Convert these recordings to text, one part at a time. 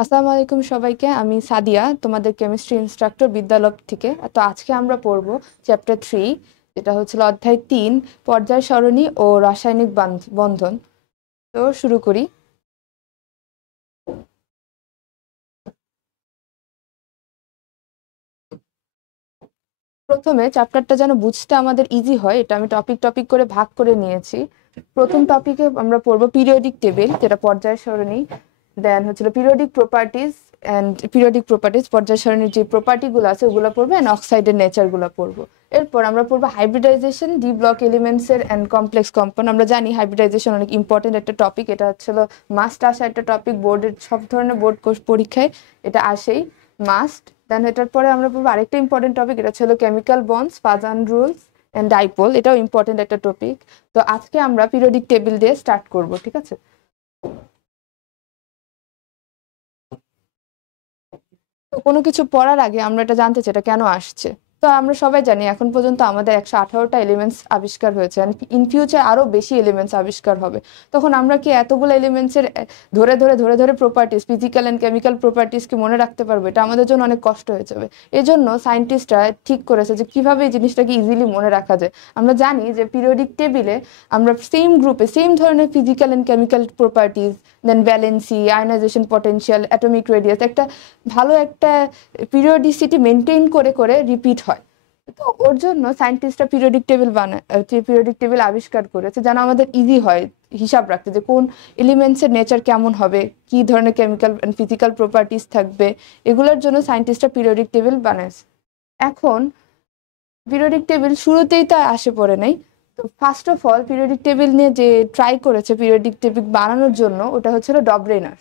আসসালামু আলাইকুম সবাইকে। আমি সাদিয়া, তোমাদের কেমিস্ট্রি ইনস্ট্রাক্টর বিদ্যালয় থেকে। তো আজকে আমরা পড়ব চ্যাপ্টার 3, যেটা হচ্ছিল অধ্যায় 3, পর্যায় সারণী ও রাসায়নিক বন্ধন। তো শুরু করি। প্রথমে চ্যাপ্টারটা যেন বুঝতে আমাদের ইজি হয়, এটা আমি টপিক টপিক করে ভাগ করে নিয়েছি। প্রথম টপিকে আমরা পড়বো পিরিয়ডিক টেবিল, যেটা পর্যায় সারণী। দেন হচ্ছিল পিরিয়ডিক প্রপার্টিজ পর্যায় সারণীর যে প্রপার্টিগুলো আছে ওগুলো পড়বো, অ্যান্ড অক্সাইডের নেচারগুলো পড়বো। এরপর আমরা পড়বো হাইব্রিডাইজেশন, ডি ব্লক এলিমেন্টসের অ্যান্ড কমপ্লেক্স কম্পাউন্ড। আমরা জানি হাইব্রিডাইজেশন অনেক ইম্পর্টেন্ট একটা টপিক, এটা হচ্ছিল মাস্ট আসা একটা টপিক, বোর্ডের সব ধরনের বোর্ড পরীক্ষায় এটা আসেই মাস্ট। দেন এটার পরে আমরা পড়বো আরেকটা ইম্পর্টেন্ট টপিক, এটা ছিল chemical bonds, Fajans rules and dipole, এটাও ইম্পর্টেন্ট একটা টপিক। তো আজকে আমরা পিরিয়ডিক টেবিল দিয়ে স্টার্ট করব, ঠিক আছে? তো কোনো কিছু পড়ার আগে আমরা এটা জানতে চাই এটা কেন আসছে। তো আমরা সবাই জানি এখন পর্যন্ত আমাদের 118টা এলিমেন্টস আবিষ্কার হয়েছে, ইন ফিউচার আরো বেশি এলিমেন্টস আবিষ্কার হবে। তখন আমরা কি এতগুলো এলিমেন্টসের ধরে ধরে ধরে ধরে properties, physical and chemical properties কি মনে রাখতে পারবো? এটা আমাদের জন্য অনেক কষ্ট হয়ে যাবে। এই জন্য সায়েন্টিস্টরা ঠিক করেছে যে কিভাবে এই জিনিসটাকে ইজিলি মনে রাখা যায়। আমরা জানি যে পিরিয়ডিক টেবিলে আমরা সেম গ্রুপে সেম ধরনের physical and chemical properties, then valency, ionization potential, atomic radius, একটা ভালো একটা পিরিয়ডিসিটি মেনটেন করে করে রিপিট হয়। তো ওর জন্য সায়েন্টিস্টরা পিরিয়ডিক টেবিল আবিষ্কার করেছে যেন আমাদের ইজি হয় হিসাব রাখতে, যে কোন এলিমেন্টসের নেচার কেমন হবে, কি ধরনের কেমিক্যাল এন্ড ফিজিক্যাল প্রপার্টিস থাকবে, এগুলোর জন্য সায়েন্টিস্টরা পিরিয়ডিক টেবিল বানাইছে। এখন পিরিয়ডিক টেবিল শুরুতেই তো আসে পড়ে নাই। তো first of all periodic table নিয়ে যে ট্রাই করেছে পিরিয়ডিক টেবিল বানানোর জন্য, ওটা হচ্ছিল ডবরেনার।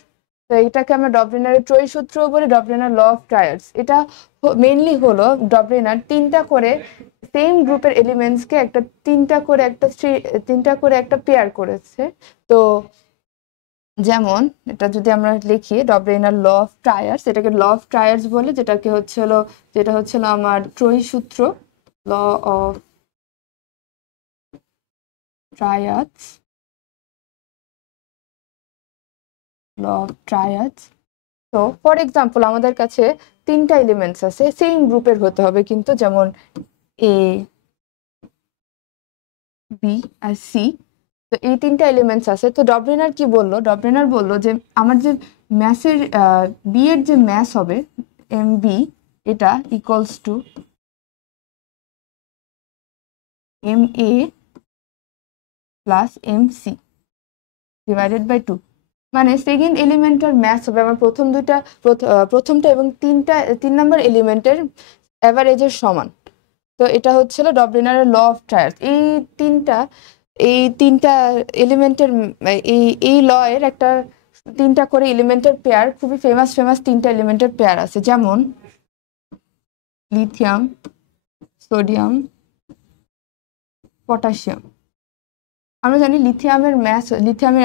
তো এটাকে আমরা ডবরেনারের ত্রয়ী সূত্র বলি, ডবরেনার ল অফ ট্রায়াডস। এটা মেইনলি হলো ডবরেনার তিনটা করে সেম গ্রুপের এলিমেন্টসকে তিনটা করে একটা পেয়ার করেছে। তো যেমন এটা যদি আমরা লিখি ডবরেনার ল অফ ট্রায়াডস, এটাকে ল অফ ট্রায়াডস বলে, যেটা হচ্ছিল আমার ত্রয়ী সূত্র, ল অফ ট্রায়াডস, ল অফ ট্রায়াডস। তো ফর এক্সাম্পল আমাদের কাছে তিনটা এলিমেন্টস আছে, সেম গ্রুপের হতে হবে কিন্তু, যেমন এ, বি আর সি। তো এই তিনটা এলিমেন্টস আছে। তো ডবরেনার কি বললো? ডবরেনার বললো যে আমার যে ম্যাসের বি এর যে ম্যাস হবে এম বি, এটা equals to M A plus M C divided by 2। মানে সেকেন্ড এলিমেন্টের ম্যাস হবে আমার প্রথমটা এবং তিন নম্বর এলিমেন্টের অ্যাভারেজের সমান। তো এটা হচ্ছিল ডবলিনারের ল অফ ট্রায়াডস। এই তিনটা এলিমেন্টের এই ল এর একটা তিনটা করে এলিমেন্টের পেয়ার, খুবই ফেমাস ফেমাস তিনটা এলিমেন্টের পেয়ার আছে, যেমন লিথিয়াম, সোডিয়াম, পটাশিয়াম। আমরা জানি লিথিয়ামের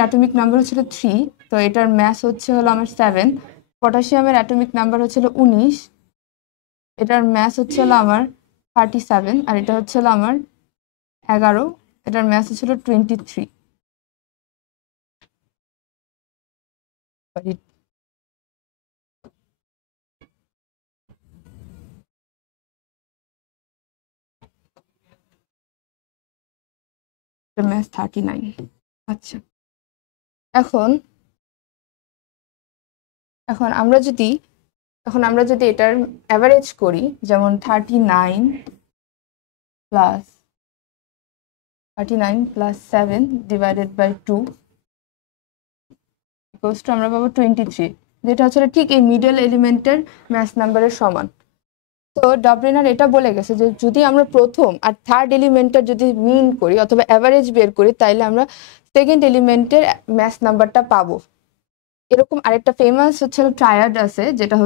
অ্যাটমিক নাম্বার হচ্ছিল 3, তো এটার ম্যাস হলো আমার 7। পটাশিয়ামের অ্যাটমিক নাম্বার হচ্ছিল 19, এটার ম্যাস হলো আমার 37। আর এটা হলো আমার 11, এটার ম্যাস হচ্ছিল 23। ম্যাস 39। আচ্ছা, এখন এখন আমরা যদি এটার অ্যাভারেজ করি, যেমন 39 plus 7 divided by 2 equals to আমরা পাবো 23, যেটা হচ্ছে ঠিক এই মিডল এলিমেন্টের ম্যাস নাম্বারের সমান। তো ডবলিনার এটা বলে গেছে যে যদি আমরা প্রথম আর থার্ড এলিমেন্টের যদি মিন করি অথবা অ্যাভারেজ বের করি, তাইলে আমরা সেকেন্ড এলিমেন্টের ম্যাস নাম্বারটা পাবো। এরকম আরেকটা ফেমাস ট্রায়াড আছে, যেটা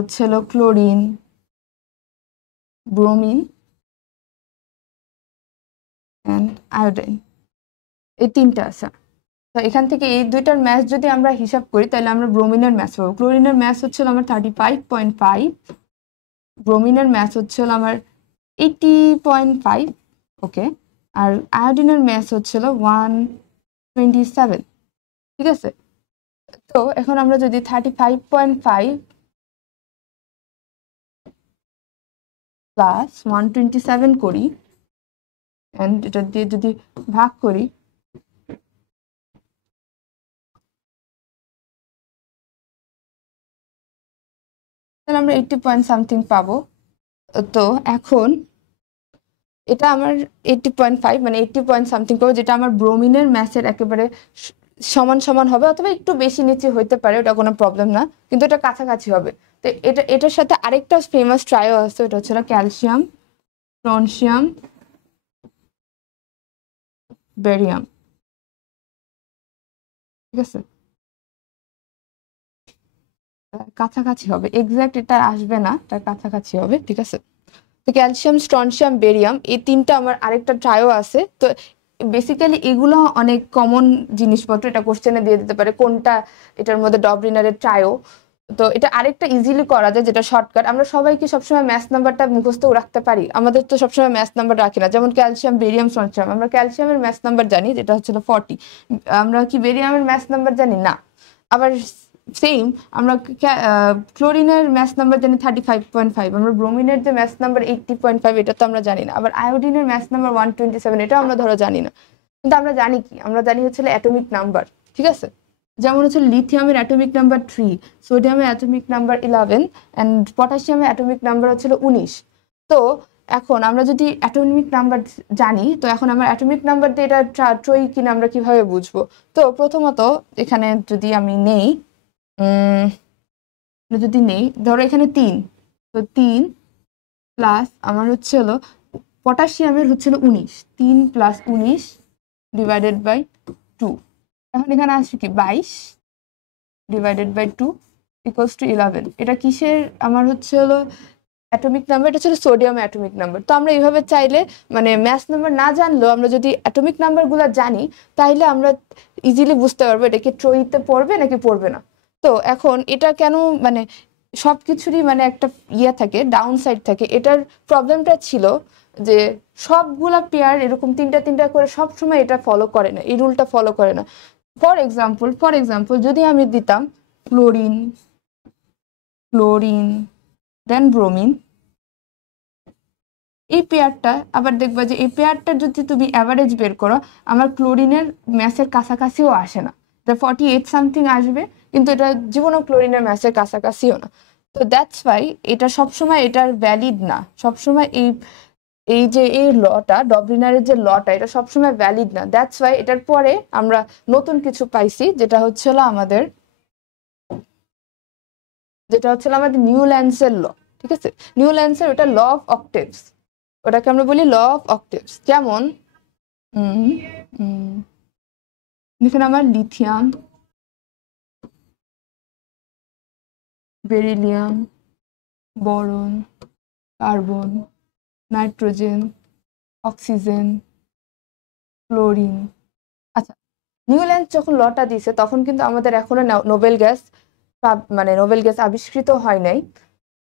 ক্লোরিন, ব্রোমিন অ্যান্ড আয়োডিন, এই তিনটা আছে। তো এখান থেকে এই দুইটার ম্যাথ যদি আমরা হিসাব করি, তাহলে আমরা ব্রোমিনের ম্যাথ পাবো। ক্লোরিনের ম্যাথ আমার 35.5, ব্রোমিনের ম্যাথ আমার 80.5, ওকে। আর আয়োডিনের ম্যাথ 127, ঠিক আছে। তো এখন আমরা যদি 35.5 প্লাস 127 করি এন্ড এটা দিয়ে যদি ভাগ করি তাহলে আমরা 80 পয়েন্ট সামথিং পাবো। তো এখন এটা আমার 80.5 মানে 80 পয়েন্ট সামথিং পাবো, যেটা আমার ব্রোমিনের ম্যাসের একেবারে সমান সমান হবে, অথবা একটু বেশি নিচে হইতে পারে, ওটা কোনো প্রবলেম না, কিন্তু এটা কাছাকাছি হবে। তো এটার সাথে আরেকটা ফেমাস ট্রায়ো আছে, এটা হচ্ছে ক্যালসিয়াম, স্ট্রনসিয়াম, বেরিয়াম। ঠিক আছে, কাছাকাছি হবে, এক্সাক্ট এটা আসবে না, তার কাছাকাছি হবে। ঠিক আছে, তো ক্যালসিয়াম, স্ট্রনসিয়াম, বেরিয়াম, এই তিনটা আমার আরেকটা ট্রায়ো আছে। তো বেসিক্যালি এগুলো অনেক কমন জিনিসপত্র, এটা কোশ্চেনে দিয়ে দিতে পারে কোনটা এটার মধ্যে ডবলিনারের ট্রায়ো। তো এটা আরেকটা ইজিলি করা যায়, যেটা শর্টকাট। আমরা সবাই কি সবসময় ম্যাথ নাম্বারটা মুখস্থ রাখতে পারি? আমাদের তো সবসময় ম্যাথ নাম্বার রাখি না। যেমন ক্যালসিয়াম, বেরিয়াম, স্ট্রনসিয়াম, আমরা ক্যালসিয়ামের ম্যাথ নাম্বার জানি, যেটা হচ্ছে 40। আমরা কি বেরিয়ামের ম্যাথ নাম্বার জানি না? আবার সেম আমরা ক্লোরিনের ম্যাথ নাম্বার জানি 35.5, আমরা ব্রোমিনের যে ম্যাথ নাম্বার 80.5 এটা তো আমরা জানি না। আবার আয়োডিনের ম্যাথ নাম্বার 127, এটা আমরা ধরো জানি না, কিন্তু আমরা জানি কি, আমরা জানি হচ্ছে অ্যাটমিক নাম্বার। ঠিক আছে, যেমন হচ্ছে লিথিয়ামের অ্যাটমিক নাম্বার 3, সোডিয়ামের অ্যাটমিক নাম্বার 11 অ্যান্ড পটাশিয়ামের অ্যাটমিক নাম্বার হচ্ছে 19। তো এখন আমরা যদি অ্যাটমিক নাম্বার জানি, তো এখন আমরা অ্যাটমিক নাম্বার দিয়ে এটা ট্রয় কিনা আমরা কিভাবে বুঝবো? তো প্রথমত এখানে যদি আমি নেই, যদি নেই, ধরো এখানে 3, তো 3 প্লাস আমার হচ্ছে পটাশিয়ামের হচ্ছে 19, 3 প্লাস 19 ডিভাইডেড বাই 2। এখন এখানে আসছে কি 22 ডিভাইডেড বাই 2 ইকুয়ালস টু 11। এটা কিসের আমার হচ্ছে অ্যাটমিক নাম্বার? এটা ছিল সোডিয়াম অ্যাটমিক নাম্বার। তো আমরা এইভাবে চাইলে, মানে ম্যাথ নাম্বার না জানলেও আমরা যদি অ্যাটমিক নাম্বারগুলো জানি, তাইলে আমরা ইজিলি বুঝতে পারবো এটা কি ট্রয়িতে পড়বে নাকি পড়বে না। তো এখন এটা কেন, মানে সবকিছুরই মানে একটা থাকে, ডাউন সাইড থাকে। এটার প্রবলেমটা ছিল যে সবগুলা পেয়ার এরকম তিনটা তিনটা করে সব সময় এটা ফলো করে না, এই রুলটা ফলো করে না। ফর এক্সাম্পল যদি আমি দিতাম ক্লোরিন, দেন ব্রোমিন, এই পেয়ারটা, আবার দেখবা যে এই পেয়ারটা যদি তুমি অ্যাভারেজ বের করো, আমার ক্লোরিনের ম্যাসের কাছাকাছিও আসে না। এটা 48 সামথিং আসবে, কিন্তু এটা জীবনও ক্লোরিনের ম্যাসের কাছাকাছিও না। তো দ্যাটস ওয়াই এটা সবসময় এটার ভ্যালিড না, সবসময় এই যে এই লটা, ডবলিনারের যে লটা, এটা সবসময় ভ্যালিড না। দ্যাটস ওয়াই এটার পরে আমরা নতুন কিছু পাইছি, যেটা হচ্ছে আমাদের নিউল্যান্ডসের ল। ঠিক আছে, নিউল্যান্ডসের ওটা ল অফ অক্টেভস, ওটাকে আমরা বলি ল অফ অক্টেভস। যেমন এখানে আমার lithium, beryllium, boron, carbon, nitrogen, oxygen, chlorine. আচ্ছা, নিউল্যান্ড যখন লটা দিয়েছে তখন কিন্তু আমাদের এখনো নোবেল গ্যাস, মানে নোবেল গ্যাস আবিষ্কৃত হয় নাই।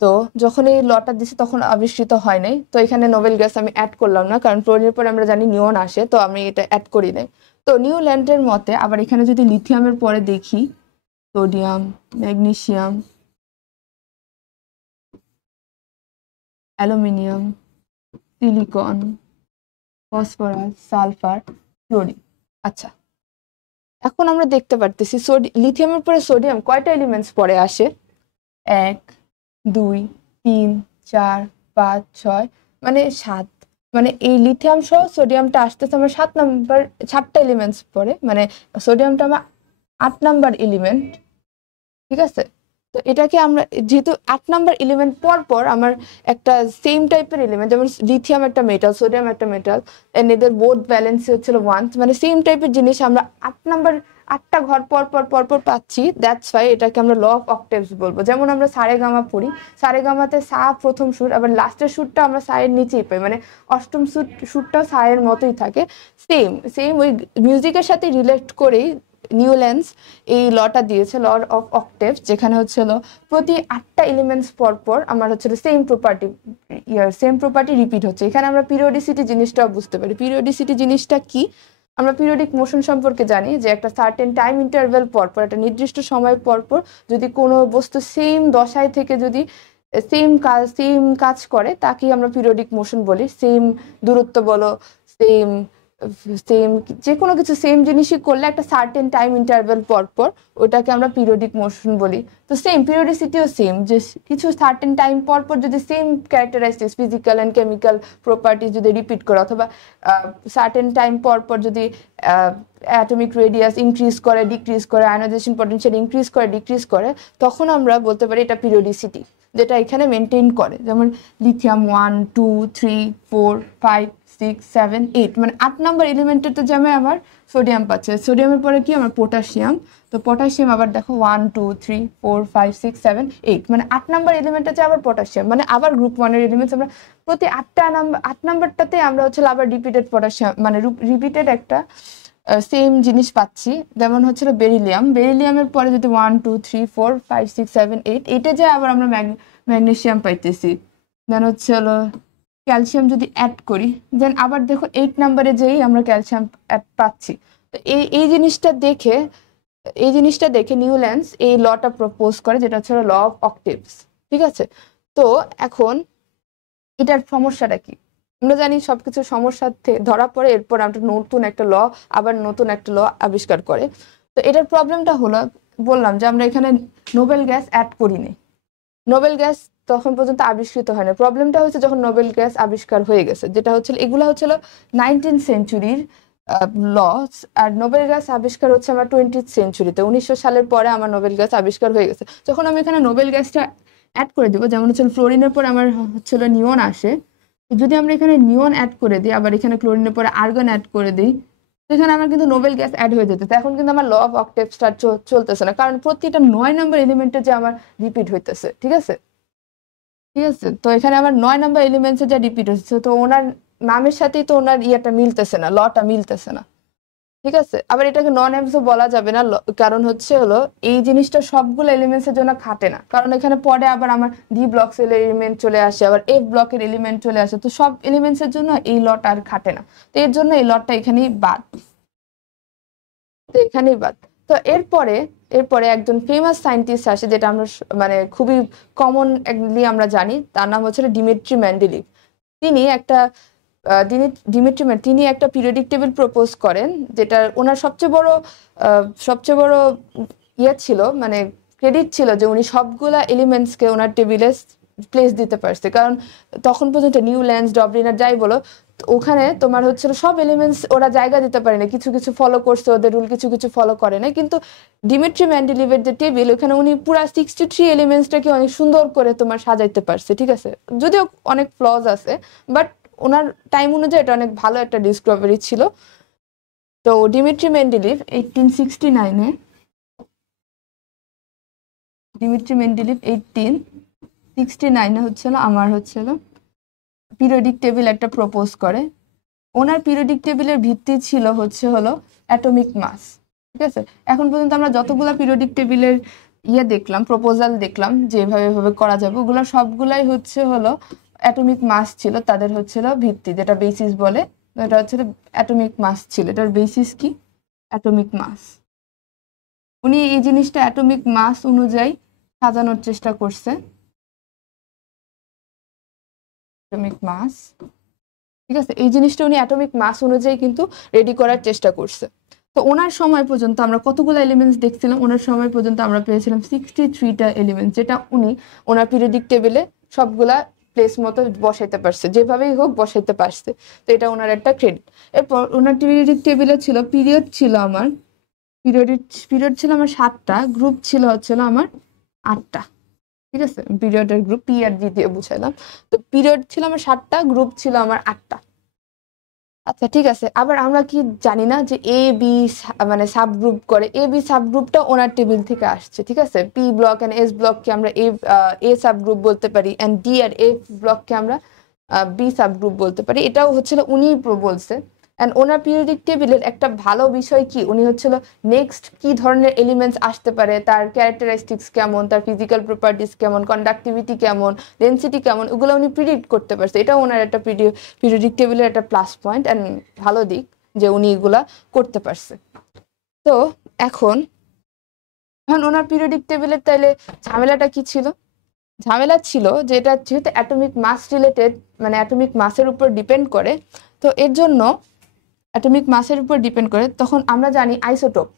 তো যখন এই লটা দিছে তখন আবিষ্কৃত হয় নাই। তো এখানে নোবেল গ্যাস আমি অ্যাড করলাম না, কারণ ক্লোরিনের পরে আমরা জানি নিয়ন আসে, তো আমি এটা অ্যাড করি নাই। তো নিউল্যান্ডের মতে আবার এখানে যদি লিথিয়ামের পরে দেখি sodium, magnesium, aluminium, silicon, phosphorus, sulphur, chlorine. আচ্ছা, এখন আমরা দেখতে পারতেছি লিথিয়ামের পরে সোডিয়াম কয়টা এলিমেন্টস পরে আসে? 1, 2, 3, 4, 5, 6, মানে 7। মানে এই লিথিয়াম সহ সোডিয়ামটা আসতেছে আমার 7টা এলিমেন্টস পরে, মানে সোডিয়ামটা আমার 8 নাম্বার এলিমেন্ট। ঠিক আছে, তো এটাকে আমরা যেহেতু 8 নাম্বার এলিমেন্ট পর পর আমার একটা সেম টাইপের এলিমেন্ট, যেমন লিথিয়াম একটা মেটাল, সোডিয়াম একটা মেটাল, এন্ড এদের বোথ ব্যালেন্স হচ্ছিল 1, মানে সেম টাইপের জিনিস আমরা 8টা ঘর পর পর পর পর পাচ্ছি। দ্যাটস ওয়াই এটাকে আমরা ল অফ অক্টেভস বলবো। যেমন আমরা সারেগামা পড়ি, সারেগামাতে সা প্রথম সুর, আবার লাস্টের সুরটা আমরা সায়ের নিচেই পাই, মানে অষ্টম সুরটাও সায়ের মতোই থাকে। সেম ওই মিউজিকের সাথে রিলেট করেই নিউল্যান্ডস এই লটা দিয়েছে, ল অফ অক্টেভস, যেখানে হচ্ছিল প্রতি 8টা এলিমেন্টস পর পর আমার হচ্ছিল সেম প্রপার্টি রিপিট হচ্ছে। এখানে আমরা পিরিয়ডিসিটি জিনিসটাও বুঝতে পারি। পিরিয়ডিসিটি জিনিসটা কি? আমরা পিরিয়ডিক মোশন সম্পর্কে জানি যে একটা সার্টেন টাইম ইন্টারভ্যাল পর পর, একটা নির্দিষ্ট সময় পর পর যদি কোনো বস্তু সেম দশায় থেকে যদি সেম কাজ করে তাকে আমরা পিরিয়ডিক মোশন বলি। সেম দূরত্ব বলো, সেম সেম যে কোনো কিছু সেম জিনিসই করলে একটা সার্টেন টাইম ইন্টারভ্যাল পর পর ওটাকে আমরা পিরিয়ডিক মোশন বলি। তো সেম পিরিয়ডিসিটিও সেম, যে কিছু সার্টেন টাইম পর পর যদি same characteristics physical and chemical properties যদি রিপিট করে, অথবা সার্টেন টাইম পর পর যদি অ্যাটমিক রেডিয়াস ইনক্রিজ করে ডিক্রিজ করে, আয়নাইজেশন পটেনশিয়াল ইনক্রিজ করে ডিক্রিজ করে, তখন আমরা বলতে পারি এটা পিরিয়ডিসিটি, যেটা এখানে মেনটেন করে। যেমন লিথিয়াম 1 2 3 4 5 6 7 8, মানে 8 নম্বর এলিমেন্টেতে যেমন আমার সোডিয়াম পাচ্ছে, সোডিয়ামের পরে কি আমার পটাশিয়াম, তো পটাশিয়াম আবার দেখো 1 2 3 4 5 6 7 8, মানে 8 নম্বর এলিমেন্ট আছে আবার পটাশিয়াম, মানে আবার গ্রুপ 1 এর এলিমেন্টস আমরা প্রতি 8 নাম্বারটাতে আমরা হচ্ছে আবার রিপিটেড পটাশিয়াম, মানে রিপিটেড একটা সেম জিনিস পাচ্ছি। যেমন হচ্ছিল বেরিলিয়ামের পরে যদি 1 2 3 4 5 6 7 8, এইটা যে আবার আমরা ম্যাগনেসিয়াম পাইতেছি। দেন হচ্ছে হলো ক্যালসিয়াম যদি অ্যাড করি, দেন আবার দেখো 8 নাম্বারে যেই আমরা ক্যালসিয়াম পাচ্ছি। তো এই জিনিসটা দেখে নিউল্যান্ডস এই লটা প্রপোজ করে, যেটা হচ্ছে ল অফ অক্টেভস। ঠিক আছে, তো এখন এটার সমস্যাটা কি? আমরা জানি সবকিছু সমস্যার ধরা পড়ে, এরপর আমরা নতুন একটা ল আবিষ্কার করে। তো এটার প্রবলেমটা হলো, বললাম যে আমরা এখানে নোবেল গ্যাস অ্যাড করিনি, নোবেল গ্যাস তখন পর্যন্ত আবিষ্কৃত হয় না। প্রবলেমটা হচ্ছে যখন নোবেল গ্যাস আবিষ্কার হয়ে গেছে, যেটা হচ্ছিল এগুলা হচ্ছিল 19th সেঞ্চুরির লস, আর নোবেল গ্যাস আবিষ্কার হচ্ছে আমার 20th সেঞ্চুরিতে, 1900 সালের পরে আমার নোবেল গ্যাস আবিষ্কার হয়ে গেছে। যখন আমি এখানে নোবেল গ্যাসটা অ্যাড করে দিব, যেমন হচ্ছে ফ্লোরিনের পরে আমার হচ্ছিল নিয়ন আসে, যদি আমরা এখানে নিয়ন অ্যাড করে দিই, আবার এখানে ক্লোরিনের পরে আর্গন অ্যাড করে দিই, এখানে আমার কিন্তু নোবেল গ্যাস অ্যাড হয়ে যেতেছে। এখন কিন্তু আমার ল অফ অক্টেভ স্টার চলতেছে না, কারণ প্রতিটা 9 নম্বর এলিমেন্টে যে আমার রিপিট হইতেছে। ঠিক আছে, ঠিক আছে, তো এখানে আমার 9 নম্বর এলিমেন্টে যা রিপিট হচ্ছে, তো ওনার নামের সাথেই তো ওনার ইয়েটা মিলতেছে না, লটা মিলতেছে না। ঠিক আছে, আবার এটাকে নন এমসও বলা যাবে না, কারণ হচ্ছে হলো এই জিনিসটা সবগুলো এলিমেন্টস এর জন্য খাটে না, কারণ এখানে পরে আবার আমার ডি ব্লক এর এলিমেন্ট চলে আসে, আবার এফ ব্লকের এলিমেন্ট চলে আসে, তো সব এলিমেন্টস এর জন্য এই লটা আর খাটে না। তো এর জন্য এই লটটা এখানেই বাদ, তো এখানেই বাদ। তো এরপরে এরপরে একজন ফেমাস সায়েন্টিস্ট আসে, যেটা আমরা মানে খুবই কমনলি আমরা জানি, তার নাম হচ্ছে ডিমিট্রি মেন্ডেলিভ। তিনি একটা তিনি একটা পিরিয়ডিক টেবিল প্রপোজ করেন, যেটা ওনার সবচেয়ে বড় ইয়ে ছিল, মানে ক্রেডিট ছিল, যে উনি সবগুলা এলিমেন্টসকে ওনার টেবিলে প্লেস দিতে পারছে। কারণ তখন পর্যন্ত নিউল্যান্ডস ডবলিনার যাই বলো, ওখানে তোমার হচ্ছিল সব এলিমেন্টস ওরা জায়গা দিতে পারে না, কিছু কিছু ফলো করছে ওদের রুল, কিছু কিছু ফলো করে না। কিন্তু ডিমিট্রি মেন্ডেলিভের যে টেবিল, ওখানে উনি পুরা 63 এলিমেন্টসটাকে অনেক সুন্দর করে তোমার সাজাইতে পারছে। ঠিক আছে, যদিও অনেক ফ্লজ আছে, বাট ওনার টাইম অনুযায়ী এটা অনেক ভালো একটা ডিসকভারি ছিল। তো ডিমিট্রি মেন্ডেলিভ 1869-এ হচ্ছিল পিরিয়ডিক টেবিল একটা প্রপোজ করে। ওনার পিরিয়ডিক টেবিলের ভিত্তি ছিল হলো অ্যাটমিক মাস। ঠিক আছে, এখন পর্যন্ত আমরা যতগুলা পিরিয়ডিক টেবিলের দেখলাম, প্রপোজাল দেখলাম যেভাবে এভাবে করা যাবে, ওগুলো সবগুলাই হলো অ্যাটমিক মাস ছিল তাদের ভিত্তি, যেটা বেসিস বলে। এটা অ্যাটমিক মাস ছিল, এটার বেসিস কি? Atomic mass. উনি এই জিনিসটা অ্যাটমিক মাস অনুযায়ী সাজানোর চেষ্টা করছে, অ্যাটমিক মাস। ঠিক আছে, এই জিনিসটা উনি অ্যাটমিক মাস অনুযায়ী কিন্তু রেডি করার চেষ্টা করছে। তো ওনার সময় পর্যন্ত আমরা কতগুলো এলিমেন্টস দেখছিলাম? ওনার সময় পর্যন্ত আমরা পেয়েছিলাম 63টা এলিমেন্টস, যেটা উনি ওনার পিরিয়ডিক টেবিলে সবগুলা প্লেস মতো বসাইতে পারছে, যেভাবেই হোক বসাইতে পারছে। তো এটা ওনার একটা ক্রেডিট। এরপর ওনার পিরিয়ডিক টেবিলে ছিল পিরিয়ড ছিল আমার 7টা, গ্রুপ ছিল আমার 8টা। ঠিক আছে, পিরিয়ডের গ্রুপ পি আর জি দিয়ে বুঝাইলাম। তো পিরিয়ড ছিল আমার 7টা, গ্রুপ ছিল আমার 8টা। আচ্ছা ঠিক আছে, আবার আমরা কি জানি না যে এ বি মানে সাব গ্রুপ করে, এ বি সাব গ্রুপটা ওনার টেবিল থেকে আসছে। ঠিক আছে, পি ব্লক এন্ড এস ব্লককে আমরা এ সাব গ্রুপ বলতে পারি, এন্ড ডি আর এফ ব্লককে আমরা বি সাব গ্রুপ বলতে পারি। এটাও উনি বলছে। এন্ড ওনার পিরিয়ডিক টেবিলের একটা ভালো বিষয় কি, উনি নেক্সট কি ধরনের এলিমেন্টস আসতে পারে, তার ক্যারেক্টারিস্টিক্স কেমন, তার ফিজিক্যাল প্রপার্টিস কেমন, কন্ডাক্টিভিটি কেমন, ডেন্সিটি কেমন, ওগুলো উনি প্রিডিক্ট করতে পারছে। এটা ওনার একটা পিরিয়ডিক টেবিলের একটা প্লাস পয়েন্ট এন্ড ভালো দিক, যে উনি এগুলা করতে পারছে। তো এখন ওনার পিরিয়ডিক টেবিলের তাইলে ঝামেলাটা কি ছিল? ঝামেলা ছিল যে এটা যেহেতু অ্যাটমিক মাস রিলেটেড, মানে অ্যাটমিক মাসের উপর ডিপেন্ড করে, তো এর জন্য অ্যাটমিক মাসের উপর ডিপেন্ড করে, তখন আমরা জানি আইসোটোপ।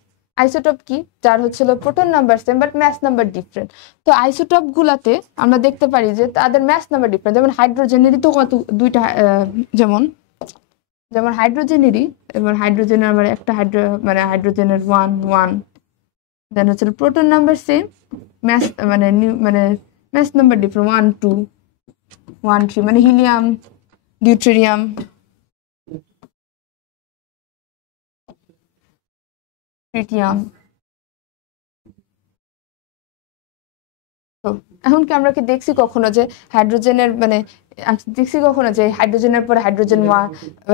আইসোটোপ কি? যার হচ্ছিল proton number same but mass number different. তো আইসোটোপ গুলাতে আমরা দেখতে পারি যে তাদের ম্যাস নাম্বার ডিফারেন্ট। যেমন হাইড্রোজেনেরই তো কত দুইটা, যেমন যেমন হাইড্রোজেনেরই, এবার হাইড্রোজেনের আবার একটা মানে হাইড্রোজেনের 1 1, দেন হচ্ছে প্রোটন নাম্বার সেম, ম্যাস মানে মানে ম্যাস নাম্বার ডিফারেন্ট 1 2 1 3, মানে হিলিয়াম, ডিউটেরিয়াম, ট্রিটিয়াম। তো এখন কি আমরা কি দেখছি কখনো যে হাইড্রোজেনের মানে দেখছি কখনো যে হাইড্রোজেনের পরে হাইড্রোজেন 1,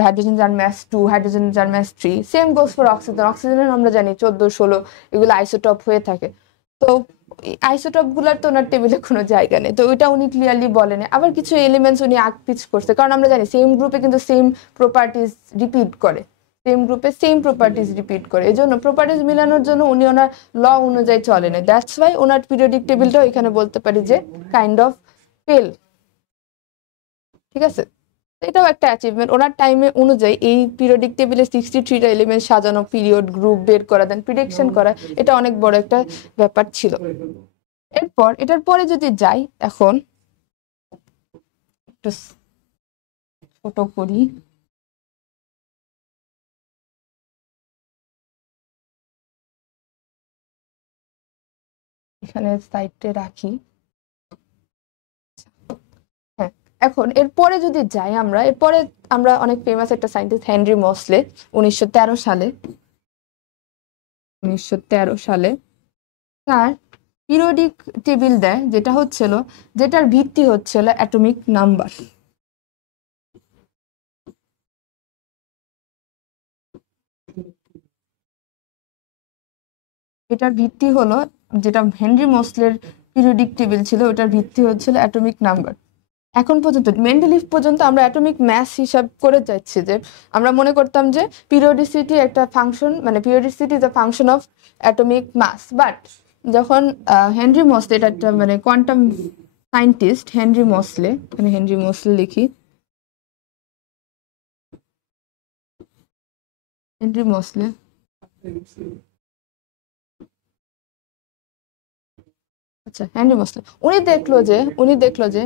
হাইড্রোজেন যার ম্যাস 2, হাইড্রোজেন যার mass 3, same goes for oxygen. অক্সিজেনের আমরা জানি 14 16 এগুলো আইসোটপ হয়ে থাকে। তো আইসোটপ গুলার তো ওনার টেবিলে কোনো জায়গা নেই, তো ওইটা উনি ক্লিয়ারলি বলেন। আবার কিছু এলিমেন্টস উনি আগ-পিছ করছে, কারণ আমরা জানি সেম গ্রুপে কিন্তু সেম প্রপার্টিজ রিপিট করে, সেম গ্রুপে সেম প্রপার্টিজ রিপিট করে, এই জন্য প্রপার্টিজ মিলানোর জন্য উনি ওনার ল অনুযায়ী চলেন। দ্যাটস ওয়াই ওনার পিরিয়ডিক টেবিলটাও এখানে বলতে পারি যে কাইন্ড অফ ফেল। ঠিক আছে, এটাও একটা অ্যাচিভমেন্ট ওনার টাইমে অনুযায়ী। এই পিরিয়ডিক টেবিলে 63টা এলিমেন্ট সাজানো, পিরিয়ড গ্রুপ বের করা, দেন প্রিডিকশন করা, এটা অনেক বড় একটা ব্যাপার ছিল। এরপর এটার পরে যদি যাই, এখন একটু ছোট করি, এখানে সাইডে রাখি। হ্যাঁ, এখন এরপরে যদি যাই আমরা, এরপরে আমরা অনেক ফেমাস একটা সায়েন্টিস্ট হেনরি মসলে 1913 সালে, 1913 সালে তার পিরিয়ডিক টেবিল দেয়, যেটা হচ্ছিল, যেটার ভিত্তি হচ্ছিল অ্যাটমিক নাম্বার। এটার ভিত্তি হলো, যেটা হেনরি মসলের পিরিয়ডিক টেবিল ছিল, ওটার ভিত্তি হচ্ছিল অ্যাটমিক নাম্বার। এখন পর্যন্ত মেন্ডেলিভ পর্যন্ত আমরা অ্যাটমিক ম্যাস হিসাব করে যাচ্ছি, যে আমরা মনে করতাম যে পিরিয়ডিসিটি একটা ফাংশন, মানে periodicity is a function of atomic mass. But যখন হেনরি মসলে, এটা একটা মানে কোয়ান্টাম সায়েন্টিস্ট হেনরি মসলে, মানে হেনরি মসলে লিখি, হেনরি মসলে, আচ্ছা হেনরি মসলে, উনি দেখলো যে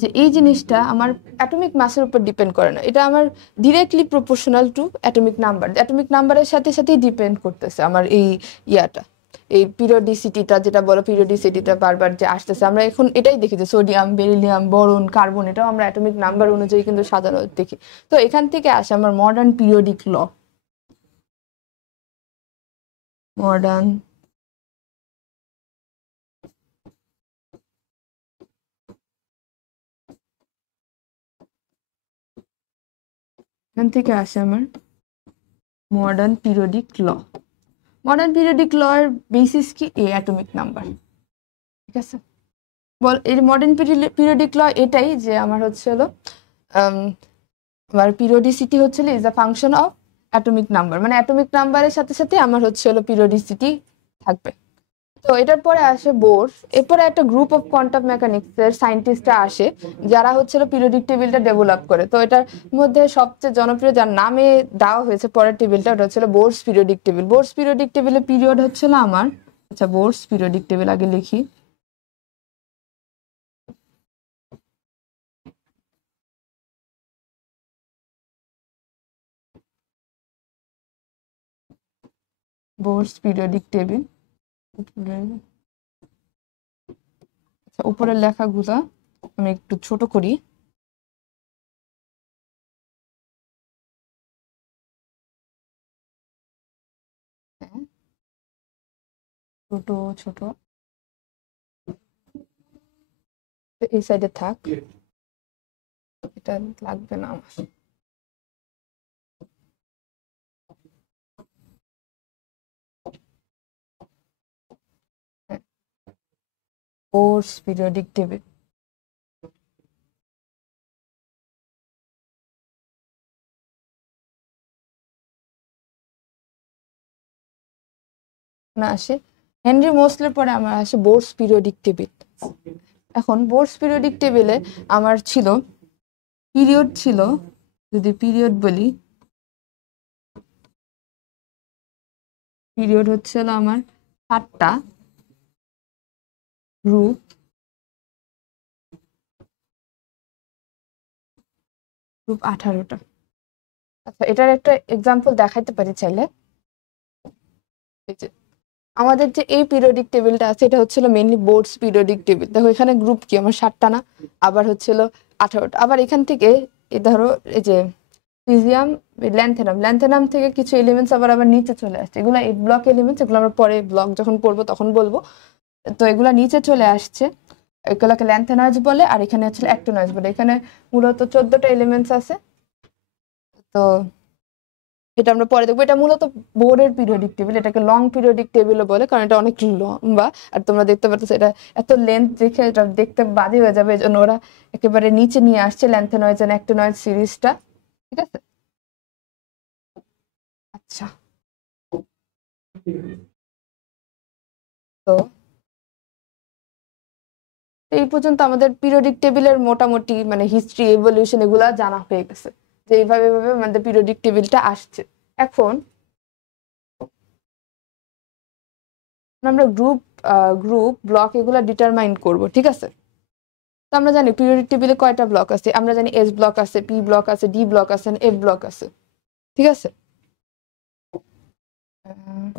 যে এই জিনিসটা আমার অ্যাটমিক মাসের উপর ডিপেন্ড করে না, এটা আমার directly proportional to atomic number. Atomic নাম্বারের সাথে সাথেই ডিপেন্ড করতেছে আমার এই ইয়াটা, এই পিরিয়ডিসিটিটা, যেটা বলো পিরিয়ডিসিটিটা বারবার যে আসতেছে। আমরা এখন এটাই দেখি যে সোডিয়াম, বেরিলিয়াম, বোরন, কার্বন, এটাও আমরা অ্যাটমিক নাম্বার অনুযায়ী কিন্তু সাজানো দেখি। তো এখান থেকে আসে আমার মডার্ন পিরিয়ডিক ল। মডার্ন এখান থেকে আসে আমার মডার্ন পিরিয়ডিক ল। মডার্ন পিরিয়ডিক ল এর বেসিস কি? এ অ্যাটমিক নাম্বার। ঠিক আছে, বল এই মডার্ন পিরিয়ডিক ল এটাই যে আমার হচ্ছে হলো আমার পিরিয়ডিসিটি হচ্ছে is a function of atomic number, মানে অ্যাটমিক নাম্বারের সাথে সাথে আমার হচ্ছে হলো পিরিয়ডিসিটি থাকবে। তো এটার পরে আসে বোর। এরপরে একটা গ্রুপ অফ কোয়ান্টাম মেকানিক্স এর সায়েন্টিস্টরা আসে, যারা হচ্ছে পিরিয়ডিক টেবিলটা ডেভেলপ করে। তো এটার মধ্যে সবচেয়ে জনপ্রিয়, যার নামে দেওয়া হয়েছে পরের টেবিলটা, ওটা হচ্ছে বোরস পিরিয়ডিক টেবিল। বোরস পিরিয়ডিক টেবিলের পিরিয়ড হচ্ছিল আমার, আচ্ছা বোরস পিরিয়ডিক টেবিল আগে লিখি। বোরস পিরিয়ডিক টেবিল, আচ্ছা উপরের লেখাগুলা আমি একটু ছোট করি। হ্যাঁ, ছোট ছোট, এই সাইডে থাক, এটা লাগবে না আমার। বোরস পিরিয়ডিক টেবিল, না আসে হেনরি মোসলের পরে আমার আসে বোরস পিরিয়ডিক টেবিল। এখন বোরস পিরিয়ডিক টেবিলে আমার ছিল পিরিয়ড ছিল, যদি পিরিয়ড বলি, পিরিয়ড হচ্ছে আমার 7টা, গ্রুপ গ্রুপ 18টা। আচ্ছা, এটার একটা এক্সাম্পল দেখাইতে পারি চাইলে। এই যে আমাদের যে এই পিরিয়ডিক টেবিলটা আছে, এটা হচ্ছিল মেইনলি বোর্ডস পিরিয়ডিক টেবিল। দেখো এখানে গ্রুপ কি আমার 7টা না, আবার হচ্ছিল 18টা। আবার এখান থেকে এই ধরো এই যে ফিজিয়াম, ল্যান্থেনাম থেকে কিছু এলিমেন্টস আবার আবার নিচে চলে আসছে। এগুলো 8 ব্লক এলিমেন্টস, এগুলো আমরা পরে ব্লক যখন পড়বো তখন বলবো। তো এগুলা নিচে চলে আসছে, এগুলাকে ল্যান্থেনয়েডস বলে, আর এখানে হচ্ছে অ্যাক্টিনয়েডস বলে। এখানে মূলত 14টা এলিমেন্টস আছে। তো এটা আমরা পরে দেখবো। এটা মূলত বোর্ডের পিরিয়ডিক টেবিল, এটাকে লং পিরিয়ডিক টেবিলও বলে, কারণ এটা অনেক লম্বা। আর তোমরা দেখতে পাচ্ছ এটা এত লেন্থ দেখে এটা দেখতে বাজে হয়ে যাবে, এই জন্য ওরা একেবারে নিচে নিয়ে আসছে ল্যান্থেনয়েডস এন্ড অ্যাক্টিনয়েডস সিরিজটা। ঠিক আছে। আচ্ছা, তো এই পর্যন্ত আমাদের পিরিয়ডিক টেবিলের মোটামুটি মানে হিস্ট্রি, এভলিউশন এগুলা জানা হয়ে গেছে, যে এইভাবে এইভাবে আমাদের পিরিয়ডিক টেবিলটা আসছে। এখন আমরা গ্রুপ গ্রুপ ব্লক এগুলা ডিটারমাইন করব। ঠিক আছে। তো আমরা জানি পিরিয়ডিক টেবিলে কয়টা ব্লক আছে, আমরা জানি এস ব্লক আছে, পি ব্লক আছে, ডি ব্লক আছে, এফ ব্লক আছে। ঠিক আছে। আহ,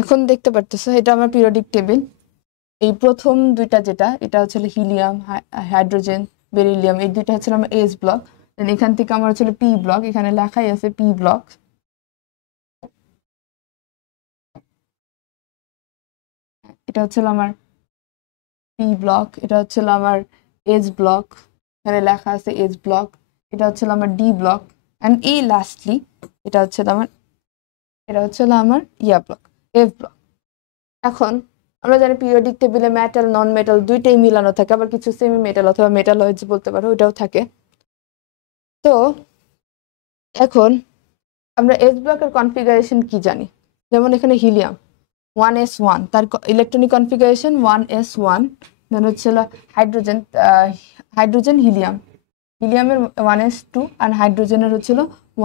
এখন দেখতে পারতেছো এটা আমার পিরিয়ডিক টেবিল। এই প্রথম দুইটা যেটা, এটা হচ্ছে হিলিয়াম, হাইড্রোজেন, বেরিলিয়াম, এই দুইটা হচ্ছে আমার এস ব্লক। এখান থেকে আমার হচ্ছে পি ব্লক, এখানে লেখাই আছে পি ব্লক। এটা হচ্ছে আমার পি ব্লক, এটা হচ্ছে আমার এস ব্লক, এখানে লেখা আছে এস ব্লক। এটা হচ্ছে আমার ডি ব্লক, এন্ড এই লাস্টলি এটা হচ্ছে আমার, এটা হচ্ছে আমার ইয়া ব্লক, এফ ব্লক। এখন আমরা জানি পিরিয়ডিক টেবিলে মেটাল নন মেটাল দুইটাই মিলানো থাকে, আবার কিছু সেমি মেটাল অথবা মেটালয়েডস বলতে পারো, ওইটাও থাকে। তো এখন আমরা এস ব্লকের কনফিগারেশন কি জানি, যেমন এখানে হিলিয়াম 1s1, তার ইলেকট্রনিক কনফিগারেশন 1s1। দেন হচ্ছে হাইড্রোজেন, হাইড্রোজেন হিলিয়াম, হিলিয়ামের 1s2, আর হাইড্রোজেনের হচ্ছিল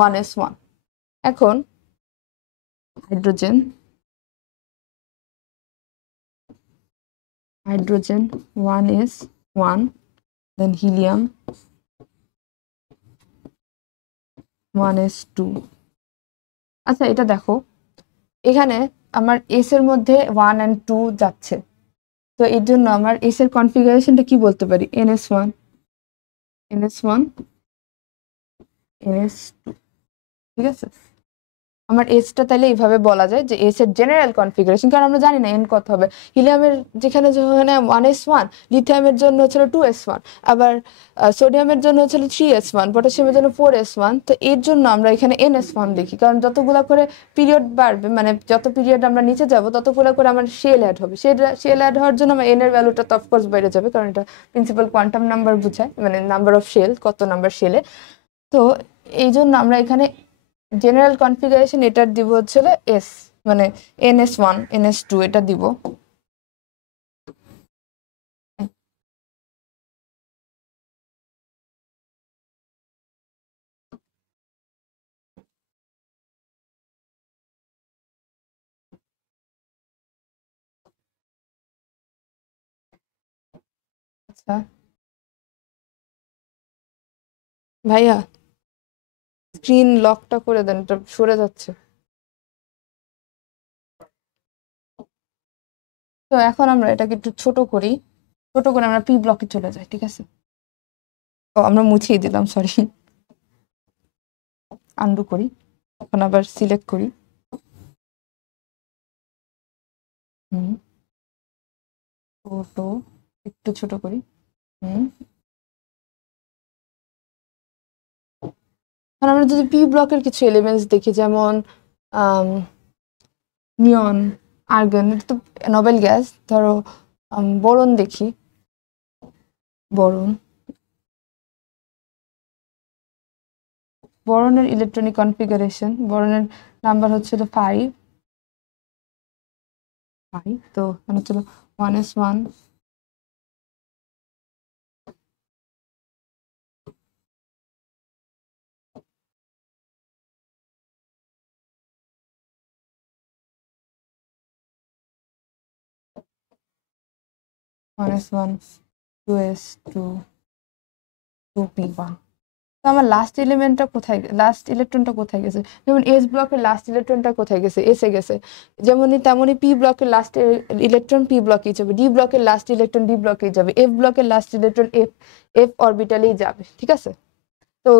1s1। এখন হাইড্রোজেন, হাইড্রোজেন 1s1, দেন হিলিয়াম 1s2। আচ্ছা, এটা দেখো এখানে আমার এস এর মধ্যে 1 and 2 যাচ্ছে, তো এর জন্য আমার এস এর কনফিগারেশনটা কি বলতে পারি, ns1, ns1, ns2। ঠিক আছে। আমার এসটা তাহলে এইভাবে বলা যায় যে এস এর জেনারেল কনফিগারেশন, কারণ আমরা জানি না এন কত হবে। হিলিয়ামের যেখানে যেখানে 1s1, লিথিয়ামের জন্য হচ্ছিল 2s1, আবার সোডিয়ামের জন্য হচ্ছিল 3s1, পটাশিয়ামের জন্য 4s1। তো এর জন্য আমরা এখানে ns1 লিখি, কারণ যতগুলা করে পিরিয়ড বাড়বে, মানে যত পিরিয়ড আমরা নিচে যাব ততগুলো করে আমার শেল অ্যাড হবে। শেল অ্যাড হওয়ার জন্য আমার এন এর ভ্যালুটা তো অফকোর্স বেড়ে যাবে, কারণ এটা প্রিন্সিপাল কোয়ান্টাম নাম্বার বোঝায়, মানে নাম্বার অফ শেল, কত নাম্বার শেলে। তো এই জন্য আমরা এখানে জেনারেল কনফিগারেশন এটার দিব হচ্ছে এস, মানে ns1, ns2 এটা দিব। আচ্ছা ভাইয়া, স্ক্রিন লকটা করে দেন, এটা সরে যাচ্ছে। তো এখন আমরা এটাকে একটু ছোট করি, ছোট করে আমরা পি ব্লকে চলে যাই। ঠিক আছে। ও, আমরা মুছিয়ে দিলাম, সরি। আন্ডু করি, এখন আবার সিলেক্ট করি। হুম, ছোট, একটু ছোট করি। হুম, এখন আমরা যদি পি ব্লকের কিছু এলিমেন্টস দেখি, যেমন নিয়ন, আর্গন, এটা তো নোবেল গ্যাস। ধরো বোরন দেখি, বোরন, বোরনের ইলেকট্রনিক কনফিগারেশন, বোরনের নাম্বার হচ্ছে 5, পাই। তো মানে চলো 1s1 1s1 2s2 2p1। তো আমার লাস্ট এলিমেন্টটা কোথায়, লাস্ট ইলেকট্রনটা কোথায় গেছে? যেমন এস ব্লকের লাস্ট ইলেকট্রনটা কোথায় গেছে? এসে গেছে। যেমনই তেমনই পি ব্লকের লাস্ট ইলেকট্রন পি ব্লকেই যাবে, ডি ব্লকের লাস্ট ইলেকট্রন ডি ব্লকেই যাবে, এফ ব্লকের লাস্ট ইলেকট্রন এফ এফ অরবিটালেই যাবে। ঠিক আছে? তো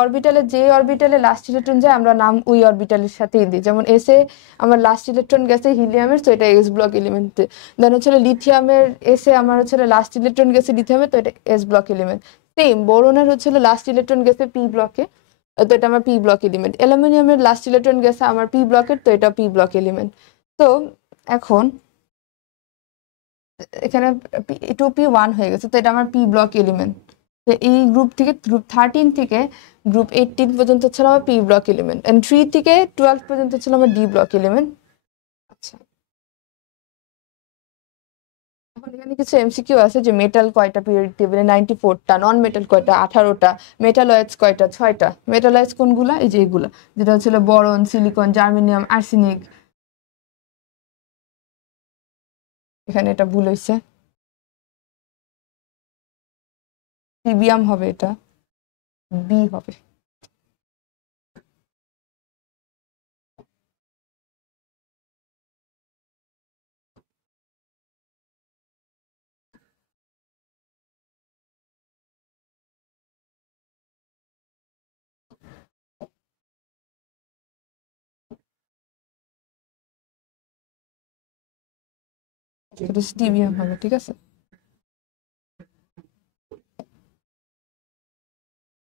অরবিটালে যে অরবিটালে লাস্ট ইলেকট্রন যায় আমরা নাম ওই অরবিটালের সাথেই দিই। যেমন এসে আমার লাস্ট ইলেকট্রন গেছে হিলিয়ামের, তো এটা এস ব্লক এলিমেন্টে। দেন হচ্ছে লিথিয়ামের এসে আমার হচ্ছে লাস্ট ইলেকট্রন গেছে লিথিয়ামের, তো এটা এস ব্লক এলিমেন্ট। সেম বোরনের হচ্ছে লাস্ট ইলেকট্রন গেছে পি ব্লকে, তো এটা আমার পি ব্লক এলিমেন্ট। অ্যালুমিনিয়ামের লাস্ট ইলেকট্রন গেছে আমার পি ব্লকের, তো এটা পি ব্লক এলিমেন্ট। তো এখন এখানে 2p1 হয়ে গেছে, তো এটা আমার পি ব্লক এলিমেন্ট। তো এই গ্রুপ থেকে গ্রুপ 13 থেকে গ্রুপ 18 পর্যন্ত ছিল আমার পি ব্লক এলিমেন্ট, এন্ড 3 থেকে 12 পর্যন্ত ছিল আমার ডি ব্লক এলিমেন্ট। আচ্ছা, এখন এখানে কিছু এমসিকিউ আছে যে মেটাল কয়টা পিরিয়ডিক টেবিলে? 94টা। নন মেটাল কয়টা? 18টা। মেটালয়েডস কয়টা? 6টা। মেটালয়েডস কোনগুলা? এই যে এগুলা, যেটা হচ্ছে বরন, সিলিকন, জার্মেনিয়াম, আর্সেনিক। এখানে এটা ভুল হয়েছে, সিবিয়াম হবে, এটা বি হবে। এটা স্টিবিয়াম হবে। ঠিক আছে?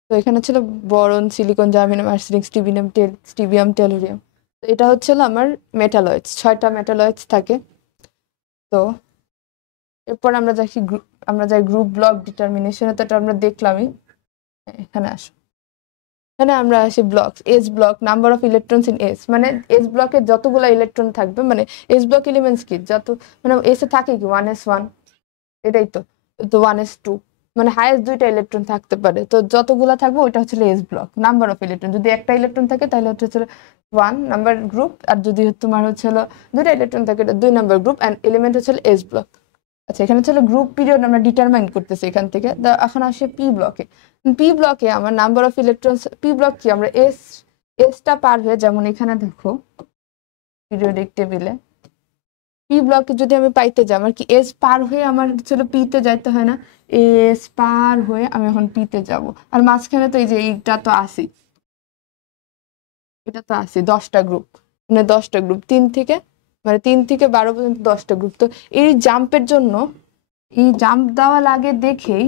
তো এখানে ছিল boron, silicon, germanium, arsenic, stibium, tellurium. তো এটা হচ্ছে আমার মেটালয়েডস, 6টা মেটালয়েডস থাকে। তো এরপর আমরা যাই গ্রুপ ব্লক ডিটারমিনেশনে, তো এটা আমরা দেখলামই। এখানে আসো, এখানে আমরা আসি block S block, number of electrons in S, মানে এস ব্লকে যতগুলো ইলেকট্রন থাকবে, মানে এস ব্লক এলিমেন্টস কি যত, মানে এসে থাকে কি 1s1, এটাই তো। তো 1s2, মানে হাইয়েস্ট 2টা ইলেকট্রন থাকতে পারে, তো যতগুলা থাকবে ওইটা হচ্ছে S block. Number of electron, যদি একটা ইলেকট্রন থাকে তাহলে হচ্ছে 1 নাম্বার গ্রুপ, আর যদি তোমার হচ্ছে 2টা ইলেকট্রন থাকে এটা 2 নাম্বার গ্রুপ, এন্ড এলিমেন্ট হচ্ছে এস ব্লক। আচ্ছা, এখানে হচ্ছে গ্রুপ পিরিয়ড আমরা ডিটারমাইন করতেছি এখান থেকে। এখন আসে পি ব্লকে। পি ব্লকে আমার number of electrons, P block কি আমরা এসটা পার হয়ে, যেমন এখানে দেখো পিরিয়ডিক টেবিলে পি ব্লকে যদি আমি পাইতে যাই, আমার কি এস পার হয়ে আমার ছিল পি তে যাইতে হয় না? এস পার হয়ে আমি এখন পি তে যাব, আর মাঝখানে তো এই যে এইটা তো আসি, এটা তো আসি 10টা গ্রুপ, মানে 10টা গ্রুপ 3 থেকে 12 পর্যন্ত 10টা গ্রুপ। তো এই জাম্পের জন্য, এই জাম্প দেওয়া লাগে দেখেই,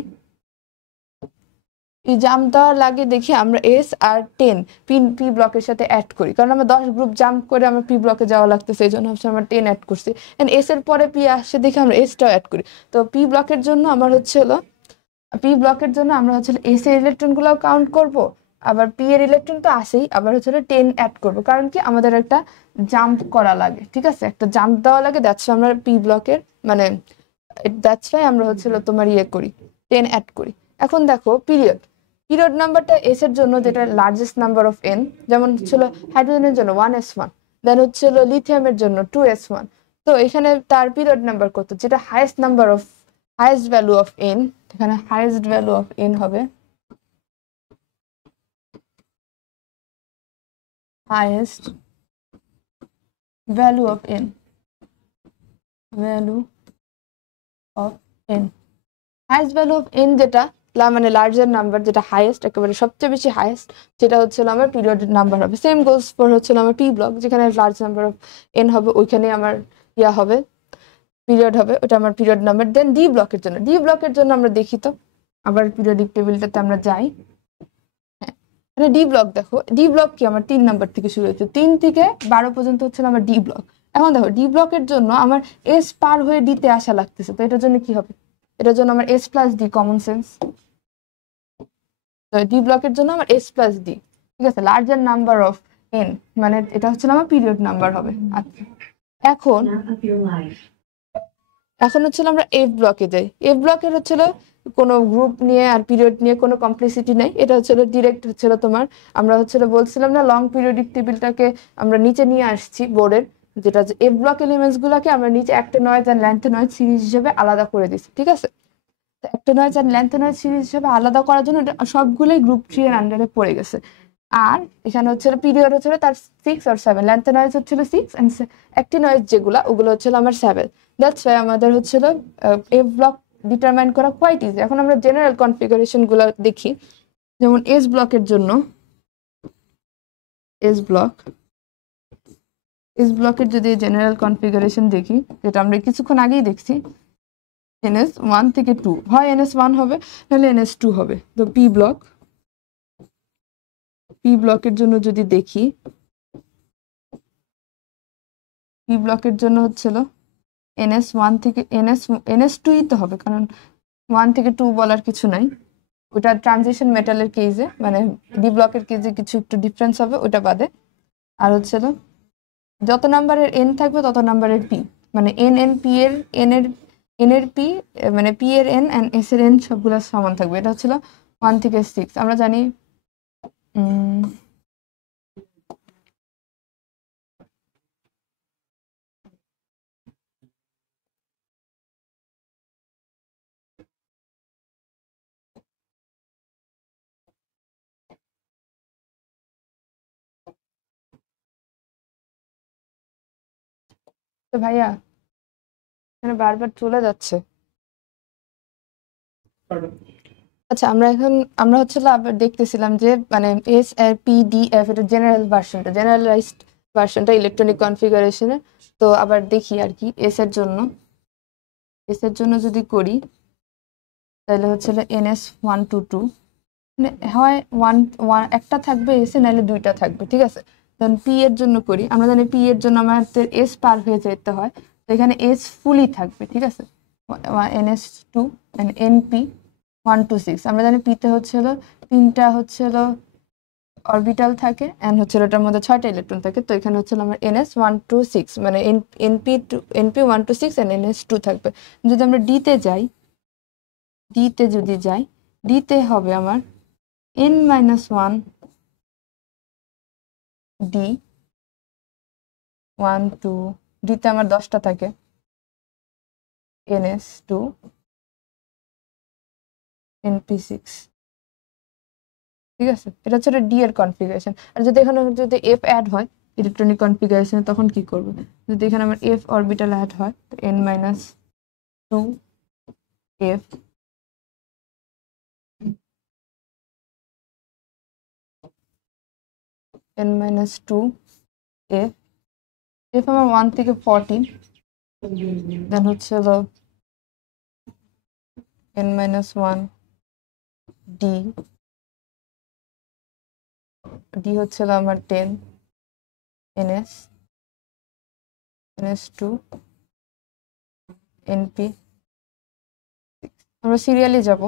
এই জাম্প দেওয়া লাগে দেখে আমরা এস আর 10 পি পি ব্লকের সাথে অ্যাড করি, কারণ আমরা 10 গ্রুপ জাম্প করে আমরা পি ব্লকে যাওয়া লাগতেছে, এই জন্য হচ্ছে আমরা 10 অ্যাড করছি। এন্ড এস এর পরে পি আসছে দেখে আমরা এসটাও অ্যাড করি। তো পি ব্লকের জন্য আমার হচ্ছে পি ব্লকের জন্য আমরা হচ্ছে এস এর ইলেকট্রন গুলাও কাউন্ট করব, আবার পি এর ইলেকট্রন তো আসেই, আবার হচ্ছে 10 অ্যাড করব, কারণ কি আমাদের একটা জাম্প করা লাগে। ঠিক আছে? একটা জাম্প দেওয়া লাগে, দ্যাটস আমরা পি ব্লকের, মানে দ্যাটস ওয়াই আমরা হচ্ছে তোমার ইয়ে করি, 10 অ্যাড করি। এখন দেখো পিরিয়ড, পিরিয়ড নাম্বারটা এস এর জন্য যেটা লার্জেস্ট নাম্বার অফ এন, যেমন ছিল হাইড্রোজেনের জন্য 1s1, দেন হচ্ছিল লিথিয়ামের জন্য 2s1। তো এখানে তার পিরিয়ড নাম্বার কত, যেটা highest number of, highest value of N, এখানে হাইয়েস্ট ভ্যালু অফ এন হবে highest value of N, value of N, highest value of N যেটা মানে লার্জার নাম্বার, যেটা হাইয়েস্ট, একেবারে সবচেয়ে বেশি হাইয়েস্ট, যেটা হচ্ছিল আমার পিরিয়ড নাম্বার হবে। সেম গোলস ফর হচ্ছিল আমার পি ব্লক, যেখানে লার্জ নাম্বার অফ এন হবে ওইখানে আমার ইয়া হবে, পিরিয়ড হবে, ওটা আমার পিরিয়ড নাম্বার। দেন ডি ব্লকের জন্য, ডি ব্লকের জন্য আমরা দেখি তো আবার পিরিয়ডিক টেবিলটাতে আমরা যাই। হ্যাঁ, ডি ব্লক দেখো, ডি ব্লক কি আমার 3 নাম্বার থেকে শুরু হচ্ছে, 3 থেকে 12 পর্যন্ত হচ্ছে আমার ডি ব্লক। এখন দেখো ডি ব্লকের জন্য আমার এস পার হয়ে ডিতে আসা লাগতেছে, তো এটার জন্য কি হবে? এটার জন্য আমার S plus D, common sense. তো ডি ব্লকের জন্য আমার এস প্লাস ডি। ঠিক আছে? লার্জার নাম্বার অফ এন, মানে এটা হচ্ছে আমার পিরিয়ড নাম্বার হবে। আচ্ছা, এখন হচ্ছিল আমরা এফ ব্লকে যাই। এফ ব্লকের হচ্ছিল কোনো গ্রুপ নিয়ে আর পিরিয়ড নিয়ে কোনো কমপ্লিসিটি নাই, এটা হচ্ছিল ডিরেক্ট হচ্ছিল তোমার, আমরা হচ্ছিল বলছিলাম না লং পিরিয়ডিক টেবিলটাকে আমরা নিচে নিয়ে আসছি বোর্ডের, যেটা এফ ব্লক এলিমেন্টস গুলাকে আমরা নিচে অ্যাক্টিনয়েডস এন্ড ল্যান্থেনয়েড সিরিজ হিসেবে আলাদা করে দিচ্ছি, ঠিক আছে। অ্যাক্টিনয়েডস এন্ড ল্যান্থেনয়েড সিরিজ হিসেবে আলাদা করার জন্য সবগুলোই গ্রুপ 3 এর আন্ডারে পড়ে গেছে। আর এখানে হচ্ছিল পিরিয়ড হচ্ছিল তার 6 আর 7, ল্যান্থেনয়েডস হচ্ছিল 6 এন্ড অ্যাক্টিনয়েডস যেগুলো ওগুলো হচ্ছিল আমার 7। দ্যাটস ওয়াই আমাদের হচ্ছিল এফ ব্লক ডিটারমাইন করা কোয়াইট ইজি। এখন আমরা জেনারেল কনফিগারেশন গুলো দেখি, যেমন এস ব্লকের জন্য এস ব্লকের যদি জেনারেল কনফিগারেশন দেখি, যেটা আমরা কিছুক্ষণ আগেই দেখছি, NS1 থেকে 2 হয়, NS1 হবে নাহলে NS2 হবে। তো পি ব্লকের জন্য যদি দেখি, পি ব্লকের জন্য হচ্ছিল NS1 থেকে NS2 তো হবে, কারণ 1 থেকে 2 বলার কিছু নাই, ওটা ট্রানজিশন মেটালের কেসে, মানে ডি ব্লকের কেসে কিছু একটু ডিফারেন্স হবে ওটা বাদে। আর হচ্ছিল যত নাম্বারের এন থাকবে তত নাম্বারের পি, মানে পি এর পি, মানে পি এর এন এন্ড এস এর এন সবগুলো সমান থাকবে। এটা হচ্ছিল 1 থেকে 6। আমরা জানি তো ভাইয়া এখানে বারবার চলে যাচ্ছে। আচ্ছা, আমরা হচ্ছিল আবার দেখতেছিলাম যে মানে এস আর পি ডি এফ এটা জেনারেলাইজড ভার্সনটা ইলেকট্রনিক কনফিগারেশনে। তো আবার দেখি আর কি এস এর জন্য যদি করি, তাহলে হচ্ছিল NS122, মানে হয় একটা থাকবে এস এ, নাহলে দুইটা থাকবে, ঠিক আছে। তখন পি এর জন্য করি, আমরা জানি পি এর জন্য আমাদের এস পার হয়ে যেতে হয়, তো এখানে এস ফুলি থাকবে, ঠিক আছে। NS2 NP126, আমরা জানি পিতে হচ্ছিল 3টা হচ্ছিল অরবিটাল থাকে এন্ড হচ্ছিল ওটার মধ্যে 6টা ইলেকট্রন থাকে। তো এখানে হচ্ছিল আমার NS126, মানে NP126 এন্ড NS2 থাকবে। যদি আমরা ডিতে যাই, ডিতে হবে আমার N-1 ডি 1 2, ডিতে আমার 10টা থাকে, NS2 NP6, ঠিক আছে। এটা হচ্ছে ডি এর কনফিগারেশন। আর যদি এখানে যদি এফ অ্যাড হয় ইলেকট্রনিক কনফিগারেশনে, তখন কি করবে? যদি এখানে আমার এফ অরবিটাল অ্যাড হয়, তো N-2 এফ N-2 এফ আমার 1 থেকে 40, দেন হচ্ছে হলো N-1 ডি হচ্ছিল আমার 10 NS2 NP। আমরা সিরিয়ালি যাব,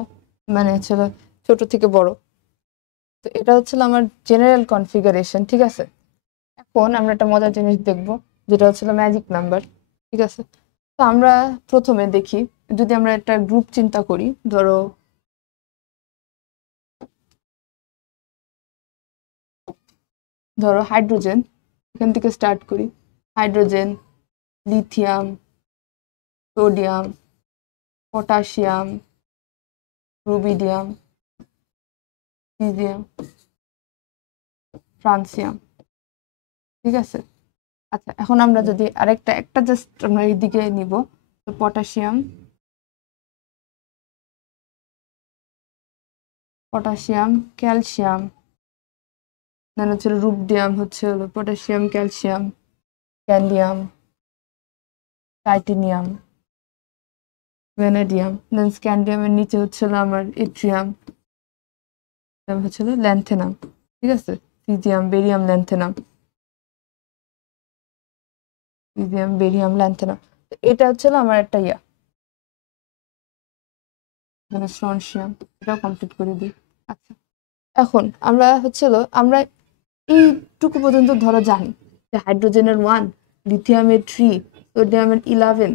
মানে হচ্ছিল ছোট থেকে বড়। তো এটা হচ্ছিল আমার জেনারেল কনফিগারেশন, ঠিক আছে। এখন আমরা একটা মজার জিনিস দেখব, যেটা হচ্ছিল ম্যাজিক নাম্বার, ঠিক আছে। তো আমরা প্রথমে দেখি, যদি আমরা একটা গ্রুপ চিন্তা করি, ধরো হাইড্রোজেন, এখান থেকে স্টার্ট করি। Hydrogen, lithium, sodium, potassium, rubidium, caesium, francium, ঠিক আছে। আচ্ছা, এখন আমরা যদি একটা জাস্ট আমরা এইদিকে নিব, তো পটাশিয়াম, ক্যালসিয়াম, দেন হচ্ছে রুবিডিয়াম, হচ্ছে potassium, calcium, scandium, titanium, vanadium, then স্ক্যান্ডিয়ামের নিচে হচ্ছিল আমার ইট্রিয়াম, হচ্ছিল ল্যান্থেনাম, ঠিক আছে। Caesium, barium, lanthanum, lanthanum. এটা হচ্ছিল আমার একটা স্ট্রনশিয়াম, এটাও কমপ্লিট করে দিই। আচ্ছা, এখন আমরা হচ্ছিল আমরা এইটুকু পর্যন্ত ধরো জানি যে হাইড্রোজেনের 1 লিথিয়ামের 3, সোডিয়ামের 11,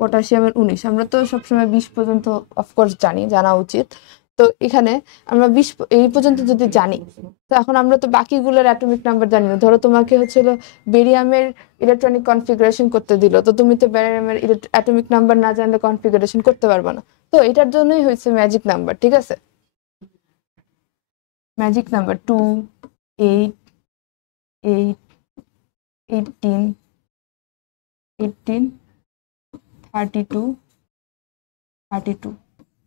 পটাশিয়ামের 19। আমরা তো সবসময় 20 পর্যন্ত অফকোর্স জানা উচিত। তো এখানে আমরা 20 এই পর্যন্ত যদি জানি, তো এখন আমরা তো বাকিগুলোর অ্যাটমিক নাম্বার জানি না। ধরো তোমাকে হচ্ছিল বেরিয়ামের ইলেকট্রনিক কনফিগারেশন করতে দিল, তো তুমি তো বেরিয়ামের অ্যাটমিক নাম্বার না জানলে কনফিগারেশন করতে পারবে না। তো এটার জন্যই হয়েছে ম্যাজিক নাম্বার, ঠিক আছে? Magic number 2, 8, 8, 18, 18, 32, 32।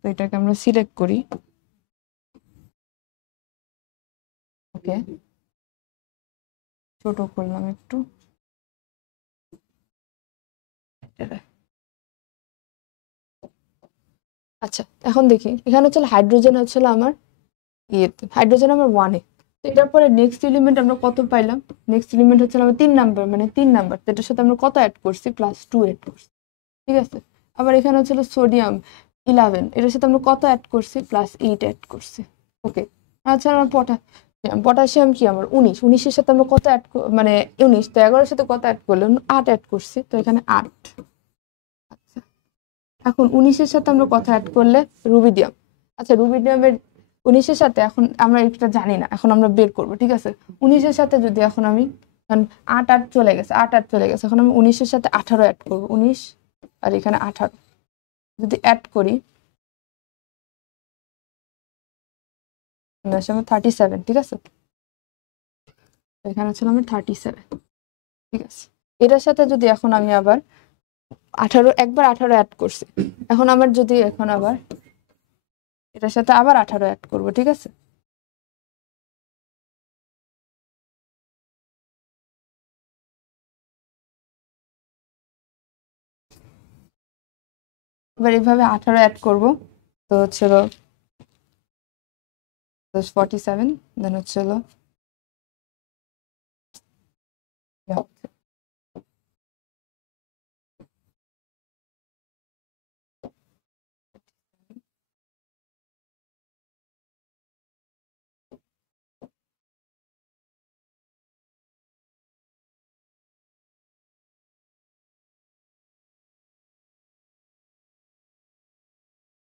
তো এটাকে আমরা সিলেক্ট করি। ওকে, ছোট করলাম একটু। আচ্ছা, এখন দেখি এখানে হচ্ছে হাইড্রোজেন হচ্ছিল আমার হাইড্রোজেন আমার 1-এ। তো এটার পরে নেক্সট এলিমেন্ট আমরা কত পাইলাম? নেক্সট এলিমেন্ট হচ্ছে আমার 3 নাম্বার, মানে 3 নাম্বার। তো এটার সাথে আমরা কত অ্যাড করছি? +2 অ্যাড করছি, ঠিক আছে? আবার এখানে হচ্ছিল সোডিয়াম 11, এটার সাথে আমরা কত অ্যাড করছি? +8 অ্যাড করছি। ওকে, আচ্ছা আমার পটাশিয়াম কি আমার 19, 19-এর সাথে আমরা কত অ্যাড, মানে 19, তো 11-এর সাথে কত অ্যাড করলে 8 অ্যাড করছি, তো এখানে 8। আচ্ছা, এখন 19-এর সাথে আমরা কত অ্যাড করলে? রুবিডিয়াম। আচ্ছা, রুবিডিয়ামের 19-এর সাথে এখন আমরা এটা জানি না, এখন আমরা বের করব, ঠিক আছে? 19-এর সাথে যদি এখন আমি 8 8 চলে গেছে, 8 8 চলে গেছে, এখন আমি 19-এর সাথে 18 অ্যাড করব। 19 আর এখানে 18 যদি অ্যাড করি, 37, ঠিক আছে? এখানে ছিল আমার 37, ঠিক আছে? এটার সাথে যদি এখন আমি আবার 18, একবার 18 অ্যাড করছি, এখন আমার যদি এখন আবার এটার সাথে আবার 18 অ্যাড করব, ঠিক আছে? এবার এইভাবে 18 অ্যাড করব, তো হচ্ছিল 47, দেন হচ্ছিল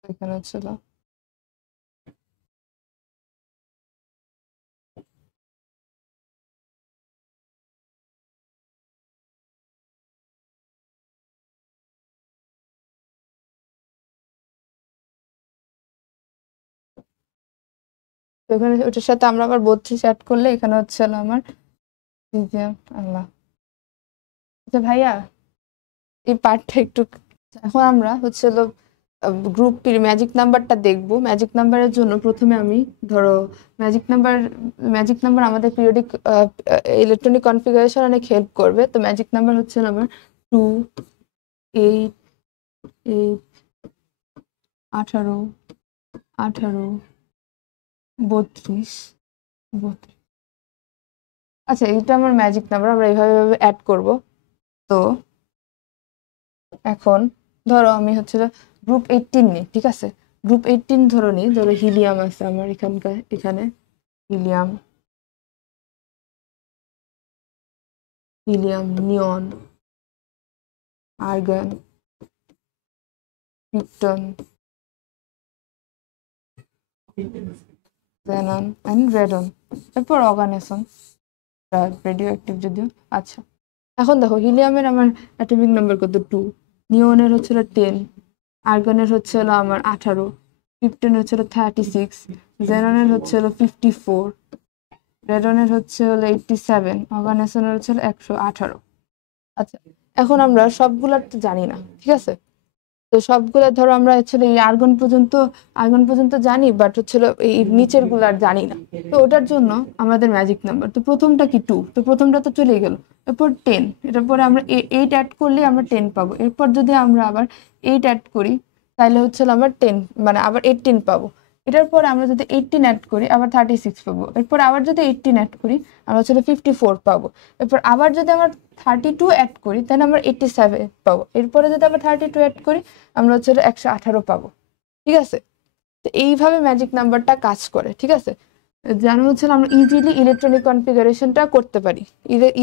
এখানে হচ্ছিল তো এখানে ওটার সাথে আমরা আবার 32 অ্যাড করলে এখানে হচ্ছে আমার আল্লাহ। আচ্ছা ভাইয়া, এই পার্টটা একটু, এখন আমরা হচ্ছে গ্রুপ ম্যাজিক নাম্বারটা দেখবো। ম্যাজিক নাম্বারের জন্য প্রথমে আমি ধরো ম্যাজিক নাম্বার আমাদের পিরিয়ডিক ইলেকট্রনিক কনফিগারেশন অনেক হেল্প করবে। তো ম্যাজিক নাম্বার হচ্ছে আমার 2, 8, 8, 18, 18, 32, 32। আচ্ছা, এটা আমার ম্যাজিক নাম্বার, আমরা এইভাবে অ্যাড করব। তো এখন ধরো আমি হচ্ছে গ্রুপ 18 নিই, ঠিক আছে? গ্রুপ 18 ধরো নিই, ধরো হিলিয়াম আছে আমার এখানে helium, neon, argon, krypton, xenon and radon, এরপর অর্গানেসন, রেডিও অ্যাক্টিভ যদিও। আচ্ছা, এখন দেখো হিলিয়ামের আমার অ্যাটমিক নাম্বার কত? 2, নিয়নের হচ্ছিল 10, আর্গনের হচ্ছিল আমার 18, ক্রিপ্টনের হচ্ছিল 36, জেননের হচ্ছিল 54, রেডনের হচ্ছে 87, অর্গানেসনের হচ্ছে 118। আচ্ছা, এখন আমরা সবগুলার তো জানি না, ঠিক আছে? তো সবগুলা ধরো আমরা হচ্ছে এই আর্গন পর্যন্ত জানি, বাট হচ্ছে এই নিচের গুলার জানি না। তো ওটার জন্য আমাদের ম্যাজিক নাম্বার, তো প্রথমটা কি 2, তো প্রথমটা তো চলেই গেল। এরপর 10, এটার পরে আমরা 8 অ্যাড করলে আমরা 10 পাবো। এরপর যদি আমরা আবার 8 অ্যাড করি, তাহলে হচ্ছে আমরা 10, মানে আবার 18 পাবো। এটার পরে আমরা যদি 18 অ্যাড করি আবার 36 পাবো। এরপর আবার যদি 18 অ্যাড করি আমরা হচ্ছে 54 পাবো। এরপর আবার যদি আমরা 32 অ্যাড করি তাহলে আমরা 87 পাবো। এরপরে যদি আবার 32 অ্যাড করি আমরা হচ্ছে 118 পাবো, ঠিক আছে? তো এইভাবে ম্যাজিক নাম্বারটা কাজ করে, ঠিক আছে? জানা হচ্ছে আমরা ইজিলি ইলেকট্রনিক কনফিগারেশনটা করতে পারি।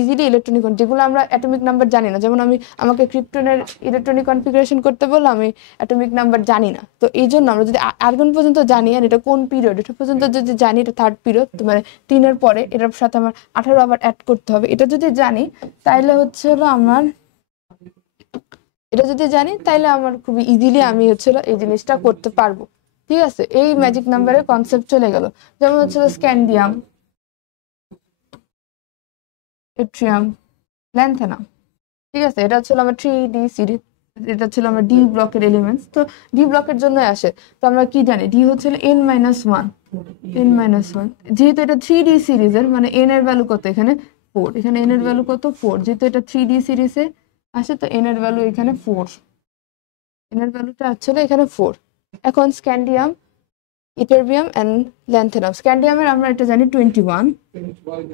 ইজিলি ইলেকট্রনিক, যেগুলো আমরা অ্যাটমিক নাম্বার জানি না, যেমন আমাকে ক্রিপ্টনের ইলেকট্রনিক কনফিগারেশন করতে বললে আমি অ্যাটমিক নাম্বার জানি না, তো এই জন্য আমরা যদি আর্গন পর্যন্ত জানি, আর এটা কোন পিরিয়ড এটা পর্যন্ত যদি জানি, এটা থার্ড পিরিয়ড, মানে 3-এর পরে এটার সাথে আমার 18 আবার অ্যাড করতে হবে, এটা যদি জানি তাইলে হচ্ছে হলো আমার, এটা যদি জানি তাইলে আমার খুবই ইজিলি আমি হচ্ছে এই জিনিসটা করতে পারবো। ঠিক আছে, এই ম্যাজিক নাম্বারের কনসেপ্ট চলে গেল। যেমন হচ্ছে স্ক্যান্ডিয়াম, ইট্রিয়াম, ল্যান্থেনাম। ঠিক আছে, এটা হচ্ছে আমার 3D সিরিজ, এটা ছিল আমার ডি ব্লকের এলিমেন্টস। তো ডি ব্লকের জন্য আসে, তো আমরা কি জানি ডি হচ্ছে n-1, n-1, যেহেতু এটা 3D সিরিজের, মানে n এর ভ্যালু কত এখানে 4, এখানে n এর ভ্যালু কত 4, যেহেতু এটা 3D সিরিজে আসে তো n এর ভ্যালু এখানে 4, n এর ভ্যালুটা আসলে এখানে 4। এখন স্ক্যান্ডিয়াম, ইটারবিয়াম এন্ড ল্যান্থেনাম। স্ক্যান্ডিয়ামের আমরা এটা জানি 21,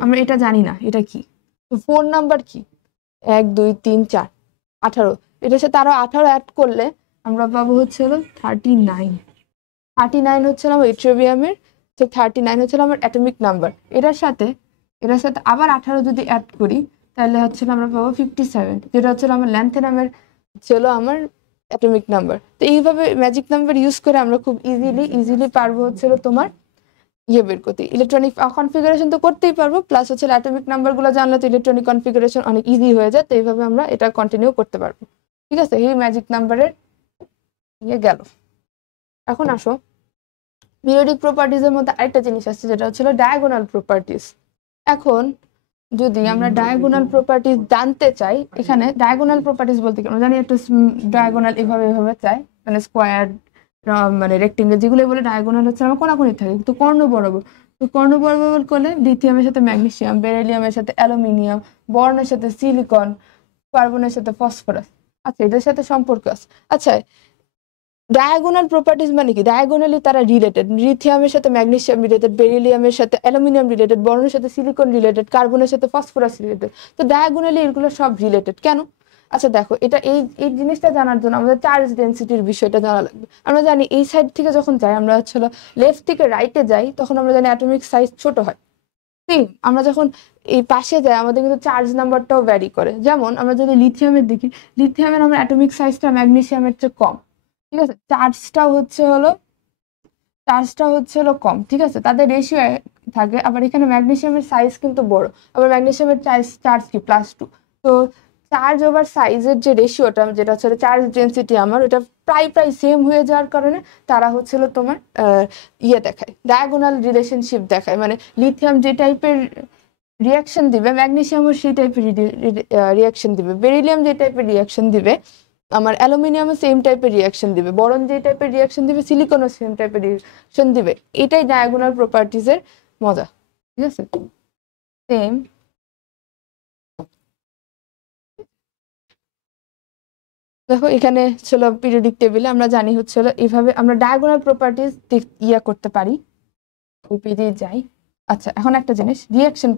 আমরা এটা জানি না এটা কি, তো 4 নাম্বার কি 1 2 3 4 18, এটার সাথে আরো 18 অ্যাড করলে আমরা পাবো হচ্ছে হলো 39। 39 হচ্ছে আমার ইট্রিয়ামের, তো 39 হচ্ছে আমার অ্যাটমিক নাম্বার। এটার সাথে আবার 18 যদি অ্যাড করি তাহলে হচ্ছে আমরা পাবো 57, যেটা হচ্ছে আমার ল্যান্থেনামের ছিল আমার অ্যাটমিক নাম্বার। তো এইভাবে ম্যাজিক নাম্বার ইউজ করে আমরা খুব ইজিলি পারবো হচ্ছে তোমার বের করতে, ইলেকট্রনিক কনফিগারেশন তো করতেই পারবো, প্লাস হচ্ছে অ্যাটমিক নাম্বার গুলো জানলে তো ইলেকট্রনিক কনফিগারেশন অনেক ইজি হয়ে যায়। তো এইভাবে আমরা এটা কন্টিনিউ করতে পারবো। ঠিক আছে, এই ম্যাজিক নাম্বারের গেল। এখন আসো পিরিয়ডিক প্রপার্টিজ এর মধ্যে আরেকটা জিনিস আছে, যেটা হচ্ছে ডায়াগোনাল প্রপার্টিজ। এখন যদি আমরা ডায়াগোনাল প্রপার্টিজ জানতে চাই, এখানে ডায়াগোনাল প্রপার্টিজ বলতে কি আমরা জানি একটা ডায়াগোনাল এভাবে চাই, মানে স্কোয়ার, মানে রেক্টেঙ্গেল, যেগুলো বলে ডায়াগোনাল হচ্ছে আমার কোনাকুনি থাকে, তো কর্ণ বরাবর। তো কর্ণ বরাবর করলে লিথিয়ামের সাথে ম্যাগনেসিয়াম, বেরিলিয়ামের সাথে অ্যালুমিনিয়াম, বরনের সাথে সিলিকন, কার্বনের সাথে ফসফরাস। আচ্ছা, এদের সাথে সম্পর্ক আছে। আচ্ছা, ডায়াগোনাল প্রপার্টিজ মানে কি, ডায়াগোনালি তারা রিলেটেড, লিথিয়ামের সাথে ম্যাগনেসিয়াম রিলেটেড, বেরিলিয়ামের সাথে অ্যালুমিনিয়াম রিলেটেড, বরনের সাথে সিলিকন রিলেটেড, কার্বনের সাথে ফসফরাস রিলেটেড। তো ডায়াগোনালি এগুলো সব রিলেটেড কেন? আচ্ছা দেখো, এটা এই এই জিনিসটা জানার জন্য আমাদের চার্জ ডেনসিটির বিষয়টা জানা লাগবে। আমরা জানি এই সাইড থেকে যখন যাই, আমরা হচ্ছে লেফট থেকে রাইটে যাই, তখন আমরা জানি অ্যাটমিক সাইজ ছোট হয়। সেম আমরা যখন এই পাশে যাই আমাদের কিন্তু চার্জ নাম্বারটাও ভ্যারি করে। যেমন আমরা যদি লিথিয়ামের দেখি, লিথিয়ামের আমরা অ্যাটমিক সাইজটা ম্যাগনেসিয়ামের চেয়ে কম। ঠিক আছে, চার্জটা হচ্ছে হলো কম। ঠিক আছে, তাদের রেশিও থাকে। আবার এখানে ম্যাগনেসিয়ামের সাইজ কিন্তু বড়, আবার ম্যাগনেসিয়ামের চার্জ কি +2। তো চার্জ ওভার সাইজের যে রেশিওটা, যেটা হচ্ছে চার্জ ডেনসিটি আমার, ওটা প্রায় সেম হয়ে যাওয়ার কারণে তারা হচ্ছিল তোমার দেখায়, ডায়াগোনাল রিলেশনশিপ দেখায়। মানে লিথিয়াম যে টাইপের রিয়াকশন দিবে, ম্যাগনেসিয়ামও সেই টাইপের রিয়াকশন দিবে, বেরিলিয়াম যে টাইপের রিয়াকশন দিবে, আমার অ্যালুমিনিয়ামও সেম টাইপের রিয়াকশন দিবে, বরন যে টাইপের রিয়াকশন দিবে, সিলিকনও সেম টাইপের রিয়াকশন দিবে। এটাই ডায়াগোনাল প্রপার্টিজের মজা। ঠিক আছে, সেম। দেখো এখানে ছিল পিরিয়ডিক টেবিলে আমরা জানি হচ্ছে এইভাবে আমরা ডায়াগোনাল প্রপার্টিজ করতে পারি। ওই পেজে যাই। আচ্ছা, এখন একটা জিনিস, রিয়াকশন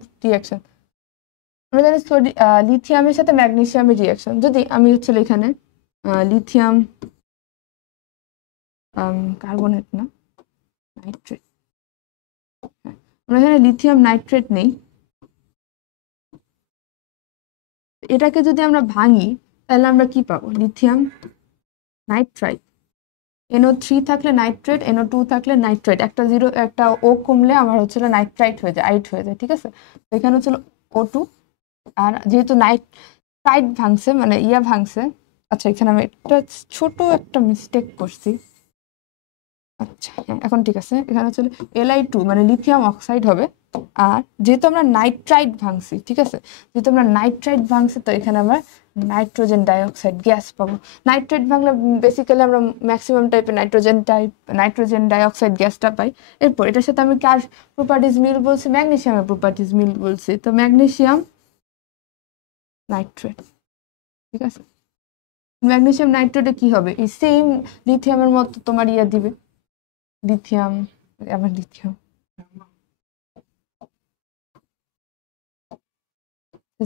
আমরা জানি লিথিয়ামের সাথে ম্যাগনেসিয়ামের রিয়াকশন। যদি আমি হচ্ছে এখানে লিথিয়াম কার্বনেট না নাইট্রেট, আমরা এখানে লিথিয়াম নাইট্রেট নেই, এটাকে যদি আমরা ভাঙি তাহলে আমরা কি পাবো, লিথিয়াম নাইট্রাইট, NO3 থাকলে নাইট্রেট, NO2 থাকলে নাইট্রেট, একটা জিরো একটা ও কমলে আমার হচ্ছে নাইট্রাইট হয়ে যায়, আইট হয়ে যায়। ঠিক আছে, তো এখানে হচ্ছে O2, আর যেহেতু নাইট্রাইট ভাঙছে মানে ভাঙছে। আচ্ছা, এখানে আমি ছোট একটা মিস্টেক করছি। আচ্ছা হ্যাঁ, এখন ঠিক আছে, এখানে হচ্ছে Li2 মানে লিথিয়াম অক্সাইড হবে। আর যেহেতু আমরা নাইট্রাইট ভাঙছি, ঠিক আছে, যেহেতু আমরা নাইট্রাইট ভাঙছি, তো এখানে আমরা নাইট্রোজেন ডাইঅক্সাইড গ্যাস পাবো। নাইট্রেট ভাঙলে বেসিক্যালি আমরা ম্যাক্সিমাম টাইপের নাইট্রোজেন ডাইঅক্সাইড গ্যাসটা পাই। এরপর এটার সাথে আমি কার প্রপার্টিজ মিল বলছি, ম্যাগনেসিয়ামের প্রপার্টিজ মিল বলছি, তো ম্যাগনেসিয়াম নাইট্রেট। ঠিক আছে, ম্যাগনেসিয়াম নাইট্রেটে কি হবে, এই সেম লিথিয়ামের মতো তোমার দিবে, লিথিয়াম, আবার লিথিয়াম,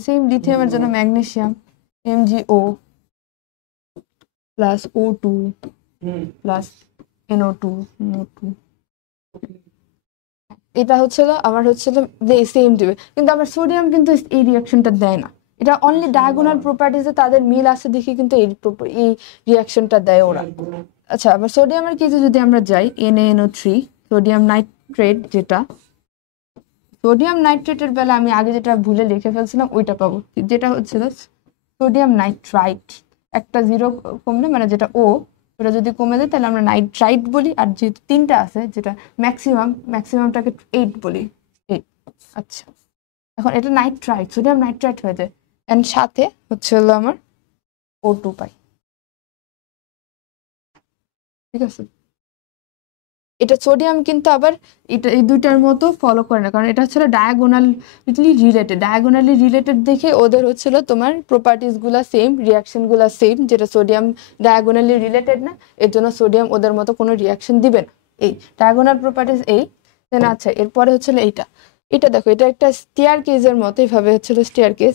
সেম লিথিয়ামের জন্য magnesium MgO plus O2 plus NO2, এটা হচ্ছিল আমার হচ্ছিল যে সেম দিবে, কিন্তু আমার সোডিয়াম কিন্তু এই রিয়াকশনটা দেয় না। এটা অনলি ডায়াগোনাল প্রপার্টিজে তাদের মিল আছে দেখে কিন্তু এই রিয়াকশনটা দেয় ওরা। আচ্ছা, আবার সোডিয়ামের কেসে যদি আমরা যাই, NaNO3 সোডিয়াম নাইট্রেট, যেটা সোডিয়াম নাইট্রেটের বেলা আমি আগে যেটা ভুলে লিখে ফেলছিলাম ওইটা পাবো, যেটা হচ্ছিল সোডিয়াম নাইট্রাইট। একটা জিরো কমলে মানে যেটা ও, ওটা যদি কমে যায় তাহলে আমরা নাইট্রাইট বলি, আর যেহেতু তিনটা আছে যেটা ম্যাক্সিমামটাকে 8 বলি, 8। আচ্ছা, এখন এটা নাইট্রাইট, সোডিয়াম নাইট্রাইট হয়ে যায়, এন্ড সাথে হচ্ছে হলো আমার O2 পাই। ঠিক আছে, এটা সোডিয়াম কিন্তু আবার এটা এই দুইটার মতো ফলো করে না, কারণ এটা হচ্ছে ডায়াগোনালি রিলেটেড দেখে ওদের হচ্ছিল তোমার প্রপার্টিস গুলা সেম, রিয়াকশন গুলা সেম, যেটা সোডিয়াম ডায়াগোনালি রিলেটেড না, এর জন্য সোডিয়াম ওদের মতো কোনো রিয়াকশন দিবে না। এই ডায়াগোনাল প্রপার্টিস এই। দেন আচ্ছা, এরপরে হচ্ছিল এটা দেখো, এটা একটা স্টেয়ার কেজের মতো, এইভাবে হচ্ছিল স্টেয়ার কেজ।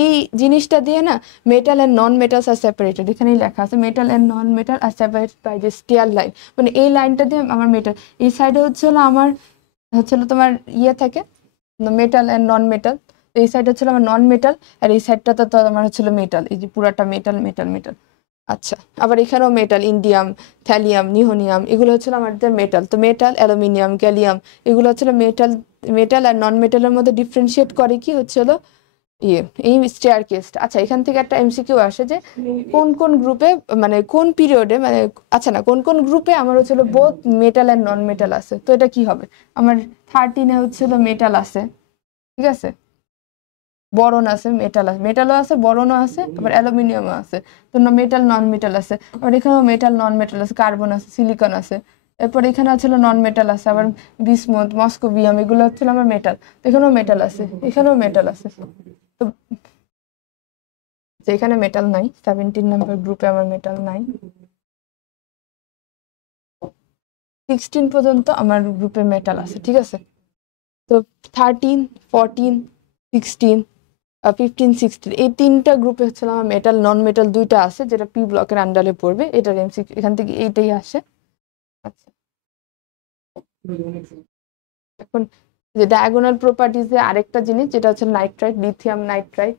এই জিনিসটা দিয়ে না metal and non metals are separated, এখানেই লেখা আছে metal and non metal are separated by যে স্টেয়ার লাইন, মানে এই লাইনটা দিয়ে আমার মেটাল, এই সাইডে হচ্ছিল আমার হচ্ছিল তোমার থাকে মেটাল এন্ড নন মেটাল, এই সাইড হচ্ছিল আমার নন মেটাল, আর এই সাইডটা তো আমার হচ্ছিল মেটাল, এই যে পুরাটা মেটাল মেটাল মেটাল। আচ্ছা, আবার এখানেও মেটাল, ইন্ডিয়াম, থ্যালিয়াম, নিউটোনিয়াম, এগুলো হচ্ছিল আমাদের মেটাল। তো মেটাল, অ্যালুমিনিয়াম, গ্যালিয়াম, এগুলো হচ্ছিল মেটাল আর নন মেটালের মধ্যে ডিফারেন্সিয়েট করে কি হচ্ছিল এই স্টেয়ার কেসটা। আচ্ছা, এখান থেকে একটা MCQ আসে যে কোন কোন গ্রুপে মানে কোন পিরিয়ডে মানে আচ্ছা না কোন কোন গ্রুপে আমার হচ্ছিল বোথ মেটাল আর নন মেটাল আছে। তো এটা কি হবে, আমার 13-এ হচ্ছিল মেটাল আছে, ঠিক আছে, বরন আছে, মেটালও আছে, বরনও আছে, আবার অ্যালুমিনিয়ামও আছে। তো মেটাল নন মেটাল আছে, আবার এখানেও মেটাল নন মেটাল আছে, কার্বন আছে, সিলিকন আছে। এরপর এখানে হচ্ছিল নন মেটাল আছে, আবার বিসমুথ, মস্কোবিয়াম, এগুলো হচ্ছিল আমার মেটাল। এখানেও মেটাল আছে, এখানেও মেটাল আছে। তো এখানে মেটাল নাই, 17 নাম্বার গ্রুপে আমার মেটাল নাই। 16 পর্যন্ত আমার গ্রুপে মেটাল আছে, ঠিক আছে। তো 13, 14, 16, 15, 16 এই তিনটা গ্রুপে হচ্ছে আমার মেটাল নন মেটাল দুইটা আছে, যেটা পি ব্লকের আন্ডারে পড়বে। এটার MCQ এখান থেকে এইটাই আসে। আচ্ছা, এখন যে ডায়াগোনাল প্রপার্টিজে আরেকটা জিনিস যেটা হচ্ছে নাইট্রাইট,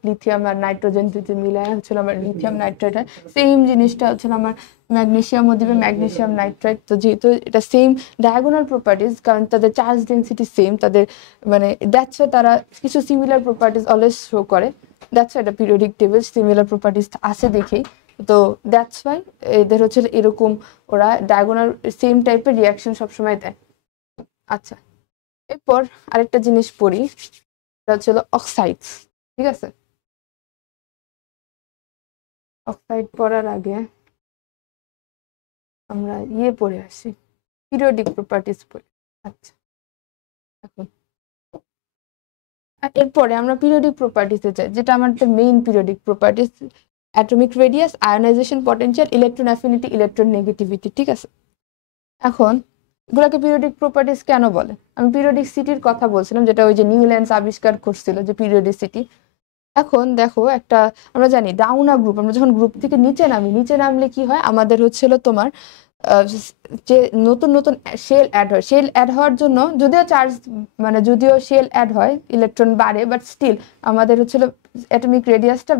লিথিয়াম আর নাইট্রোজেন যদি মিলায় হচ্ছে আমার লিথিয়াম নাইট্রাইট হয়। সেম জিনিসটা হচ্ছে আমার ম্যাগনেসিয়ামও দিবে, ম্যাগনেসিয়াম নাইট্রাইট। তো যেহেতু এটা সেম ডায়াগোনাল প্রপার্টিজ, কারণ তাদের চার্জ ডেন্সিটি সেম, তাদের মানে দ্যাটস ওয়াই তারা কিছু সিমিলার প্রপার্টিজ অলওয়েজ শো করে। দ্যাটস ওয়াই এটা পিরিয়ডিক টেবিল সিমিলার প্রপার্টিজ আছে দেখেই। তো দ্যাটস ওয়াই এদের হচ্ছে এরকম ওরা ডায়াগোনাল সেম টাইপের রিয়াকশন সবসময় দেয়। আচ্ছা, এরপর আরেকটা জিনিস পড়ি, সেটা হচ্ছে অক্সাইডস। ঠিক আছে, অক্সাইড পড়ার আগে আমরা পড়ে আসি, পিরিয়ডিক প্রপার্টিজ পড়ি। আচ্ছা, এখন এরপরে আমরা পিরিয়ডিক প্রপার্টিসে যাই, যেটা আমাদের main periodic properties, atomic radius, ionization potential, electron affinity, electron negativity. ঠিক আছে, এখন এগুলোকে পিরিয়ডিক প্রপার্টিস কেন বলে? আমি পিরিয়ডিসিটির কথা বলছিলাম, যেটা ওই যে নিউল্যান্ডস আবিষ্কার করছিল যে পিরিয়ডিসিটি। এখন দেখো, একটা আমরা জানি ডাউনা গ্রুপ, আমরা যখন গ্রুপ থেকে নিচে নামলে কি হয়, আমাদের হচ্ছিল তোমার যে নতুন নতুন শেল অ্যাড হয়। শেল অ্যাড হওয়ার জন্য যদিও শেল অ্যাড হয়, ইলেকট্রন বাড়ে, বাট স্টিল আমাদের হচ্ছিল অ্যাটমিক রেডিয়াসটা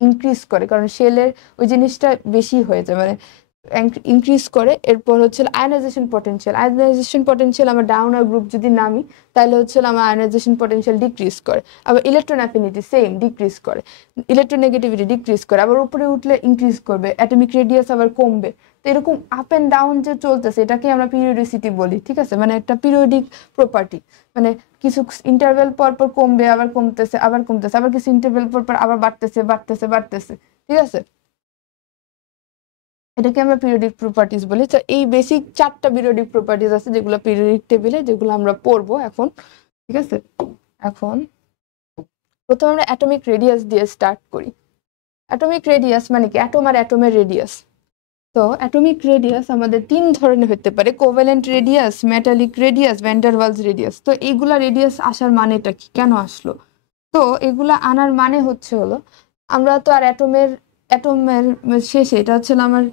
ইনক্রিজ করে, কারণ শেলের ওই জিনিসটা বেশি হয়ে যায়, মানে ইনক্রিজ করে। এরপর হচ্ছে আয়োনাইজেশন পটেনশিয়াল আমার ডাউনার গ্রুপ যদি নামি, তাহলে হচ্ছে আমার আয়োনাইজেশন পটেনশিয়াল ডিক্রিজ করে। আবার ইলেকট্রন অ্যাফিনিটি সেম ডিক্রিজ করে, ইলেকট্রন নেগেটিভিটি ডিক্রিজ করে, আবার উপরে উঠলে ইনক্রিজ করবে, অ্যাটমিক রেডিয়াস আবার কমবে। তো এরকম আপ এন্ড ডাউন যে চলতেছে, এটাকে আমরা পিরিয়ডিসিটি বলি। ঠিক আছে, মানে একটা পিরিয়ডিক প্রপার্টি, মানে কিছু ইন্টারভেল পর পর কমবে, আবার কমতেছে, আবার কমতেছে, আবার কিছু ইন্টারভেল পর পর আবার বাড়তেছে বাড়তেছে বাড়তেছে। ঠিক আছে, এটাকে আমরা পিরিয়ডিক প্রপার্টিজ বলি। তো এই বেসিক 4টা পিরিয়ডিক প্রপার্টিজ আছে, যেগুলো পিরিয়ডিক টেবিলে, যেগুলো আমরা পড়বো এখন। ঠিক আছে, এখন প্রথমে আমরা অ্যাটমিক রেডিয়াস দিয়ে স্টার্ট করি। অ্যাটমিক রেডিয়াস মানে কি? অ্যাটম আর অ্যাটমের রেডিয়াস। তো অ্যাটমিক রেডিয়াস আমাদের 3 ধরনের হতে পারে: covalent radius, metallic radius, van der Waals radius. তো এইগুলা রেডিয়াস আসার মানেটা কি, কেন আসলো? তো এগুলা আনার মানে হলো, আমরা তো আর অ্যাটমের শেষে এটা হচ্ছে আমার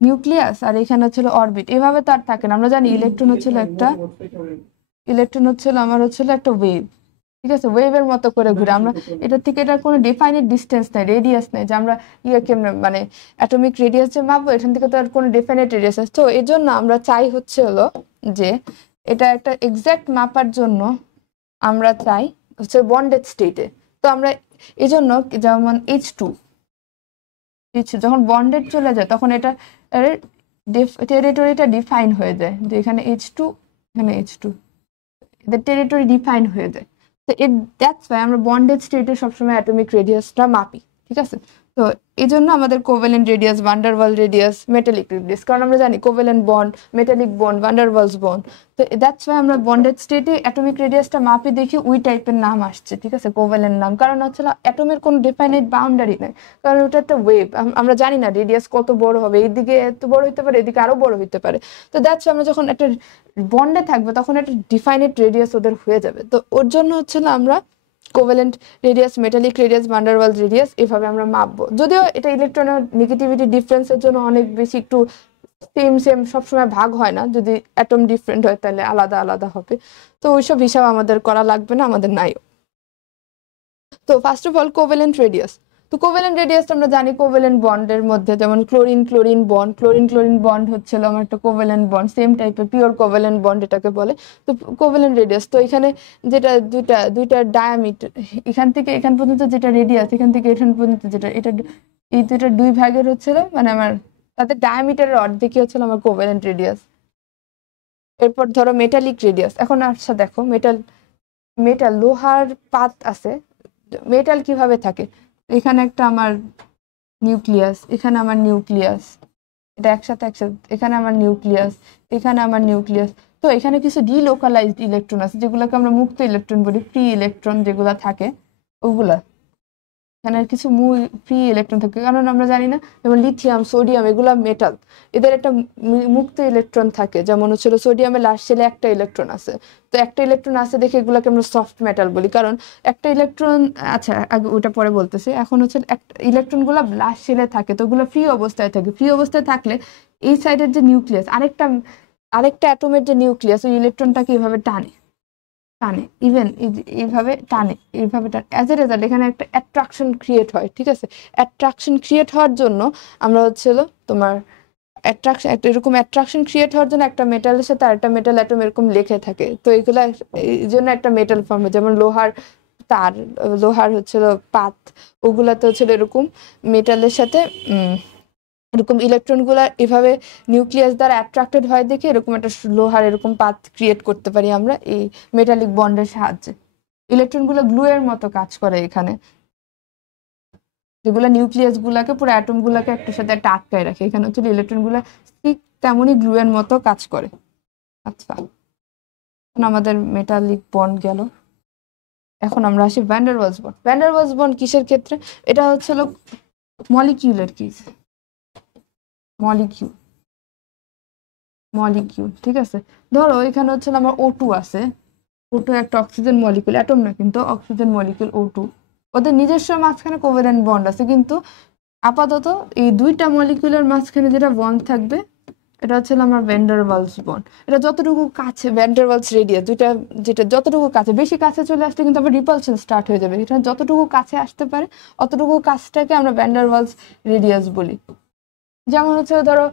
নিউক্লিয়াস, আর এখানে হচ্ছিল অরবিট, এভাবে তো আর থাকে না। আমরা জানি ইলেকট্রন হচ্ছিল একটা ইলেকট্রন হচ্ছিল আমার হচ্ছিল একটা ওয়েভ, ঠিক আছে, ওয়েভের মতো করে ঘুরে। আমরা এটা থেকে এটার কোনো ডিফাইনিড ডিস্টেন্স নাই, রেডিয়াস নাই যে আমরা কেমনে মানে অ্যাটমিক রেডিয়াস যে মাপবো, এখান থেকে তো আর কোনো ডিফাইনিট রেডিয়াস আছে। তো এই জন্য আমরা চাই হচ্ছে হলো যে এটা একটা এক্সাক্ট মাপার জন্য আমরা চাই হচ্ছে বন্ডেড স্টেটে। তো আমরা এই জন্য যেমন H2 যখন বন্ডেড চলে যায় তখন এটা টেরিটরিটা ডিফাইন হয়ে যায়, যে এখানে H2 এখানে H2, এদের টেরিটরি ডিফাইন হয়ে যায়। তো দ্যাটস ওয়াই আমরা বন্ডেড স্টেটে সবসময় অ্যাটমিক রেডিয়াসটা মাপি, ঠিক আছে। তো এই জন্য আমাদের কোভ্যালেন্ট রেডিয়াস, ভান ডার ওয়াল রেডিয়াস, মেটালিক রেডিয়াস, কারণ আমরা জানি কোভ্যালেন্ট বন্ড, মেটালিক বন্ড, ভান ডার ওয়ালস বন্ড। তো দ্যাটস ওয়াই আমরা বন্ডেড স্টেটে অ্যাটমিক রেডিয়াসটা মাপি, দেখি ওই টাইপের নাম আসছে, ঠিক আছে, কোভ্যালেন্ট নাম। কারণ হচ্ছে অ্যাটমের কোনো ডিফাইনাইট বাউন্ডারি নেই, কারণ ওটা একটা ওয়েভ, আমরা জানি না রেডিয়াস কত বড় হবে, এইদিকে এত বড় হতে পারে, এদিকে আরো বড় হতে পারে। তো দ্যাটস ওয়াই আমরা যখন একটা বন্ডে থাকবে তখন একটা ডিফাইনাইট রেডিয়াস ওদের হয়ে যাবে। তো ওর জন্য হচ্ছে আমরা কোভ্যালেন্ট রেডিয়াস, মেটালিক রেডিয়াস, ভান ডার ওয়ালস রেডিয়াস এভাবে আমরা মাপবো। যদিও এটা ইলেকট্রনের নেগেটিভিটি ডিফারেন্সের জন্য অনেক বেশি একটু সেম সবসময় ভাগ হয় না, যদি অ্যাটম ডিফারেন্ট হয় তাহলে আলাদা আলাদা হবে। তো ওইসব হিসাব আমাদের করা লাগবে না, আমাদের নাইও। তো first of all covalent radius. তো কোভ্যালেন্ট রেডিয়াস আমরা জানি কোভ্যালেন্ট বন্ডের মধ্যে, যেমন ক্লোরিন ক্লোরিন বন্ড হচ্ছিল আমার একটা কোভ্যালেন্ট বন্ড, সেম টাইপের পিওর কোভ্যালেন্ট বন্ড এটাকে বলে। তো কোভ্যালেন্ট রেডিয়াস, তো এখানে যেটা দুইটা ডায়ামিটার, এখান থেকে এখান পর্যন্ত যেটা রেডিয়াস, এখান থেকে এখান পর্যন্ত যেটা, এটা এই দুইটা দুই ভাগের হচ্ছিল মানে আমার তাদের ডায়ামিটারের অর্ধেকই হচ্ছিল আমার কোভ্যালেন্ট রেডিয়াস। এরপর ধরো মেটালিক রেডিয়াস। এখন আচ্ছা দেখো মেটাল লোহার পাত আছে, মেটাল কিভাবে থাকে, এখানে একটা আমার নিউক্লিয়াস, এখানে আমার নিউক্লিয়াস, এটা একসাথে এখানে আমার নিউক্লিয়াস, এখানে আমার নিউক্লিয়াস। তো এখানে কিছু ডিলোকালাইজড ইলেকট্রন আছে যেগুলোকে আমরা মুক্ত ইলেকট্রন বলি, ফ্রি ইলেকট্রন যেগুলো থাকে ওগুলা, এখানে কিছু ফ্রি ইলেকট্রন থাকে, কারণ আমরা জানি না যেমন লিথিয়াম, সোডিয়াম এগুলা মেটাল, এদের একটা মুক্ত ইলেকট্রন থাকে। যেমন হচ্ছিল সোডিয়ামের লাস্ট শেলে একটা ইলেকট্রন আছে, তো একটা ইলেকট্রন আছে দেখে এগুলাকে আমরা সফট মেটাল বলি, কারণ একটা ইলেকট্রন, আচ্ছা আগে ওটা পরে বলতেছি। এখন হচ্ছে ইলেকট্রন গুলা লাস্ট শেলে থাকে, তো ওগুলো ফ্রি অবস্থায় থাকে। ফ্রি অবস্থায় থাকলে এই সাইডের যে নিউক্লিয়াস, আরেকটা অ্যাটমের যে নিউক্লিয়াস, ওই ইলেকট্রনটাকে এইভাবে টানে ইভেন এইভাবে টানে অ্যাজ এ রেজাল্ট এখানে একটা অ্যাট্রাকশন ক্রিয়েট হয়, ঠিক আছে। অ্যাট্রাকশন ক্রিয়েট হওয়ার জন্য আমরা হচ্ছিল তোমার এরকম অ্যাট্রাকশন ক্রিয়েট হওয়ার জন্য একটা মেটালের সাথে আরেকটা মেটাল অ্যাটম এরকম লেখে থাকে। তো এগুলা এই জন্য একটা মেটাল ফর্ম হয়, যেমন লোহার হচ্ছিল পাত, ওগুলাতে হচ্ছিল এরকম মেটালের সাথে এরকম ইলেকট্রন গুলা এভাবে নিউক্লিয়াস দ্বারা অ্যাট্রাক্টেড হয় দেখে এরকম একটা লোহার এরকম পাত ক্রিয়েট করতে পারি আমরা এই মেটালিক বন্ডের সাহায্যে। ইলেকট্রন গুলো গ্লু এর মতো কাজ করে এখানে, যেগুলো নিউক্লিয়াস গুলাকে পুরো অ্যাটম গুলাকে একটার সাথে একটা আটকায় রাখে। এখানে হচ্ছে ইলেকট্রন গুলা ঠিক তেমনই গ্লু এর মতো কাজ করে। আচ্ছা, আমাদের মেটালিক বন্ড গেল। এখন আমরা আসি van der Waals bond. Van der Waals bond কিসের ক্ষেত্রে? এটা হচ্ছে মলিকিউলের কেস, মলিকিউল, ঠিক আছে। ধরো এখানে হচ্ছে আমার O2 আছে, O2 একটা অক্সিজেন মলিকিউল, অ্যাটম না কিন্তু অক্সিজেন মলিকিউল O2, ওদের নিজস্ব মাঝখানে কোভ্যালেন্ট বন্ড আছে, কিন্তু আপাতত এই দুইটা মলিকিউলের মাঝখানে যেটা বন্ড থাকবে এটা হচ্ছে আমার ভ্যান ডার ওয়ালস বন্ড। এটা যতটুকু কাছে ভ্যান ডার ওয়ালস রেডিয়াস যেটা যতটুকু কাছে, বেশি কাছে চলে আসলে কিন্তু আবার রিপালশন স্টার্ট হয়ে যাবে। এটা যতটুকু কাছে আসতে পারে অতটুকু কাছটাকে আমরা ভ্যান ডার ওয়ালস রেডিয়াস বলি। যেমন হচ্ছে ধরো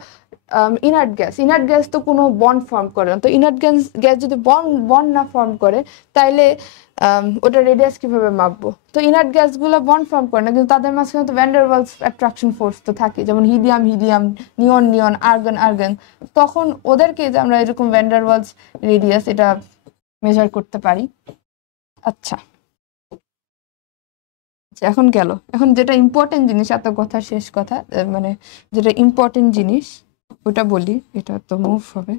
ইনার্ট গ্যাস তো কোনো বন্ড ফর্ম করে না, তো ইনার্ট গ্যাস যদি বন্ড না ফর্ম করে তাইলে ওটা রেডিয়াস কিভাবে মাপবো? তো ইনার্ট গ্যাসগুলো বন্ড ফর্ম করে না, কিন্তু তাদের মাঝখানে তো van der Waals attraction force তো থাকে, যেমন হিলিয়াম নিয়ন আর্গন। তখন ওদেরকে যে আমরা এরকম ভ্যান ডার ওয়ালস রেডিয়াস এটা মেজার করতে পারি। আচ্ছা, এখন যেটা ইম্পর্টেন্ট জিনিস, এত কথা শেষ কথা, মানে যেটা ইম্পর্টেন্ট জিনিস ওটা বলি, এটা তো মুভ হবে।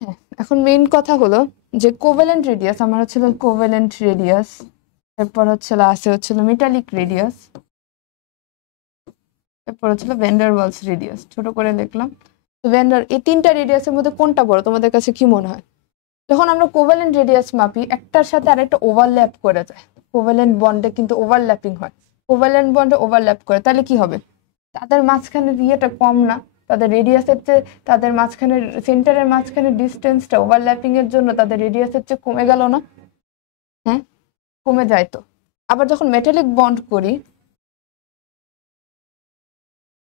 হ্যাঁ, এখন মেইন কথা হলো যে কোভ্যালেন্ট রেডিয়াস আমার হচ্ছিল কোভ্যালেন্ট রেডিয়াস, এরপর হচ্ছিল মেটালিক রেডিয়াস, এরপর হচ্ছিল ভ্যান ডার ওয়ালস রেডিয়াস। ছোট করে লিখলাম। তো এই তিনটা রেডিয়াসের মধ্যে কোনটা বড় তোমাদের কাছে কি মনে হয়? যখন আমরা কোভ্যালেন্ট রেডিয়াস মাপি একটার সাথে আরেকটা ওভারল্যাপ করে যায়, কোভ্যালেন্ট বন্ডে কিন্তু ওভারল্যাপিং হয়, কোভ্যালেন্ট বন্ডে ওভারল্যাপ করে, তাহলে কি হবে? তাদের মাঝখানের ইয়েটা কম না, তাদের রেডিয়াসের চেয়ে তাদের মাঝখানের সেন্টারের মাঝখানে ডিস্টেন্সটা ওভারল্যাপিং এর জন্য তাদের রেডিয়াসের চেয়ে কমে গেল না? হ্যাঁ, কমে যায়। তো আবার যখন মেটালিক বন্ড করি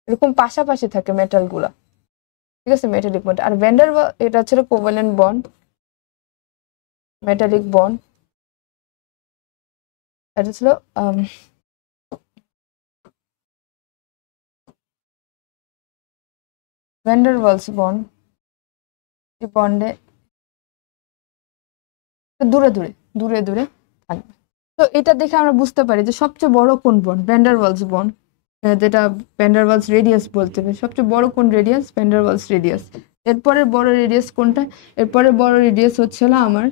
এরকম পাশাপাশি থাকে মেটাল গুলা, ঠিক আছে, মেটালিক বন্ড। আর ভ্যান ডার এটা ছিল কোভ্যালেন্ট বন্ড, মেটালিক বন্ড এটা ছিল ভ্যান ডার ওয়ালস বন্ড। এই বন্ডে দূরে দূরে দূরে দূরে থাকবে। তো এটা দেখে আমরা বুঝতে পারি যে সবচেয়ে বড় কোন bond, van der Waals bond, যেটা ভ্যান ডার ওয়ালস রেডিয়াস বলতে হবে। সবচেয়ে বড় কোন radius? Van der Waals radius. এরপরের বড় রেডিয়াস কোনটা? এরপরের বড় রেডিয়াস হচ্ছে আমার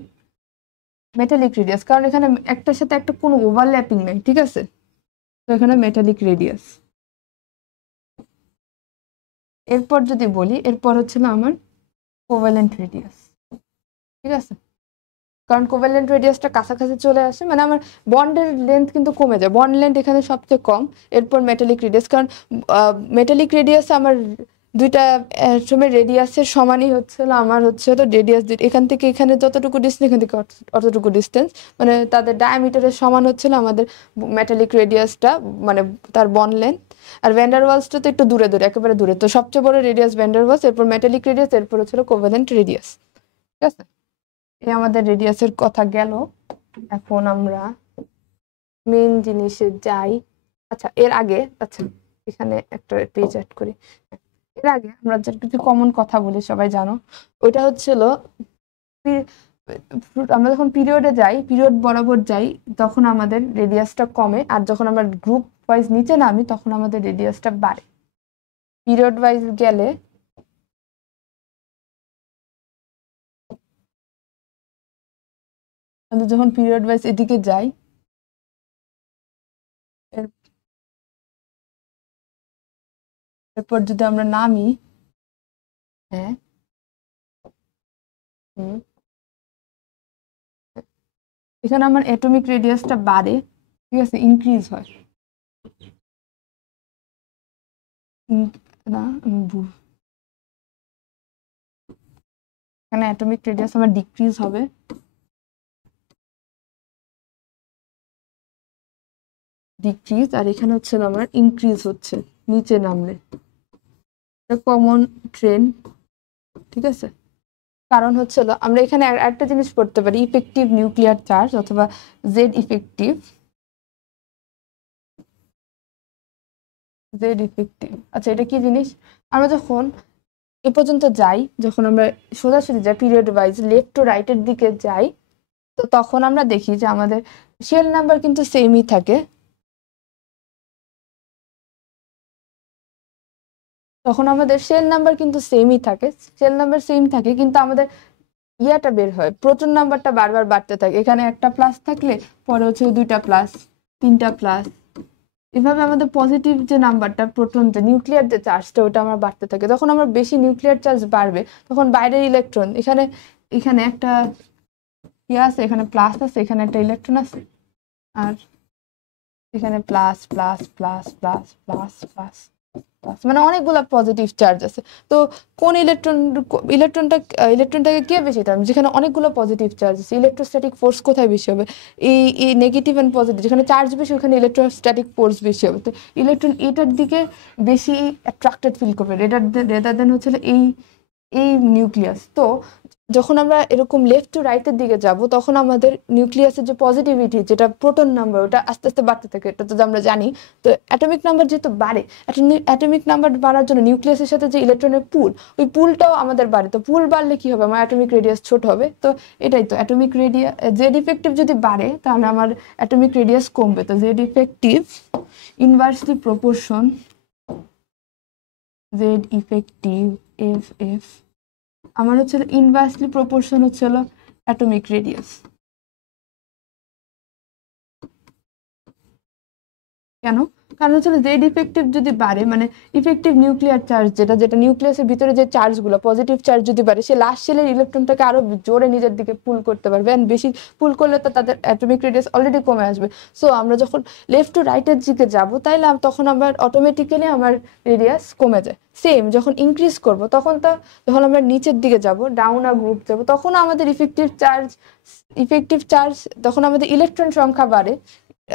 মেটালিক রেডিয়াস, কারণ এখানে একটার সাথে একটা কোনো ওভারল্যাপিং নাই, ঠিক আছে। তো এখানে মেটালিক রেডিয়াস। এরপর যদি বলি, এরপর হচ্ছিল আমার কোভ্যালেন্ট রেডিয়াস, ঠিক আছে। কারণ কোভ্যালেন্ট রেডিয়াসটা কাছাকাছি চলে আসে, মানে আমার বন্ডের লেন্থ কিন্তু কমে যায়, বন্ড লেন্থ এখানে সবচেয়ে কম। এরপর মেটালিক রেডিয়াস, কারণ মেটালিক রেডিয়াস আমার দুইটা অ্যাটমের রেডিয়াসের সমানই হচ্ছিল আমার হলো রেডিয়াস, এখান থেকে এখানে যতটুকু ডিস্টেন্স এখান থেকে অতটুকু ডিস্টেন্স, মানে তাদের ডায়ামিটারের সমান হচ্ছিল আমাদের মেটালিক রেডিয়াসটা, মানে তার বন্ড লেন্থ। আর ভ্যান ডার ওয়ালসটা তো একটু দূরে দূরে, একেবারে দূরে। তো সবচেয়ে বড় রেডিয়াস ভ্যান ডার ওয়ালস, এরপর মেটালিক রেডিয়াস, এরপর হচ্ছিল কোভ্যালেন্ট রেডিয়াস, ঠিক আছে। এই আমাদের রেডিয়াসের কথা গেল। এখন আমরা মেইন জিনিসে যাই। আচ্ছা এর আগে, আচ্ছা এখানে একটা পেজ অ্যাড করি। এর আগে আমরা যে কিছু কমন কথা বলি, সবাই জানো, ওইটা হচ্ছিল আমরা যখন পিরিয়ডে যাই, পিরিয়ড বরাবর যাই, তখন আমাদের রেডিয়াসটা কমে, আর যখন আমরা গ্রুপ ওয়াইজ নিচে নামি তখন আমাদের রেডিয়াসটা বাড়ে। পিরিয়ড ওয়াইজ গেলে আমরা যখন পিরিয়ড ওয়াইজ এদিকে যাই, এরপর যদি আমরা নামি, হ্যাঁ এখানে আমার অ্যাটমিক রেডিয়াসটা বাড়ে, ঠিক আছে, ইনক্রিজ হয় না, এখানে অ্যাটমিক রেডিয়াস আমার ডিক্রিজ হবে, ডিক্রিজ, আর এখানে হচ্ছে আমার ইনক্রিজ হচ্ছে নিচে নামলে। এটা কমন ট্রেন্ড, ঠিক আছে। কারণ হচ্ছিল আমরা এখানে একটা জিনিস পড়তে পারি, ইফেক্টিভ নিউক্লিয়ার চার্জ অথবা জেড ইফেক্টিভ, জেড ইফেক্টিভ। আচ্ছা এটা কি জিনিস? আমরা যখন এ পর্যন্ত যাই, যখন আমরা সোজাসুজি যাই পিরিয়ড ওয়াইজ লেফট টু রাইটের দিকে যাই, তো তখন আমরা দেখি যে আমাদের শেল নাম্বার কিন্তু সেমই থাকে, তখন আমাদের শেল নাম্বার কিন্তু সেমই থাকে, শেল নাম্বার সেম থাকে, কিন্তু আমাদের ইয়াটা বের হয়, প্রোটন নাম্বারটা বারবার বাড়তে থাকে। এখানে একটা প্লাস থাকলে পরে হচ্ছে দুইটা প্লাস, তিনটা প্লাস, এভাবে আমাদের পজিটিভ যে নাম্বারটা, প্রোটন যে নিউক্লিয়ার যে চার্জটা, ওটা আমার বাড়তে থাকে। যখন আমার বেশি নিউক্লিয়ার চার্জ বাড়বে তখন বাইরের ইলেকট্রন, এখানে এখানে একটা ইয়ে আছে, এখানে প্লাস আছে, এখানে একটা ইলেকট্রন আছে, আর এখানে plus plus plus plus plus plus, মানে অনেকগুলা পজিটিভ চার্জ আছে। তো কোন ইলেকট্রনটাকে কে বেশি টানবে? যেখানে অনেকগুলো পজিটিভ চার্জ আছে। ইলেকট্রোস্ট্যাটিক ফোর্স কোথায় বেশি হবে? এই নেগেটিভ এন্ড পজিটিভ, যেখানে চার্জ বেশি ওখানে ইলেকট্রোস্ট্যাটিক ফোর্স বেশি হবে। তো ইলেকট্রন এটার দিকে বেশি অ্যাট্রাক্টেড ফিল করবে রেদার দেন হচ্ছে এই এই নিউক্লিয়াস। তো যখন আমরা এরকম লেফট টু রাইটের দিকে যাব, তখন আমাদের নিউক্লিয়াসের যে পজিটিভিটি, যেটা প্রোটন নাম্বার, ওটা আস্তে আস্তে বাড়তে থাকে, এটা তো আমরা জানি। তো অ্যাটমিক নাম্বার যেহেতু বাড়ে, অ্যাটমিক নাম্বার বাড়ার জন্য নিউক্লিয়াসের সাথে যে ইলেকট্রনের পুল, ওই পুলটাও আমাদের বাড়ে। তো পুল বাড়লে কি হবে? আমার অ্যাটমিক রেডিয়াস ছোট হবে। তো এটাই তো অ্যাটমিক রেডিয়াস, জেড ইফেক্টিভ যদি বাড়ে তাহলে আমার অ্যাটমিক রেডিয়াস কমবে। তো Z effective inversely proportion, Z effective F F আমার হচ্ছে ইনভার্সলি প্রপোর্শন হচ্ছে অ্যাটমিক রেডিয়াস। কেন? কারণ হচ্ছে জেড ইফেক্টিভ যদি বাড়ে, মানে ইফেক্টিভ নিউক্লিয়ার চার্জ যেটা যেটা নিউক্লিয়াসের ভিতরে যে চার্জগুলো পজিটিভ চার্জ যদি বাড়ে, সে লাস্ট শেলের ইলেকট্রনটাকে আরো জোরে নিজের দিকে পুল করতে পারবে, এন্ড বেশি পুল করলে তো তাদের অ্যাটমিক রেডিয়াস অলরেডি কমে আসবে। সো আমরা যখন লেফট টু রাইটের দিকে যাব, তাইলে তখন আমার অটোমেটিক্যালি আমার রেডিয়াস কমে যায়। সেম যখন ইনক্রিজ করব, তখন তো যখন আমরা নিচের দিকে যাব, ডাউন আর গ্রুপ যাব, তখন আমাদের ইফেক্টিভ চার্জ তখন আমাদের ইলেকট্রন সংখ্যা বাড়ে,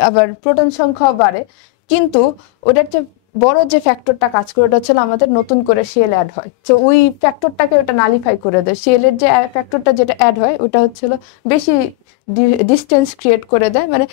আবার প্রোটন সংখ্যাও বাড়ে, কিন্তু ওটার যে বড় যে ফ্যাক্টরটা কাজ করে ওটা হচ্ছে আমাদের নতুন করে শেল অ্যাড হয়, তো ওই ফ্যাক্টরটাকে ওটা নালিফাই করে দেয়। শেলের যে ফ্যাক্টরটা যেটা অ্যাড হয় ওটা হচ্ছিল বেশি ডিস্টেন্স ক্রিয়েট করে দেয়, মানে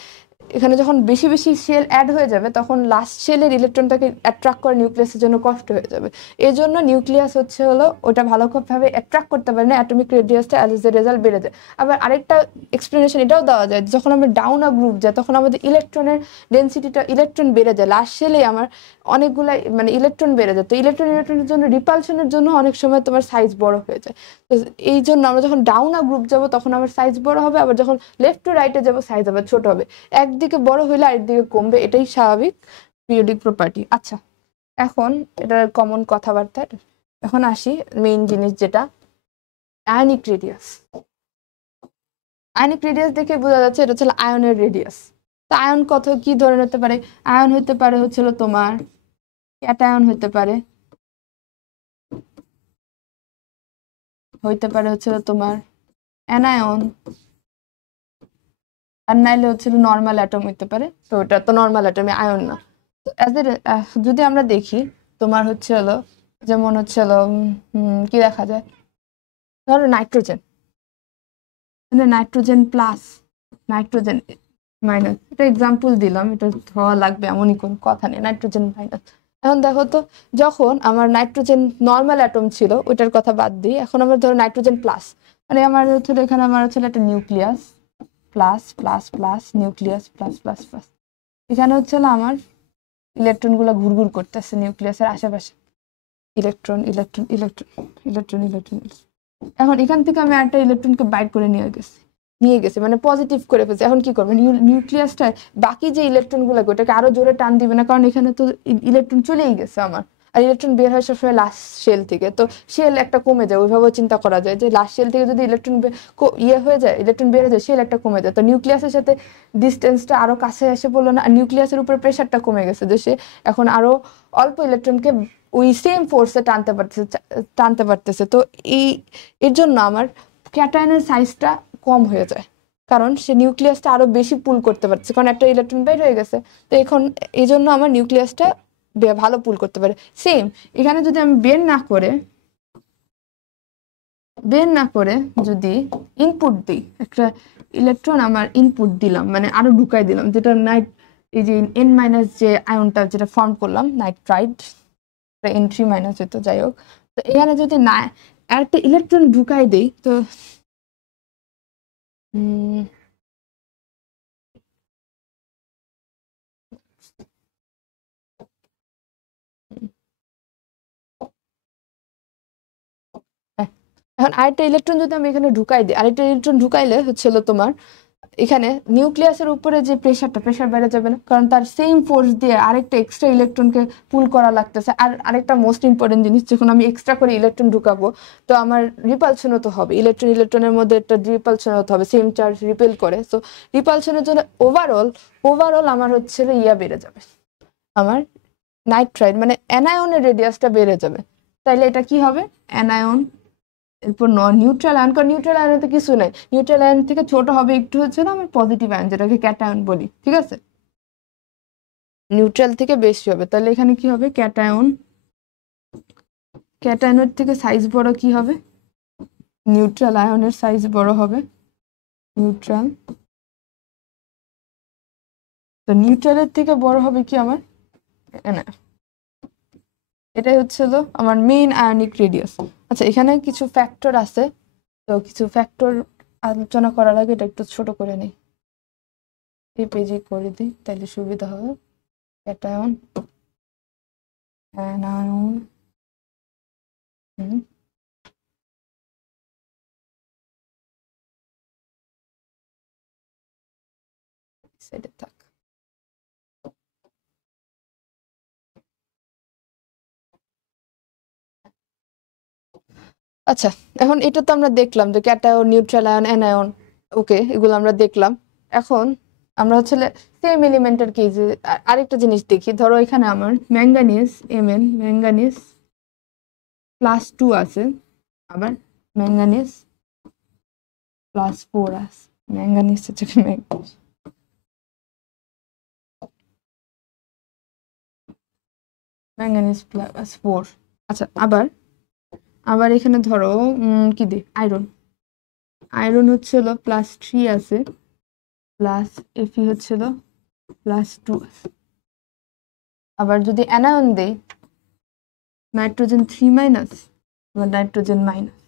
এখানে যখন বেশি বেশি শেল অ্যাড হয়ে যাবে, তখন লাস্ট শেলের ইলেকট্রনটাকে অ্যাট্রাক্ট করা নিউক্লিয়াসের জন্য কষ্ট হয়ে যাবে। এই জন্য নিউক্লিয়াস হলো ওটা ভালোভাবে অ্যাট্রাক্ট করতে পারে না, অ্যাটমিক রেডিয়াসটা অ্যাজ এ রেজাল্ট বেড়ে যায়। আবার আরেকটা এক্সপ্লেনেশন এটাও দেওয়া যায়, যখন আমরা ডাউন আ গ্রুপ যায়, তখন আমাদের ইলেকট্রনের ডেন্সিটিটা ইলেকট্রন বেড়ে যায়, লাস্ট শেলে আমার অনেকগুলা মানে ইলেকট্রন বেড়ে যায়, তো ইলেকট্রনের জন্য রিপালশনের জন্য অনেক সময় তোমার সাইজ বড় হয়ে যায়। তো এই জন্য আমরা যখন ডাউন আ গ্রুপ যাব, তখন আমার সাইজ বড় হবে, আবার যখন লেফট টু রাইটে যাব সাইজ আবার ছোট হবে। একদিকে বড় হইলে আরেকদিকে কমবে, এটাই স্বাভাবিক পিরিয়ডিক প্রপার্টি। আচ্ছা, এখন এটার কমন কথাবার্তা, এখন আসি মেইন জিনিস যেটা আয়নিক রেডিয়াস। আয়নিক রেডিয়াস দেখে বোঝা যাচ্ছে এটা হচ্ছে আয়নের রেডিয়াস। তো আয়ন কত কি ধরনের হতে পারে? আয়ন হতে পারে হচ্ছিল তোমার ক্যাটায়ন, হতে পারে হচ্ছিল তোমার অ্যানায়ন, আর নাইলে হচ্ছিল নর্মাল অ্যাটম হইতে পারে। তো ওটা তো নর্মাল অ্যাটমে আয়ন না। তো যদি আমরা দেখি তোমার হচ্ছে হলো, যেমন হচ্ছে হলো কি দেখা যায়, ধরো নাইট্রোজেন, মানে নাইট্রোজেন প্লাস, নাইট্রোজেন মাইনাস, এটা এক্সাম্পল দিলাম, এটা হওয়া লাগবে এমনই কোন কথা নেই, নাইট্রোজেন মাইনাস। এখন দেখো তো, যখন আমার নাইট্রোজেন নর্মাল অ্যাটম ছিল ওইটার কথা বাদ দিই, এখন আমার ধরো নাইট্রোজেন প্লাস, মানে আমার হচ্ছে এখানে আমার হচ্ছে একটা nucleus plus plus plus, nucleus plus plus plus, এখানে হচ্ছে আমার ইলেকট্রন গুলো ঘুরঘুর করতেছে নিউক্লিয়াসের আশেপাশে, electron electron electron electron electron. এখন এখান থেকে আমি একটা ইলেকট্রনকে বাইর করে নিয়ে গেছে মানে পজিটিভ করে ফেলছে। এখন কি করবে, নিউক্লিয়াসটা বাকি যে ইলেকট্রন গুলো ওটাকে আরো জোরে টান দিবে না, কারণ এখানে তো ইলেকট্রন চলেই গেছে আমার, আর ইলেকট্রন বের হয় সবসময় লাস্ট শেল থেকে, তো শেল একটা কমে যায়। ওইভাবে চিন্তা করা যায় যে লাস্ট শেল থেকে যদি ইলেকট্রন হয়ে যায়, ইলেকট্রন বের হয়ে যায়, শেল একটা কমে যায়, তো নিউক্লিয়াসের সাথে ডিস্টেন্সটা আরো কাছে এসে বললো না, আর নিউক্লিয়াসের উপরে প্রেশারটা কমে গেছে, যে সে এখন আরো অল্প ইলেকট্রনকে ওই সেম ফোর্সে টানতে পারতেছে। তো এর জন্য আমার ক্যাটায়নের সাইজটা কম হয়ে যায়, কারণ সে নিউক্লিয়াসটা আরো বেশি পুল করতে পারছে, কারণ একটা ইলেকট্রন বের হয়ে গেছে। তো এখন এই জন্য আমার নিউক্লিয়াসটা ভালো পুল করতে পারে। সেম এখানে যদি আমি বের না করে যদি ইনপুট দিই, একটা ইলেকট্রন আমার ইনপুট দিলাম, মানে আরো ঢুকাই দিলাম, যেটা এই যে এন মাইনাস যে আয়নটা যেটা ফর্ম করলাম নাইট্রাইড, এন্ট্রি মাইনাস হতো, যাই হোক। তো এখানে যদি না একটা ইলেকট্রন ঢুকাই দেই, তো এখন আরেকটা ইলেকট্রন যদি আমি এখানে ঢুকাই দিই, আরেকটা ইলেকট্রন ঢুকাইলে হচ্ছিল তোমার এখানে নিউক্লিয়াসের উপরে যে প্রেশার বেড়ে যাবে না, কারণ তার সেম ফোর্স দিয়ে আরেকটা এক্সট্রা ইলেকট্রনকে পুল করা লাগতেছে। আর আরেকটা মোস্ট ইম্পর্টেন্ট জিনিস, যখন আমি এক্সট্রা করে ইলেকট্রন ঢুকাবো, তো আমার রিপালশনও তো হবে, ইলেকট্রনের মধ্যে একটা রিপালশন হতে হবে, সেম চার্জ রিপেল করে। তো রিপালশনের জন্য ওভারঅল আমার হচ্ছে বেড়ে যাবে, আমার নাইট্রাইড মানে অ্যানায়নের রেডিয়াসটা বেড়ে যাবে। তাইলে এটা কি হবে, অ্যানায়ন, এরপর নিউট্রাল আয়ন, কারণ নিউট্রাল আয়নে তো কিছু নাই, নিউট্রাল আয়ন থেকে ছোট হবে একটু হচ্ছে না আমার পজিটিভ আয়ন, যেটাকে ক্যাটায়ন বলি, ঠিক আছে, নিউট্রাল থেকে বেশি হবে। তাহলে এখানে কি হবে, ক্যাটায়নের থেকে সাইজ বড় কি হবে, নিউট্রাল আয়নের সাইজ বড় হবে, নিউট্রাল, তো নিউট্রালের থেকে বড় হবে কি আমার না, এটাই হচ্ছিল আমার মেইন আয়নিক রেডিয়াস। আচ্ছা, এখানে কিছু ফ্যাক্টর আছে, তো কিছু ফ্যাক্টর আলোচনা করার আগে এটা একটু ছোট করে নিই, এই পেজে করে দিই তাহলে সুবিধা হবে। ক্যাটায়ন, অ্যানায়ন, সাইডে থাক। আচ্ছা, এখন এটা তো আমরা দেখলাম যে ক্যাটায়ন, নিউট্রাল আয়ন, অ্যানায়ন, ওকে, এগুলো আমরা দেখলাম। এখন আমরা হচ্ছে সেম এলিমেন্টের কেসে আরেকটা জিনিস দেখি। ধরো এখানে আমার ম্যাঙ্গানিজ Mn, ম্যাঙ্গানিজ +2 আছে, আবার ম্যাঙ্গানিজ +4 আছে। ম্যাঙ্গানিজ হচ্ছে ম্যাঙ্গানিজ +4। আচ্ছা, আবার আবার এখানে ধরো কি দি আয়রন, আয়রন হচ্ছে হলো +3 আছে, প্লাস Fe হচ্ছে হলো +2 আছে। আবার যদি অ্যানায়ন দেই, নাইট্রোজেন 3- আবার নাইট্রোজেন মাইনাস।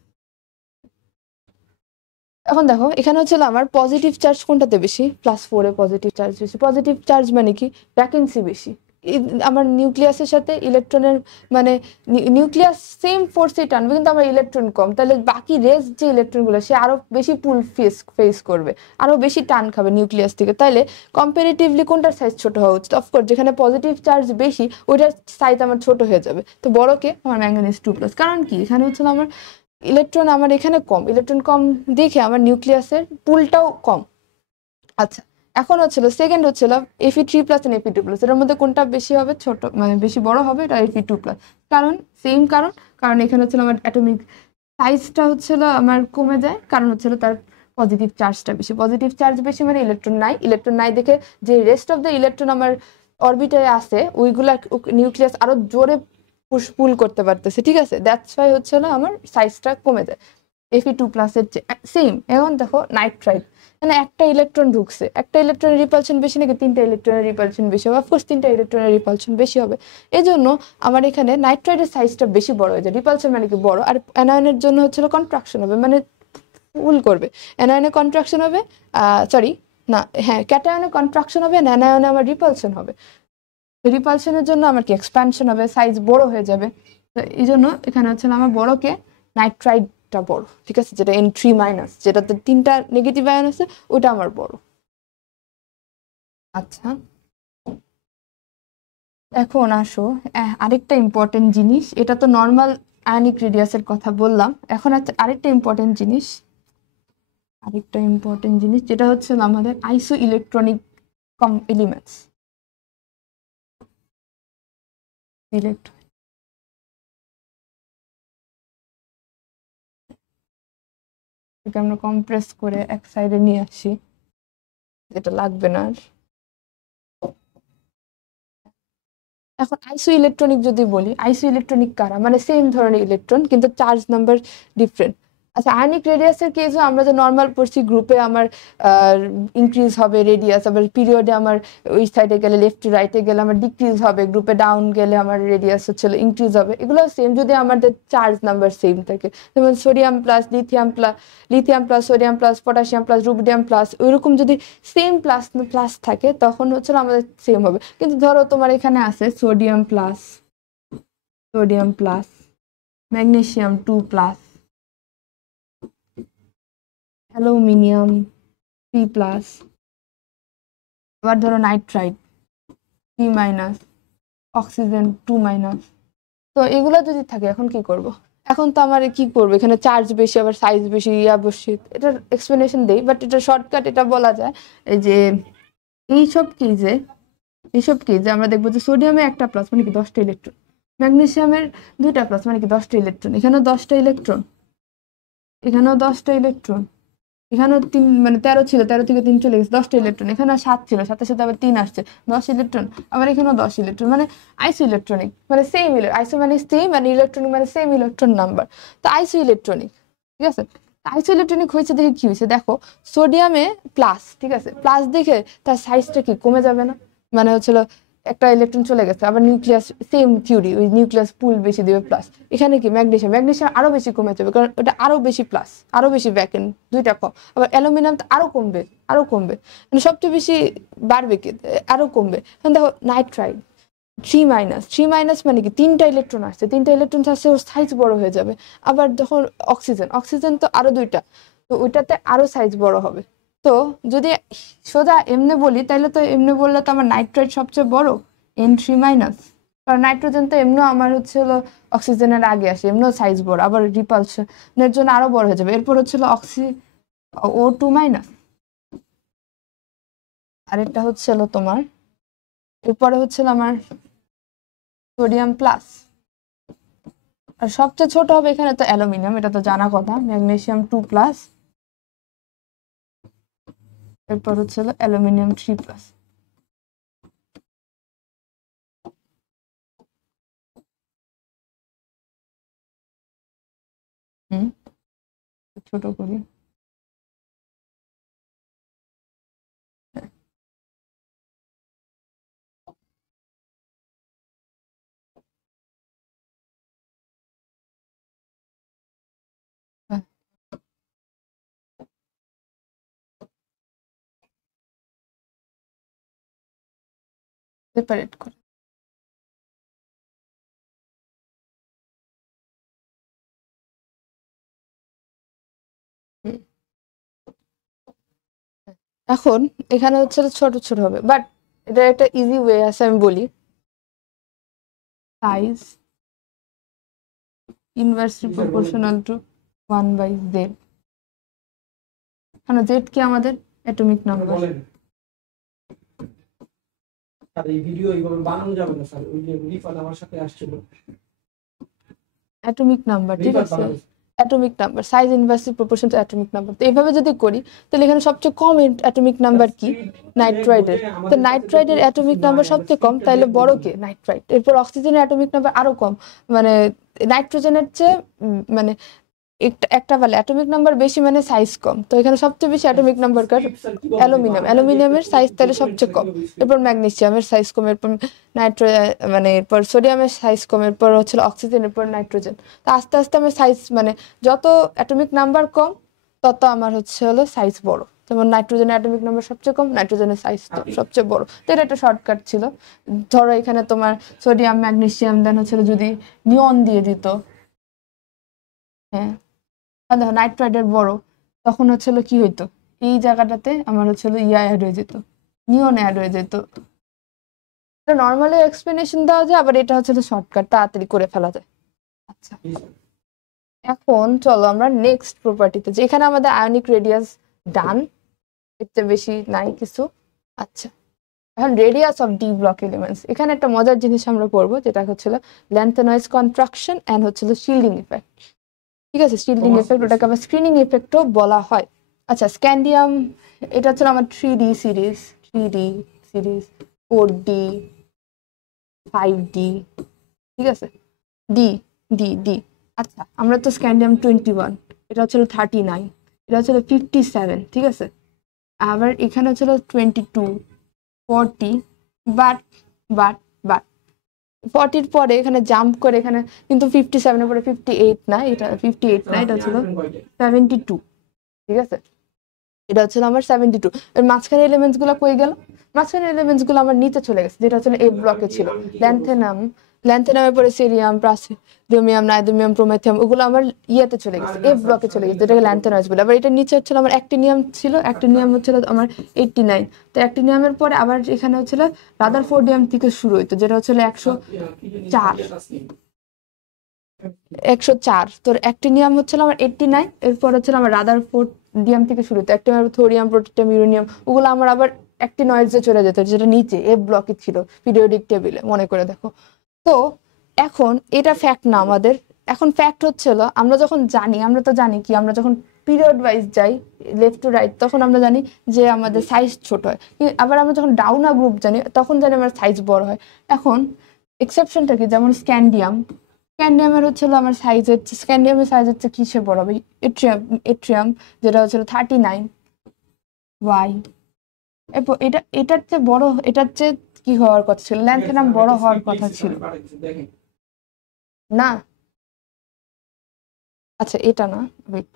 এখন দেখো এখানে হচ্ছে আমার পজিটিভ চার্জ কোনটাতে বেশি, +4 এ পজিটিভ চার্জ বেশি। পজিটিভ চার্জ মানে কি, ভ্যাকেন্সি বেশি। আমার নিউক্লিয়াসের সাথে ইলেকট্রনের মানে নিউক্লিয়াস সেম ফোর্সে টানবে, কিন্তু আমার ইলেকট্রন কম, তাহলে বাকি রেস্ট যে ইলেকট্রনগুলো সে আরো বেশি পুল ফেস করবে, আরো বেশি টান খাবে নিউক্লিয়াস থেকে। তাইলে কম্পারেটিভলি কোনটার সাইজ ছোট হওয়া উচিত? অফকোর্স যেখানে পজিটিভ চার্জ বেশি ওইটার সাইজ আমার ছোট হয়ে যাবে। তো বড়কে আমার ম্যাঙ্গানিজ 2+। কারণ কি, এখানে হচ্ছে আমার ইলেকট্রন আমার এখানে কম, ইলেকট্রন কম দেখে আমার নিউক্লিয়াসের পুলটাও কম। আচ্ছা, এখন হচ্ছিল সেকেন্ড হচ্ছিল Fe3+ আর Fe2+। এর মধ্যে কোনটা বেশি হবে, ছোট মানে বেশি বড় হবে? এটা Fe2+। কারণ সেম কারণ, কারণ এখানে হচ্ছিল আমার অ্যাটমিক সাইজটা হচ্ছিল আমার কমে যায়, কারণ হচ্ছিল তার পজিটিভ চার্জটা বেশি। পজিটিভ চার্জ বেশি মানে ইলেকট্রন নাই, ইলেকট্রন নাই দেখে যে রেস্ট অফ দ্য ইলেকট্রন আমার অরবিটে আছে ওইগুলা নিউক্লিয়াস আরো জোরে পুল করতে পারতেছে, ঠিক আছে? দ্যাটস ওয়াই হচ্ছে না আমার সাইজটা কমে যায় Fe2+ এর সেম। এখন দেখো নাইট্রাইট, মানে একটা ইলেকট্রন ঢুকছে, একটা ইলেকট্রনের রিপালশন বেশি নাকি তিনটা ইলেকট্রনের রিপালশন বেশি হবে? অফকোর্স তিনটা ইলেকট্রনের রিপালশন বেশি হবে। এই জন্য আমার এখানে নাইট্রাইটের সাইজটা বেশি বড় হয়ে যায়, রিপালশন মানে কি বড়। আর অ্যানায়নের জন্য হচ্ছিল কন্ট্রাকশন হবে, মানে পুল করবে। অ্যানায়নে কন্ট্রাকশন হবে, সরি না, হ্যাঁ, ক্যাটায়নে কন্ট্রাকশন হবে, অ্যানায়নে আমার রিপালশন হবে। রিপালশনের জন্য আমার কি এক্সপ্যানশন হবে, সাইজ বড় হয়ে যাবে। তো এই জন্য এখানে হচ্ছে আমার বড়কে নাইট্রাইটটা বড়, ঠিক আছে? যেটা N3-, যেটাতে তিনটা নেগেটিভ আয়ন আছে, ওটা আমার বড়। আচ্ছা, এখন আসো আরেকটা ইম্পর্টেন্ট জিনিস। এটা তো নর্মাল আয়নিক রেডিয়াসের কথা বললাম, এখন আরেকটা ইম্পর্টেন্ট জিনিস, যেটা হচ্ছে আমাদের আইসো ইলেকট্রনিক এলিমেন্টস। এটাকে আমরা কম্প্রেস করে এক সাইডে নিয়ে আসি, যেটা লাগবে না আর। এখন আইসো ইলেকট্রনিক যদি বলি, আইসো ইলেকট্রনিক কারা, মানে সেম ধরনের ইলেকট্রন কিন্তু চার্জ নাম্বার ডিফারেন্ট। আচ্ছা, আয়নিক রেডিয়াসের কেসে আমরা যে নর্মাল পড়ছি, গ্রুপে আমার ইনক্রিজ হবে রেডিয়াস, আবার পিরিয়ডে আমার ওই সাইডে গেলে লেফট টু রাইটে গেলে আমার ডিক্রিজ হবে, গ্রুপে ডাউন গেলে আমার রেডিয়াস হচ্ছে ইনক্রিজ হবে। এগুলো সেম যদি আমাদের চার্জ নাম্বার সেম থাকে, যেমন lithium plus sodium plus potassium plus rubidium plus, ওইরকম যদি সেম প্লাস প্লাস থাকে তখন হচ্ছে আমাদের সেম হবে। কিন্তু ধরো তোমার এখানে আছে সোডিয়াম প্লাস ম্যাগনেসিয়াম 2+, অ্যালুমিনিয়াম 3+, আবার ধরো নাইট্রাইট 3-, অক্সিজেন 2-। তো এগুলো যদি থাকে এখন কি করব? এখন তো আমার কি করবো, এখানে চার্জ বেশি আবার সাইজ বেশি, ইয়া বেশি, এটার এক্সপ্লেনেশন দেই, বাট এটা শর্টকাট এটা বলা যায় এই যে এইসব কেজে আমরা দেখবো যে সোডিয়ামে একটা প্লাস মানে কি 10টা ইলেকট্রন, ম্যাগনেসিয়ামের 2টা প্লাস মানে কি 10টা ইলেকট্রন, এখানেও 10টা ইলেকট্রন, এখানেও 10টা ইলেকট্রন, এখানেও 3 মানে 13 ছিল, 13 থেকে 3 চলে গেছে, 10টা ইলেকট্রন, এখানে 7 ছিল, 7-এর সাথে আবার 3 আসছে, 10 ইলেকট্রন, আবার এখানেও 10 ইলেকট্রন, মানে আইসো ইলেকট্রনিক, মানে সেম আইসো মানে সেম, মানে ইলেকট্রনিক মানে সেম ইলেকট্রন নাম্বার। তো আইসো ইলেকট্রনিক, ঠিক আছে? আইসো ইলেকট্রনিক হয়েছে দেখে কি হয়েছে, দেখো সোডিয়ামে প্লাস, ঠিক আছে, প্লাস দেখে তার সাইজটা কি কমে যাবে না? মানে হচ্ছিল একটা ইলেকট্রন চলে গেছে, আবার নিউক্লিয়াস সেম থিওরি, ওই নিউক্লিয়াস পুল বেশি দিবে প্লাস। এখানে কি ম্যাগনেসিয়াম আরো বেশি কমে যাবে, কারণ ওটা আরো বেশি প্লাস, আরো বেশি ভ্যাকেন্ট, 2টা কম। আবার অ্যালুমিনিয়াম তো আরো কমবে, মানে সবচেয়ে বেশি বাড়বে কি, আরো কমবে। এখন দেখো নাইট্রাইট 3-, মানে কি 3টা ইলেকট্রন আসছে, 3টা ইলেকট্রন আসছে, ওর সাইজ বড় হয়ে যাবে। আবার দেখো অক্সিজেন তো আরো 2টা, তো ওইটাতে আরো সাইজ বড় হবে। তো যদি সোজা এমনি বলি, তাহলে তো এমনি বললে তো আমার নাইট্রাইট সবচেয়ে বড়, N3-। কারণ নাইট্রোজেন তো এমনিও আমার হচ্ছে হলো অক্সিজেনের আগে আসে, এমনিও সাইজ বড়, আবার রিপালশনের জন্য আরো বড় হয়ে যাবে। এরপর হচ্ছে হলো O2-, আরেকটা হচ্ছে হলো তোমার, এরপরে হচ্ছে আমার সোডিয়াম প্লাস, আর সবচেয়ে ছোট হবে এখানে তো অ্যালুমিনিয়াম, এটা তো জানা কথা, ম্যাগনেসিয়াম 2+, এরপর হচ্ছে হলো অ্যালুমিনিয়াম 3+। ছোট করি, সেপারেট করে। এখন এখানে হচ্ছে ছোট ছোট হবে, বাট এটা একটা ইজি ওয়ে আছে, আমি বলি size inversely proportional two 1/z। কারণ জেড কি আমাদের অ্যাটমিক নাম্বার। আর এই ভিডিও এইভাবে বানানো যাবে না স্যার, ওই যে রিফাত আমার সাথে আসছিল, অ্যাটমিক নাম্বার, ঠিক আছে, atomic number, size inversely proportion two atomic number. তো এইভাবে যদি করি তাহলে এখানে সবচেয়ে কম অ্যাটমিক নাম্বার কি, নাইট্রাইডের। তো নাইট্রাইডের অ্যাটমিক নাম্বার সবচেয়ে কম, তাইলে বড় কে, নাইট্রাইড। এরপর অক্সিজেনের অ্যাটমিক নাম্বার আরো কম, মানে নাইট্রোজেনের চেয়ে মানে একটা বলে অ্যাটমিক নাম্বার বেশি মানে সাইজ কম। তো এখানে সবচেয়ে বেশি অ্যাটমিক নাম্বার কার, অ্যালুমিনিয়াম, অ্যালুমিনিয়ামের সাইজ তাহলে সবচেয়ে কম। এরপর ম্যাগনেসিয়ামের সাইজ কম, এরপর মানে এরপর সোডিয়ামের সাইজ কম, এরপর হচ্ছে অক্সিজেন, এরপর নাইট্রোজেন। তো আস্তে আস্তে আমার সাইজ মানে যত অ্যাটমিক নাম্বার কম তত আমার হচ্ছে হলো সাইজ বড়। যেমন নাইট্রোজেনের অ্যাটমিক নাম্বার সবচেয়ে কম, নাইট্রোজেনের সাইজ তো সবচেয়ে বড়। তো এটা একটা শর্টকাট ছিল। ধরো এখানে তোমার সোডিয়াম, ম্যাগনেসিয়াম, দেন হচ্ছে যদি নিয়ন দিয়ে দিত, হ্যাঁ দেখো নাইট্রাইডের বড়, তখন হচ্ছিল কি হইতো, এই জায়গাটাতে আমার হচ্ছিল অ্যাড হয়ে যেত, নিয়ন অ্যাড হয়ে যেত। এটা নর্মালি এক্সপ্লেনেশন দেওয়া যায়, আবার এটা হচ্ছে শর্টকাট, তাড়াতাড়ি করে ফেলা যায়। আচ্ছা, এখন চলো আমরা নেক্সট প্রপার্টিতে, যেখানে আমাদের আয়নিক রেডিয়াস ডান, এতে বেশি নাই কিছু। আচ্ছা, এখন radius of D block elements, এখানে একটা মজার জিনিস আমরা পড়বো, যেটা হচ্ছিল ল্যান্থেনয়েজ কন্ট্রাকশন এন্ড হচ্ছিল শিল্ডিং ইফেক্ট। ঠিক আছে, শিল্ডিং এফেক্ট, ওটাকে আবার স্ক্রিনিং এফেক্টও বলা হয়। আচ্ছা, স্ক্যান্ডিয়াম, এটা হচ্ছে আমার 3D সিরিজ, 4D, 5D, ঠিক আছে, ডি ডি ডি। আচ্ছা, আমরা তো স্ক্যান্ডিয়াম 21, এটা হচ্ছিল 39, এটা হচ্ছিল 57, ঠিক আছে। আবার এখানে হচ্ছিল 22, 40, বাট বাট বাট 40-র পরে এখানে জাম্প করে এখানে কিন্তু 57-এর পরে 58 না, এটা 58 না, এটা ছিল 72, ঠিক আছে, এটা হচ্ছে আমার 72। এর মাঝখানে এলিমেন্টস গুলো কই গেল, মাঝখানে এলিমেন্টস গুলো আমার নিচে চলে গেছে, যেটা হচ্ছে এ ব্লকে ছিল। ল্যান্থেনামের পরে সিরিয়াম, প্রাসিডিয়াম, নাইডোমিয়াম, প্রোমেথিয়াম, ওগুলো আমার ইয়েতে চলে গেছে, এ ব্লকে চলে গেছে, যেটাকে ল্যান্থেনয়েজ বলে। আবার এটা নিচে হচ্ছিল আমার অ্যাক্টিনিয়াম ছিল, অ্যাক্টিনিয়াম হচ্ছিল আমার 89। তো অ্যাক্টিনিয়ামের পরে আবার এখানে হচ্ছিল রাদারফোর্ডিয়াম থেকে শুরু হইতো, যেটা হচ্ছিল 104, 104। তোর অ্যাক্টিনিয়াম হচ্ছিল আমার 89, এরপর হচ্ছিল আমার রাদারফোর্ডিয়াম থেকে শুরু হতো, অ্যাক্টিনিয়াম, থোরিয়াম, প্রোটিয়াম, ইউরেনিয়াম, ওগুলো আমার আবার অ্যাক্টিনয়েডসে চলে যেত, যেটা নিচে এ ব্লকে ছিল পিরিয়ডিক টেবিলে, মনে করে দেখো। তো এখন এটা ফ্যাক্ট না আমাদের, এখন ফ্যাক্ট হচ্ছিল আমরা যখন জানি, আমরা তো জানি কি, আমরা যখন পিরিয়ড ওয়াইজ যাই লেফট টু রাইট, তখন আমরা জানি যে আমাদের সাইজ ছোট হয়, আবার আমরা যখন ডাউন গ্রুপ জানি তখন জানি আমার সাইজ বড় হয়। এখন এক্সেপশনটা কি, যেমন স্ক্যান্ডিয়ামের হচ্ছিল আমার সাইজ হচ্ছে, স্ক্যান্ডিয়ামের সাইজ হচ্ছে কিসে বড় হবে, এট্রিয়াম, যেটা হচ্ছিল 39 ওয়াই। এরপর এটার চেয়ে বড়, এটার চেয়ে কি হওয়ার কথা ছিল, ল্যান্থেনাম বড় হওয়ার কথা ছিল না। আচ্ছা, এটা না, ওয়েট,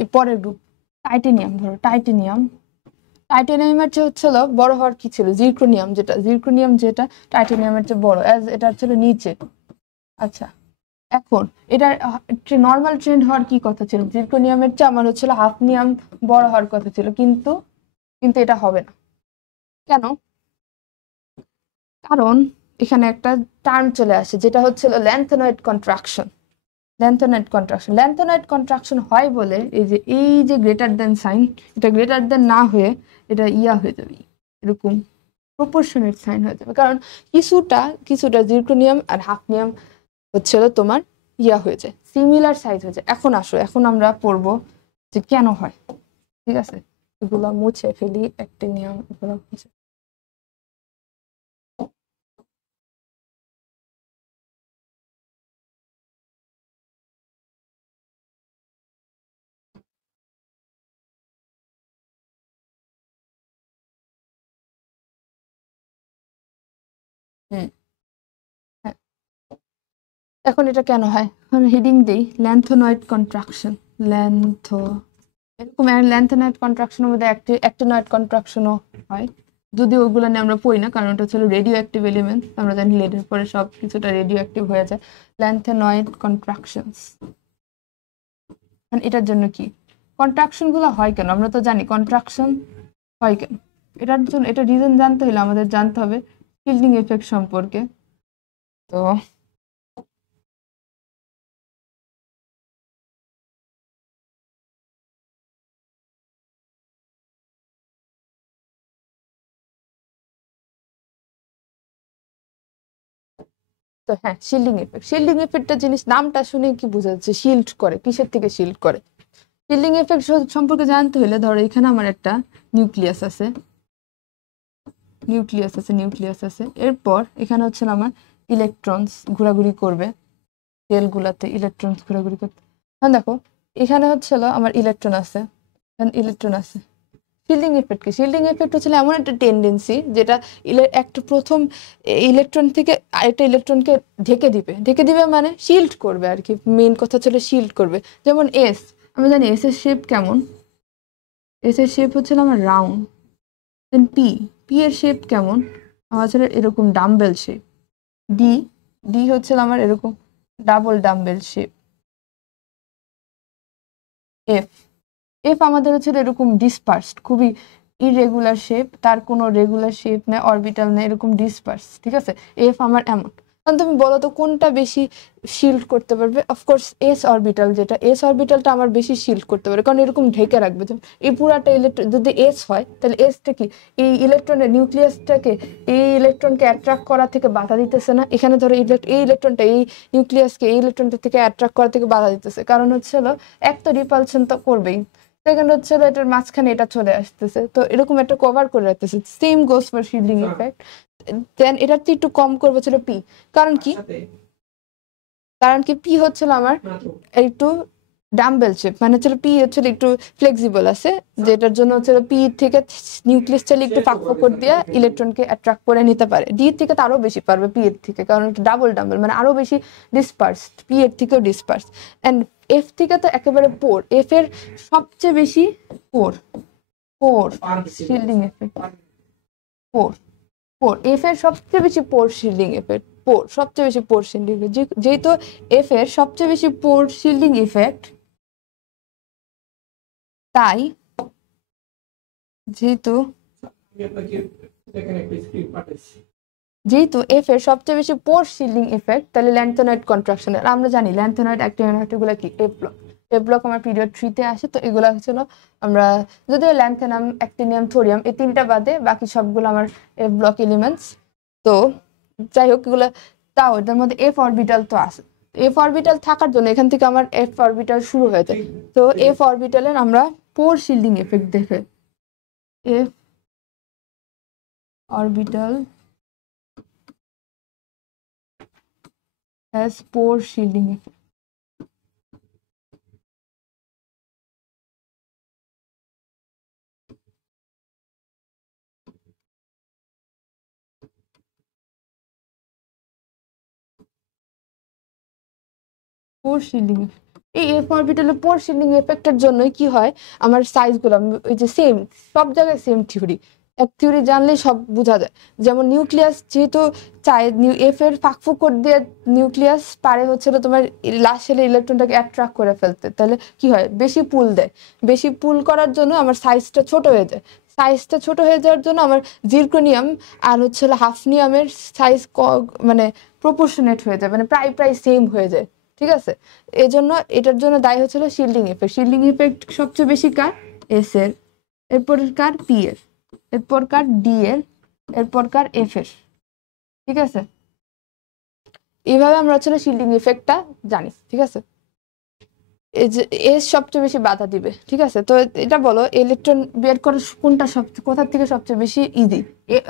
এই পরের গ্রুপ টাইটেনিয়াম, ধরো টাইটেনিয়ামের চেয়ে হচ্ছিল বড় হওয়ার কি ছিল, জিরকোনিয়াম, যেটা টাইটেনিয়ামের চেয়ে বড়, অ্যাজ এটা ছিল নিচে। আচ্ছা, এখন এটা নর্মাল ট্রেন্ড হওয়ার কি কথা ছিল, জিরকোনিয়ামের চেয়ে আমার হচ্ছিল হাফনিয়াম বড় হওয়ার কথা ছিল, কিন্তু এটা হবে না। কেন? কারণ এখানে একটা টার্ম চলে আসে যেটা হচ্ছিল ল্যান্থেনয়েড কন্ট্রাকশন। ল্যান্থেনয়েড কন্ট্রাকশন হয় বলে এই যে গ্রেটার দেন সাইন, এটা গ্রেটার দেন না হয়ে এটা হয়ে যাবে, এরকম প্রপোর্শনেট সাইন হয়ে যাবে। কারণ কিছুটা জিরকোনিয়াম আর হাফনিয়াম হচ্ছিল তোমার হয়ে যায়, সিমিলার সাইজ হয়ে যায়। এখন আমরা পড়বো যে কেন হয়। ঠিক আছে, এগুলো মুছে ফেলি, অ্যাক্টিনিয়াম এগুলো মুছে। হুম, হ্যাঁ। এখন এটা কেন হয়, এখন হেডিং দেই ল্যান্থোনয়েড কন্ট্রাকশন। এরকম ল্যান্থোনয়েড কন্ট্রাকশনের মধ্যে অ্যাক্টিনয়েড কন্ট্রাকশনও হয়, যদিও ওগুলো নিয়ে আমরা পড়ি না, কারণ ওটা হচ্ছে রেডিও অ্যাক্টিভ এলিমেন্ট। আমরা জানি লেডের পরে সব কিছুটা রেডিও অ্যাক্টিভ হয়ে যায়। ল্যান্থোনয়েড কন্ট্রাকশনস, এটার জন্য কি কন্ট্রাকশন গুলো হয় কেন, আমরা তো জানি কন্ট্রাকশন হয় কেন। এটার জন্য এটা রিজন জানতে হলে আমাদের জানতে হবে শিল্ডিং এফেক্ট সম্পর্কে। তো তো হ্যাঁ, শিল্ডিং এফেক্টটা জিনিস নামটা শুনে কি বোঝা যাচ্ছে, শিল্ড করে, কিসের থেকে শিল্ড করে। শিল্ডিং এফেক্ট সম্পর্কে জানতে হলে ধরো এখানে আমার একটা নিউক্লিয়াস আছে, এরপর এখানে হচ্ছে আমার ইলেকট্রনস ঘোরাঘুরি করবে, সেলগুলাতে ইলেকট্রনস ঘোরাঘুরি করতে। হ্যাঁ দেখো এখানে হচ্ছিল আমার ইলেকট্রন আছে। শিল্ডিং এফেক্ট হচ্ছে এমন একটা টেন্ডেন্সি যেটা একটা প্রথম ইলেকট্রন থেকে আরেকটা ইলেকট্রনকে ঢেকে দিবে মানে শিল্ড করবে আর কি। মেইন কথা হচ্ছে শিল্ড করবে। যেমন আমরা জানি এস এর শেপ কেমন, এস এর শেপ হচ্ছে আমার রাউন্ড। দেন পি এর শেপ কেমন, আমার হচ্ছে এরকম ডাম্বেল শেপ। ডি হচ্ছে আমার এরকম ডাবল ডাম্বেল শেপ। এফ আমাদের হচ্ছে এরকম ডিসপার্সড, খুবই ইরেগুলার শেপ, তার কোনো রেগুলার শেপ নেই, অরবিটাল নেই, এরকম ডিসপার্স। ঠিক আছে, এফ আমার এমন। কারণ তুমি বলো তো কোনটা বেশি শিল্ড করতে পারবে? অফকোর্স এস অরবিটালটা আমার বেশি শিল্ড করতে পারে, কারণ এরকম ঢেকে রাখবে। এই পুরাটা ইলেকট্রন যদি এস হয় তাহলে এসটা কি এই ইলেকট্রনের নিউক্লিয়াসটাকে, এই ইলেকট্রনকে অ্যাট্রাক্ট করা থেকে বাধা দিতেছে না। এখানে ধরো এই ইলেকট্রনটা এই নিউক্লিয়াসকে এই ইলেকট্রনটা থেকে অ্যাট্রাক্ট করা থেকে বাধা দিতেছে, কারণ হচ্ছে এক তো রিপালশন তো করবেই, সেকেন্ড হচ্ছে এটার মাঝখানে এটা চলে আসতেছে, তো এরকম একটা কভার করে রাখতেছে। Same goes for shielding effect. Then এটার তো একটু কম করবো ছিল পি, কারণ কি পি হচ্ছিল আমার একটু ডাম্বেল শেপ, মানে হচ্ছিল পি হচ্ছিল একটু ফ্লেক্সিবল আছে, যেটার জন্য হচ্ছে পি থেকে নিউক্লিয়াস চাইলে একটু ফাঁক ফোকর দিয়ে ইলেকট্রনকে অ্যাট্রাক্ট করে নিতে পারে। ডি এর থেকে তো আরো বেশি পারবে পি এর থেকে, কারণ ডাবল মানে আরো বেশি ডিসপার্সড, পি এর থেকেও ডিসপার্স। এন্ড এফ থেকে তো একেবারে পোর, এফ এর সবচেয়ে বেশি পোর শিল্ডিং এফেক্ট, এফ এর সবচেয়ে বেশি পোর শিল্ডিং এফেক্ট, যেহেতু এফ এর সবচেয়ে বেশি পোর শিল্ডিং ইফেক্ট, তাই যেহেতু এফ এর সবচেয়ে বেশি পোর শিল্ডিং ইফেক্ট, তাহলে ল্যান্থোনয়েড কন্ট্রাকশন। আমরা জানি ল্যান্থোনয়েড অ্যাক্টিনিয়াম কি এফ ব্লক আমার পিরিয়ড 3-তে আসে। তো এগুলো হচ্ছিল আমরা যদিও ল্যান্থেনাম, অ্যাক্টিনিয়াম, থোরিয়াম এই তিনটা বাদে বাকি সবগুলো আমার এফ ব্লক এলিমেন্টস। তো যাই হোক এগুলো, তাও এটার মধ্যে এফ অরবিটাল তো আছে। এফ অরবিটাল থাকার জন্য এখান থেকে আমার এফ অরবিটাল শুরু হয়ে যায়। তো এফ অরবিটালের আমরা পোর শিল্ডিং এফেক্ট দেখে, F orbital has pore shielding effect. Poor shielding, এই এফ অরবিটালের পোর শিল্ডিং এফেক্টের জন্যই কি হয় আমার সাইজগুলো ওই যে সেম, সব জায়গায় সেম থিওরি, এক থিওরি জানলেই সব বোঝা যায়। যেমন নিউক্লিয়াস যেহেতু চায় এফ এর ফাঁকফুকর দিয়ে নিউক্লিয়াস পারে হচ্ছে তোমার লাস্ট শেলে ইলেকট্রনটাকে অ্যাট্রাক্ট করে ফেলতে, তাহলে কি হয় বেশি পুল দেয়, বেশি পুল করার জন্য আমার সাইজটা ছোট হয়ে যায়। সাইজটা ছোট হয়ে যাওয়ার জন্য আমার জিরকোনিয়াম আর হচ্ছে হাফনিয়ামের সাইজ মানে প্রপোর্শনেট হয়ে যায়, মানে প্রায় প্রায় সেম হয়ে যায়, ঠিক আছে। এই জন্য এটার জন্য দায়ী হচ্ছিল শিল্ডিং ইফেক্ট। শিল্ডিং ইফেক্ট সবচেয়ে বেশি কার? এস এর, এরপর কার? পি এর, এরপর কার? ডি এর, এরপর কার? এফ এর, ঠিক আছে। এইভাবে আমরা হচ্ছে শিল্ডিং ইফেক্টটা জানি, ঠিক আছে। এই যে এস সবচেয়ে বেশি বাধা দিবে, ঠিক আছে। তো এটা বলো ইলেকট্রন বের করা কোনটা সবচেয়ে, কোথা থেকে সবচেয়ে বেশি ইজি?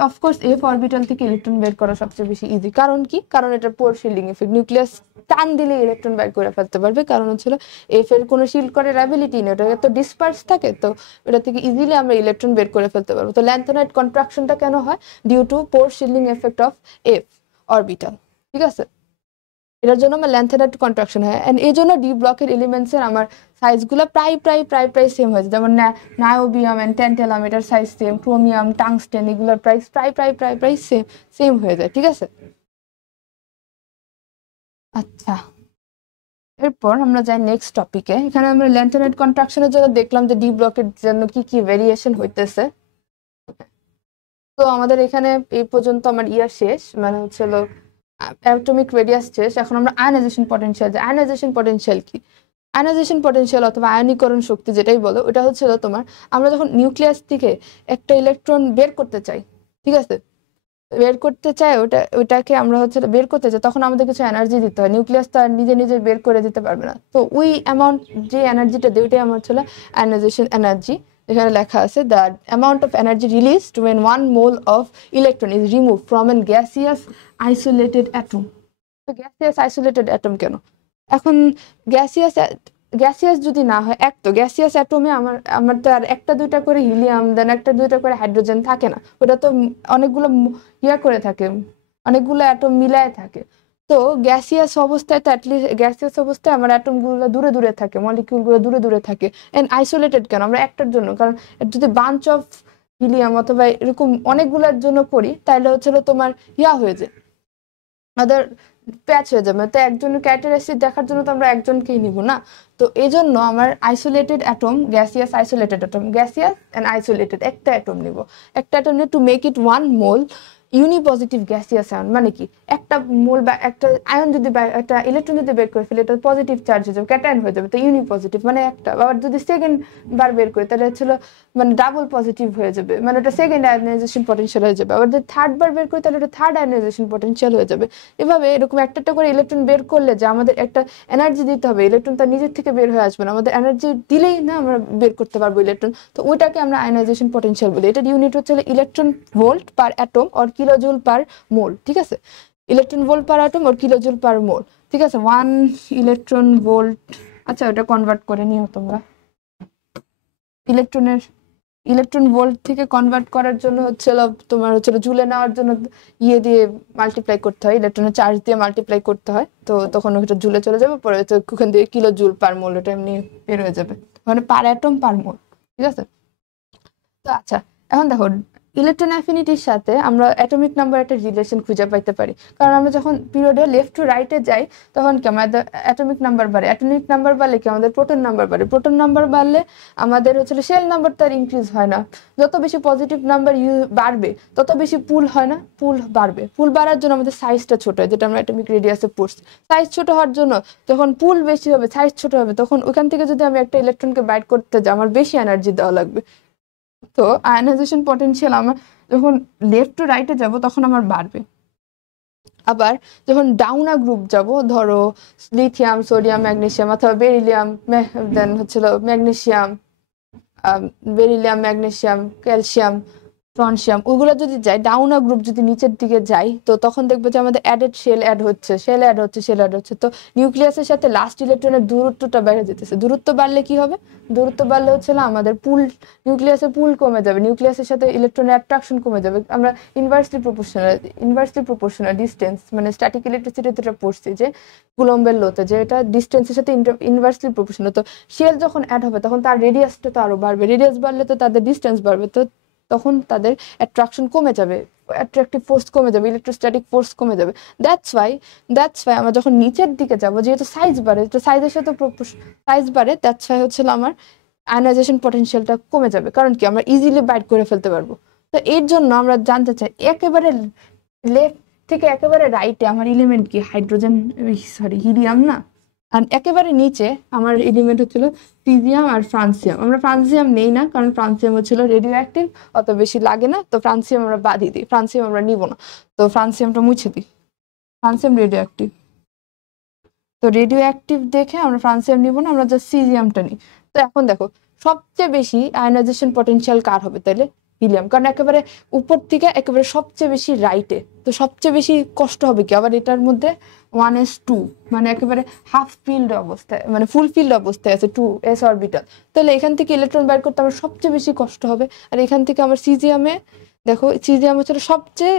অফকোর্স এফ অরবিটাল থেকে ইলেকট্রন বের করা সবচেয়ে বেশি ইজি। কারণ কি? কারণ এটা পোর শিল্ডিং ইফেক্ট, নিউক্লিয়াস টান দিলে ইলেকট্রন বের করে ফেলতে পারবে। কারণ হচ্ছিল এফ এর কোনো শিল্ড করার অ্যাবিলিটি নেই, ওটা তো ডিসপার্স থাকে, তো এটা থেকে ইজিলি আমরা ইলেকট্রন বের করে ফেলতে পারবো। তো ল্যান্থোনাইট কন্ট্রাকশনটা কেন হয়? Due to poor shielding effect of f orbital, ঠিক আছে। এটার জন্য আমার ল্যান্থোনাইট কন্ট্রাকশন হয়, এন্ড এই জন্য ডি ব্লকের এলিমেন্টসের আমার সাইজগুলো প্রায় প্রায় প্রায় প্রায় সেম হয়েছে। যেমন নায়োবিয়াম এন্ড ট্যান্টালাম, এটার সাইজ সেম, ক্রোমিয়াম, টাংস্টেন, এগুলোর প্রাইস প্রায় প্রায় প্রায় প্রায় সেম সেম হয়ে যায়, ঠিক আছে। আচ্ছা, এরপর আমরা যাই নেক্সট টপিকে। এখানে আমরা ল্যান্থোনাইট কন্ট্রাকশনের জন্য দেখলাম যে ডি ব্লকের জন্য কি কি ভেরিয়েশন হইতেছে। তো আমাদের এখানে এই পর্যন্ত আমার ইয়ার শেষ, মানে হচ্ছিল অ্যাটমিক রেডিয়াস শেষ। এখন আমরা আয়নাইজেশন পটেনশিয়াল, যে আয়নাইজেশন পটেনশিয়াল কি? আয়নাইজেশন পটেনশিয়াল অথবা আয়নীকরণ শক্তি যেটাই বলো, ওটা হচ্ছিল তোমার, আমরা যখন নিউক্লিয়াস থেকে একটা ইলেকট্রন বের করতে চাই, ঠিক আছে, বের করতে চাই, ওটাকে আমরা হচ্ছে বের করতে চাই, তখন আমাদের কিছু এনার্জি দিতে হয়। নিউক্লিয়াস তো আর নিজে নিজে বের করে দিতে পারবে না, তো ওই অ্যামাউন্ট যে এনার্জিটা দেয় ওইটাই আমার হচ্ছে আয়নাইজেশন এনার্জি। এখানে লেখা আছে the amount of energy released when 1 mole of electron is removed from a gaseous isolated atom. তো গ্যাসিয়াস আইসোলেটেড অ্যাটম কেন? এখন গ্যাসিয়াস গ্যাসিয়াস যদি না হয়, এক তো গ্যাসিয়াস অ্যাটমে আমার আমার তো আর একটা দুইটা করে হিলিয়াম, দেন একটা দুইটা করে হাইড্রোজেন থাকে না, ওটা তো অনেকগুলো ইয়া করে থাকে, অনেকগুলো অ্যাটম মিলায় থাকে। তো গ্যাসিয়াস অবস্থায় তো অ্যাটলিস্ট গ্যাসিয়াস অবস্থায় আমার অ্যাটমগুলো দূরে দূরে থাকে, মলিকিউলগুলো দূরে দূরে থাকে। এন্ড আইসোলেটেড কেন? আমরা একটার জন্য, কারণ যদি বাঞ্চ অফ হিলিয়াম অথবা এরকম অনেকগুলোর জন্য করি, তাহলে হচ্ছিল তোমার ইয়া হয়ে যায়, আমাদের প্যাচ হয়ে যাবে। তো একজনের ক্যারেক্টারিস্টিক দেখার জন্য তো আমরা একজনকেই নিব না। তো এই জন্য আমার isolated atom, gaseous isolated atom, gaseous and isolated একটা অ্যাটম নিব। একটা অ্যাটম নিয়ে to make it 1 mole unipositive gaseous ion. মানে কি? একটা মোল বা একটা আয়ন যদি একটা ইলেকট্রন যদি বের করে ফেলে, এটা পজিটিভ চার্জ হয়ে যাবে, ক্যাটায়ন হয়ে যাবে, তো ইউনিপজিটিভ মানে একটা। আবার যদি সেকেন্ড বার বের করি তাহলে হচ্ছিল মানে ডাবল পজিটিভ হয়ে যাবে, মানে ওটা সেকেন্ড আয়নাইজেশন পটেনশিয়াল হয়ে যাবে। আবার যদি থার্ড বার বের করি তাহলে ওটা থার্ড আয়নাইজেশন পটেনশিয়াল হয়ে যাবে। এভাবে এরকম একটা একটা করে ইলেকট্রন বের করলে যে আমাদের একটা এনার্জি দিতে হবে, ইলেকট্রন তার নিজের থেকে বের হয়ে আসবে না, আমাদের এনার্জি দিলেই না আমরা বের করতে পারবো ইলেকট্রন। তো ওইটাকে আমরা আয়নাইজেশন পটেনশিয়াল বলি। এটার ইউনিট হচ্ছে electron volt per atom or kilojoule per mole, ঠিক আছে। Electron volt per atom or kilojoule per mole, ঠিক আছে। 1 ইলেকট্রন ভোল্ট, আচ্ছা ওটা কনভার্ট করে নিও তোমরা। ইলেকট্রন ভোল্ট থেকে কনভার্ট করার জন্য হচ্ছিল তোমার হচ্ছিল জুলে নেওয়ার জন্য ইয়ে দিয়ে মাল্টিপ্লাই করতে হয়, ইলেকট্রনের চার্জ দিয়ে মাল্টিপ্লাই করতে হয়, তো তখন ওটা জুলে চলে যাবে, পরে ওখান থেকে কিলো জুল পার মোল এটা এমনি বের হয়ে যাবে, ওখানে পার অ্যাটম পার মোল, ঠিক আছে। তো আচ্ছা, এখন দেখো ইলেকট্রন অ্যাফিনিটির সাথে আমরা অ্যাটমিক নাম্বার একটা রিলেশন খুঁজে পাইতে পারি। কারণ আমরা যখন পিরিয়ডে লেফট টু রাইটে যাই তখন কি আমাদের অ্যাটমিক নাম্বার বাড়ে, অ্যাটমিক নাম্বার বাড়লে কি আমাদের প্রোটন নাম্বার বাড়ে, প্রোটন নাম্বার বাড়লে আমাদের হচ্ছে শেল নাম্বার তো আর ইনক্রিজ হয় না। যত বেশি পজিটিভ নাম্বার বাড়বে তত বেশি পুল হয় না, পুল বাড়বে। পুল বাড়ার জন্য আমাদের সাইজটা ছোট হয়, যেটা আমরা অ্যাটমিক রেডিয়াসে পড়ছি। সাইজ ছোট হওয়ার জন্য যখন পুল বেশি হবে, সাইজ ছোট হবে, তখন ওখান থেকে যদি আমি একটা ইলেকট্রনকে বাইট করতে যাই আমার বেশি এনার্জি দেওয়া লাগবে। তো আয়নাইজেশন পটেনশিয়াল আমার যখন লেফট টু রাইটে যাব তখন আমার বাড়বে। আবার যখন ডাউনা গ্রুপ যাব, ধরো লিথিয়াম, সোডিয়াম, ম্যাগনেসিয়াম অথবা বেরিলিয়াম, দেন হচ্ছিল ম্যাগনেসিয়াম, বেরিলিয়াম, ম্যাগনেসিয়াম, ক্যালসিয়াম, ফ্রনসিয়াম, ওগুলো যদি যাই ডাউনা গ্রুপ যদি নিচের দিকে যাই, তো তখন দেখবো যে আমাদের অ্যাডেড শেল অ্যাড হচ্ছে, শেল অ্যাড হচ্ছে, শেল অ্যাড হচ্ছে। তো নিউক্লিয়াসের সাথে লাস্ট ইলেকট্রনের দূরত্বটা বেড়ে যেতেছে। দূরত্ব বাড়লে কি হবে? দূরত্ব বাড়লে হচ্ছে না আমাদের পুল, নিউক্লিয়াসের পুল কমে যাবে, নিউক্লিয়াসের সাথে ইলেকট্রনের অ্যাট্রাকশন কমে যাবে। আমরা ইনভার্সলি প্রপোর্শনাল ডিস্টেন্স মানে স্ট্যাটিক ইলেকট্রিসিটিতে এটা পড়ছি যে কুলম্বের লোতে, যে এটা ডিস্টেন্সের সাথে ইনভার্সলি প্রপোর্শনাল। তো শেল যখন অ্যাড হবে তখন তার রেডিয়াসটা তো আরো বাড়বে, রেডিয়াস বাড়লে তো তাদের ডিস্টেন্স বাড়বে, তো তখন তাদের অ্যাট্রাকশন কমে যাবে, অ্যাট্রাকটিভ ফোর্স কমে যাবে, ইলেকট্রোস্ট্যাটিক ফোর্স কমে যাবে। দ্যাটস ওয়াই আমরা যখন নিচের দিকে যাব, যেহেতু সাইজ বাড়ে, তো সাইজের সাথে সাইজ বাড়ে, দ্যাটস ওয়াই হচ্ছিল আমার আয়নাইজেশন পটেনশিয়ালটা কমে যাবে, কারণ কি আমরা ইজিলি বাইট করে ফেলতে পারবো। তো এর জন্য আমরা জানতে চাই একেবারে লেফট থেকে একেবারে রাইটে আমার এলিমেন্ট কি, হাইড্রোজেন, সরি হিলিয়াম না, আর একেবারে নিচে আমার এলিমেন্ট হচ্ছিল সিজিয়াম আর ফ্রান্সিয়াম। আমরা ফ্রান্সিয়াম নেই না, কারণ ফ্রান্সিয়াম হচ্ছিল রেডিও অ্যাক্টিভ, অত বেশি লাগে না, তো ফ্রান্সিয়াম আমরা বাদই দিই, ফ্রান্সিয়াম আমরা নিব না, তো ফ্রান্সিয়ামটা মুছে দিই, ফ্রান্সিয়াম রেডিও অ্যাক্টিভ, তো রেডিও অ্যাক্টিভ দেখে আমরা ফ্রান্সিয়াম নিব না, আমরা জাস্ট সিজিয়ামটা নিই। তো এখন দেখো সবচেয়ে বেশি আয়নাইজেশন পটেনশিয়াল কার হবে তাহলে, হিলিয়াম, কারণ একেবারে উপর থেকে একেবারে সবচেয়ে বেশি রাইটে, তো সবচেয়ে বেশি কষ্ট হবে কি, আবার এটার মধ্যে 1s2, মানে একেবারে হাফ ফিল্ড অবস্থায়, মানে ফুল ফিল্ড অবস্থায় আছে 2s অরবিটাল, তাহলে এখান থেকে ইলেকট্রন বাইর করতে আমার সবচেয়ে বেশি কষ্ট হবে। আর এখান থেকে আমার সিজিয়ামে দেখো, সিজিয়াম হচ্ছে সবচেয়ে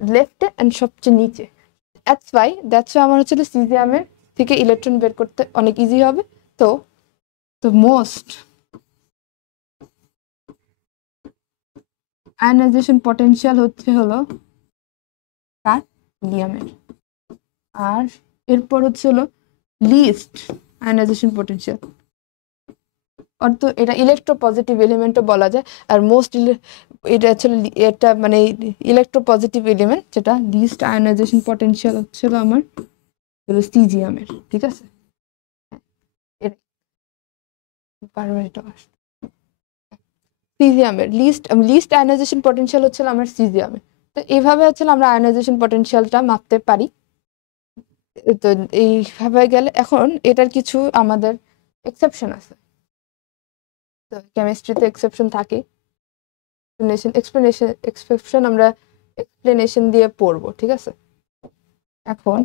লেফটে অ্যান্ড সবচেয়ে নিচে, দ্যাটস ওয়াই আমার হচ্ছে সিজিয়ামের থেকে ইলেকট্রন বের করতে অনেক ইজি হবে। তো তো মোস্ট আয়নাইজেশন পটেনশিয়াল হলো কার, হিলিয়ামের। আর এরপর হলো লিস্ট আয়নাইজেশন পটেনশিয়াল, অর্থাৎ এটা ইলেকট্রোপজিটিভ এলিমেন্টও বলা যায়। আর এটা এটা মানে ইলেকট্রোপজিটিভ এলিমেন্ট যেটা লিস্ট আয়নাইজেশন পটেনশিয়াল হচ্ছিল আমার সিজিয়ামের, ঠিক আছে। সিজিয়ামের লিস্ট আয়নাইজেশন পটেনশিয়াল হচ্ছিল আমার সিজিয়ামের। তো এইভাবে হচ্ছে আমরা আয়নাইজেশন পটেনশিয়ালটা মাপতে পারি। তো এইভাবে গেলে এখন এটার কিছু আমাদের এক্সেপশন আছে, তো কেমিস্ট্রিতে এক্সেপশন থাকে, এক্সেপশন আমরা এক্সপ্লেনেশন দিয়ে পড়বো, ঠিক আছে। এখন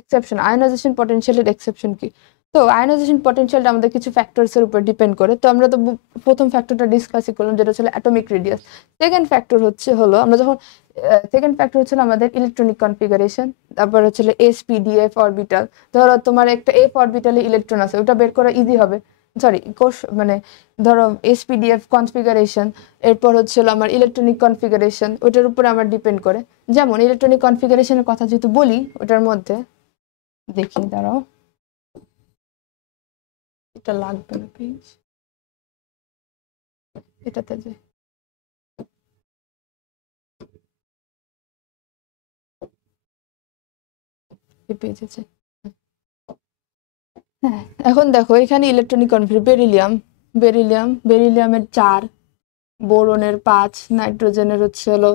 এক্সেপশন, আয়নাইজেশন পটেনশিয়ালের এক্সেপশন কি, তো আয়নাইজেশন পটেনশিয়ালটা আমাদের কিছু ফ্যাক্টরস এর উপর ডিপেন্ড করে। তো আমরা তো প্রথম ফ্যাক্টরটা ডিসকাসই করলাম, যেটা ছিল অ্যাটমিক রেডিয়াস। সেকেন্ড ফ্যাক্টর হলো আমরা যখন সেকেন্ড ফ্যাক্টর হচ্ছে আমাদের ইলেকট্রনিক কনফিগারেশন, তারপর হচ্ছে এসপিডিএফ অরবিটাল। ধরো তোমার একটা এফ অরবিটালে ইলেকট্রন আছে, ওটা বের করা ইজি হবে, সরি মানে ধরো এসপিডিএফ কনফিগারেশন, এরপর হচ্ছিল আমার ইলেকট্রনিক কনফিগারেশন, ওটার উপরে আমার ডিপেন্ড করে। যেমন ইলেকট্রনিক কনফিগারেশনের কথা যেহেতু বলি, ওটার মধ্যে দেখি, দাঁড়াও, এটা লাগবে না পেজ, এটাতে যে পেজ আছে, হ্যাঁ। এখন দেখো এখানে ইলেকট্রনিক কনফিগারেশন, বেরিলিয়ামের 4, বোরনের 5, নাইট্রোজেনের হলো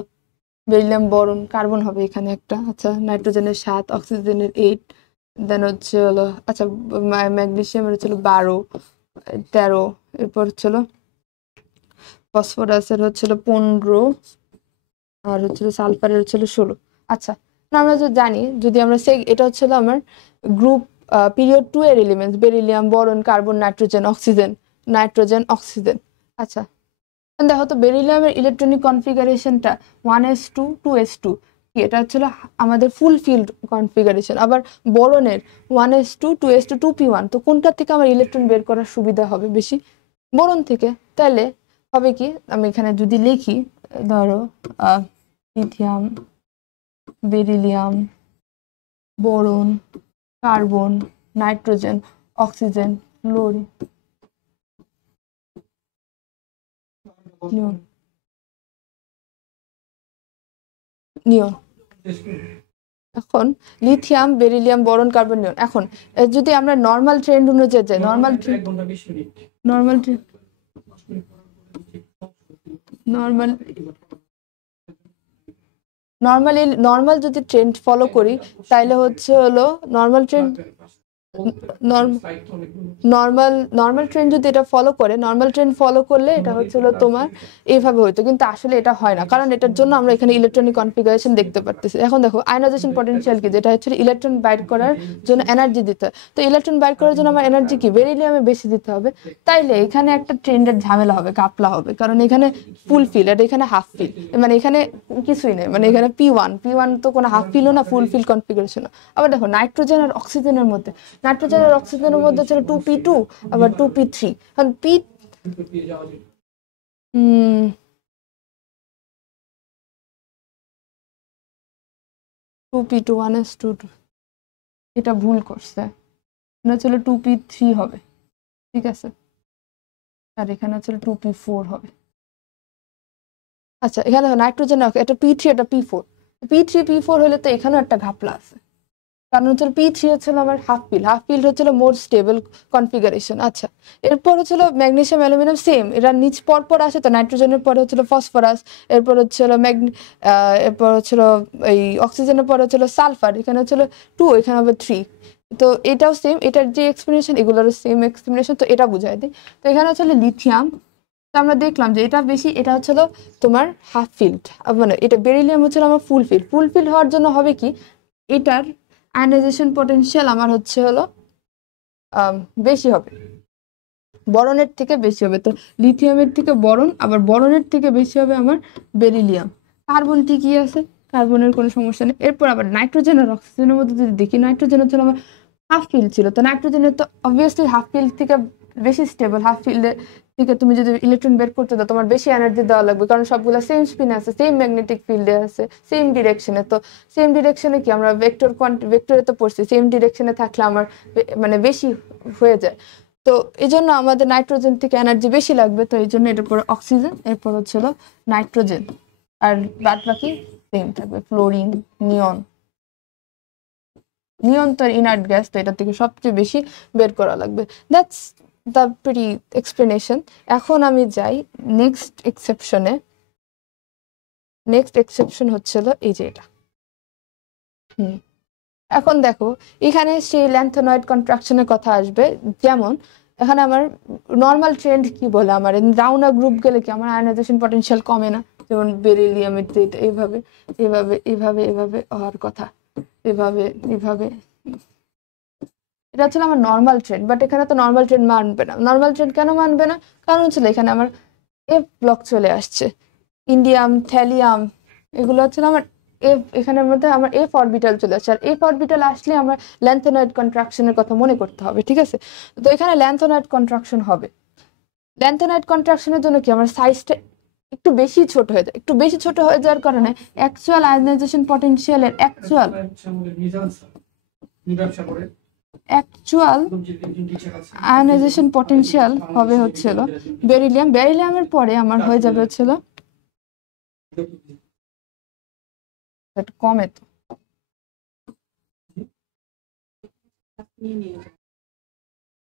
বেরিলিয়াম বোরন, কার্বন হবে এখানে একটা, আচ্ছা, নাইট্রোজেনের 7, অক্সিজেনের 8, দেন আচ্ছা ম্যাগনেসিয়ামের 12, 13, এরপর ফসফরাসের 15, আর সালফারের 16। আচ্ছা, আমরা যদি জানি, যদি আমরা এটা আমার গ্রুপ পিরিয়ড 2 এর elements, beryllium, boron, carbon, nitrogen, oxygen. আচ্ছা, দেখো তো বেরিলিয়ামের ইলেকট্রনিক কনফিগারেশনটা 1s2 2s2, কি এটা আমাদের ফুল ফিল্ড কনফিগারেশন। আবার বোরনের 1s2 2s2 2p1, তো কোনটা থেকে আমার ইলেকট্রন বের করার সুবিধা হবে বেশি, বোরন থেকে। তাহলে হবে কি, আমি এখানে যদি লিখি, ধরো lithium, beryllium, boron, carbon, nitrogen, oxygen, fluorine, neon. এখন lithium, beryllium, boron, carbon, neon. এখন যদি আমরা নর্মাল ট্রেন্ড অনুযায়ী যাই, নর্মাল নর্মাল যদি ট্রেন্ড ফলো করি, তাহলে নর্মাল ট্রেন্ড, নর্মাল ট্রেন্ড যদি এটা ফলো করে, নর্মাল ট্রেন্ড ফলো করলে এটা তোমার এইভাবে হইতো, কিন্তু আসলে এটা হয় না, কারণ এটার জন্য আমরা এখানে ইলেকট্রনিক কনফিগারেশন দেখতে পারতেছি। এখন দেখো আয়নাইজেশন পটেনশিয়াল কি, যেটা ইলেকট্রন বাইর করার জন্য এনার্জি দিতে হয়। তো ইলেকট্রন বাইর করার জন্য আমার এনার্জি কি, বেরিলিয়ামে বেশি দিতে হবে। তাইলে এখানে একটা ট্রেন্ডের ঝামেলা হবে, কাপলা হবে, কারণ এখানে ফুল ফিল আর এখানে হাফ ফিল, মানে এখানে কিছুই নেই, মানে এখানে P1 তো কোনো হাফ ফিলও না, ফুল ফিল কনফিগারেশন। আবার দেখো নাইট্রোজেন আর অক্সিজেনের মধ্যে, নাইট্রোজেনের অক্সিজেনের মধ্যে 2p2, আবার 2p3, কারণ 2p2 1s2, এটা ভুল করছে, এটা 2p3 হবে, ঠিক আছে। আর এখানে হচ্ছে 2p4 হবে। আচ্ছা, এখানে নাইট্রোজেন এটা P3 এটা P4, P3 P4 হলে তো এখানেও একটা ঘাপলা আছে, কারণ হচ্ছে P3 হচ্ছিল আমার হাফ পিল হচ্ছিল মোর স্টেবল কনফিগারেশন। আচ্ছা, এরপর হচ্ছিল ম্যাগনেসিয়াম অ্যালুমিনিয়াম সেম, এরা নিচ পর আসে, তো নাইট্রোজেনের পরে হচ্ছিল ফসফরাস, এরপর হচ্ছিল এরপর হচ্ছিল এই অক্সিজেনের পরে হচ্ছিল সালফার, এখানে হচ্ছিল 2, এখানে হবে 3। তো এটাও সেম, এটার যে এক্সপ্লেনেশন এগুলোরও সেম এক্সপ্লেনেশন, তো এটা বুঝাই দিই। তো এখানে হচ্ছিল লিথিয়াম, তো আমরা দেখলাম যে এটা বেশি, এটা হচ্ছিল তোমার হাফ ফিল্ড, মানে এটা বেরিলিয়াম হচ্ছিল আমার ফুল ফিল্ড হওয়ার জন্য হবে কি, এটার আয়নাইজেশন পটেনশিয়াল আমার হচ্ছে হলো বেশি হবে, বরনের থেকে বেশি হবে। তো লিথিয়ামের থেকে বরন, আবার বরনের থেকে বেশি হবে আমার বেরিলিয়াম। কার্বন ঠিকই আছে, কার্বনের কোনো সমস্যা নেই। এরপর আবার নাইট্রোজেন আর অক্সিজেনের মধ্যে যদি দেখি, নাইট্রোজেন হচ্ছে আমার হাফ ফিল্ড ছিল, তো নাইট্রোজেনের তো অবভিয়াসলি হাফ ফিল্ড থেকে বেশি স্টেবল, হাফ ফিল্ডে থেকে তুমি যদি ইলেকট্রন বের করতে দাও তোমার বেশি এনার্জি দেওয়া লাগবে, কারণ সবগুলো সেম স্পিনে আছে, সেম ম্যাগনেটিক ফিল্ডে আছে, সেম ডিরেকশনে। তো সেম ডিরেকশনে কি আমরা ভেক্টরে তো পড়ছি, সেম ডিরেকশনে থাকলে আমার মানে বেশি হয়ে যায়। তো এই জন্য আমাদের নাইট্রোজেন থেকে এনার্জি বেশি লাগবে, তো এই জন্য এটার পরে অক্সিজেন, এরপর হচ্ছিল নাইট্রোজেন, আর বাদ বাকি সেম থাকবে, ফ্লোরিন, নিয়ন। নিয়ন তো ইনার্ট গ্যাস, তো এটা থেকে সবচেয়ে বেশি বের করা লাগবে। That's the pretty explanation. এখন আমি যাই নেক্সট এক্সেপশনে। নেক্সট এক্সেপশন হচ্ছিল এই যে এটা। এখন দেখো এখানে সেই ল্যান্থোনয়েড কন্ট্রাকশনের কথা আসবে, যেমন এখানে আমার নর্মাল ট্রেন্ড কি বলে, আমার ডাউনার গ্রুপ গেলে কি আমার আয়নাইজেশন পটেনশিয়াল কমে না, যেমন বেরিলিয়ামের এটা এইভাবে এইভাবে এইভাবে এইভাবে হওয়ার কথা, এভাবে এভাবে, এটা হচ্ছে আমার নর্মাল ট্রেন্ড। বাট এখানে তো নর্মাল ট্রেন্ড মানবে না। নর্মাল ট্রেন্ড কেন মানবে না? কারণ হচ্ছে এখানে আমার এফ ব্লক চলে আসছে, ইন্ডিয়াম, থ্যালিয়াম, এগুলো হচ্ছে আমার এফ, এখানের মধ্যে আমার এফ অরবিটাল চলে আসছে। আর এফ অরবিটাল আসলে আমার ল্যান্থোনয়েড কন্ট্রাকশনের কথা মনে করতে হবে, ঠিক আছে? তো এখানে ল্যান্থোনয়েড কন্ট্রাকশন হবে। ল্যান্থোনয়েড কন্ট্রাকশনের জন্য কি আমার সাইজটা একটু বেশি ছোট হয়ে যায়, একটু বেশি ছোট হয়ে যাওয়ার কারণে অ্যাকচুয়াল আয়নাইজেশন পটেনশিয়ালের অ্যাকচুয়াল আয়নাইজেশন পটেনশিয়াল হবে হচ্ছিল বেরিলিয়ামের পরে আমার হয়ে যাবে হচ্ছিল কমে, তো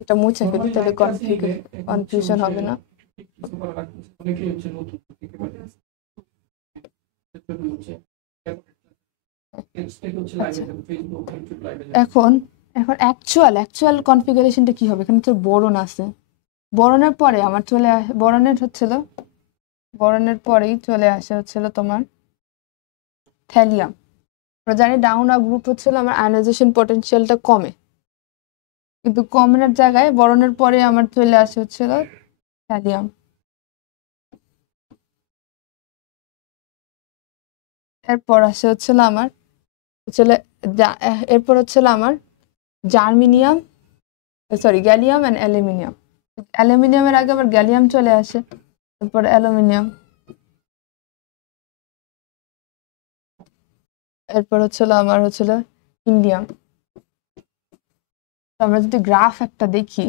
এটা মুছে ফেলি, তাহলে কনফিউশন হবে না। এখন এখন অ্যাকচুয়াল কনফিগারেশনটা কি হবে? এখানে তো বরন আছে, বরনের পরে আমার বরনের পরেই চলে আসে হচ্ছিল তোমার থ্যালিয়াম। আমরা জানি ডাউন আর গ্রুপ হচ্ছিল আমার আয়নাইজেশন পটেনশিয়ালটা কমে, কিন্তু কমনের জায়গায় বরনের পরে আমার চলে আসে হচ্ছিল থ্যালিয়াম। এরপর আসে হচ্ছিল আমার এরপর হচ্ছিল আমার germanium, sorry gallium and aluminium. অ্যালুমিনিয়ামের আগে আবার গ্যালিয়াম চলে আসে, তারপর অ্যালুমিনিয়াম, এরপর হচ্ছিল আমার হচ্ছিল ইন্ডিয়াম। আমরা যদি গ্রাফ একটা দেখি,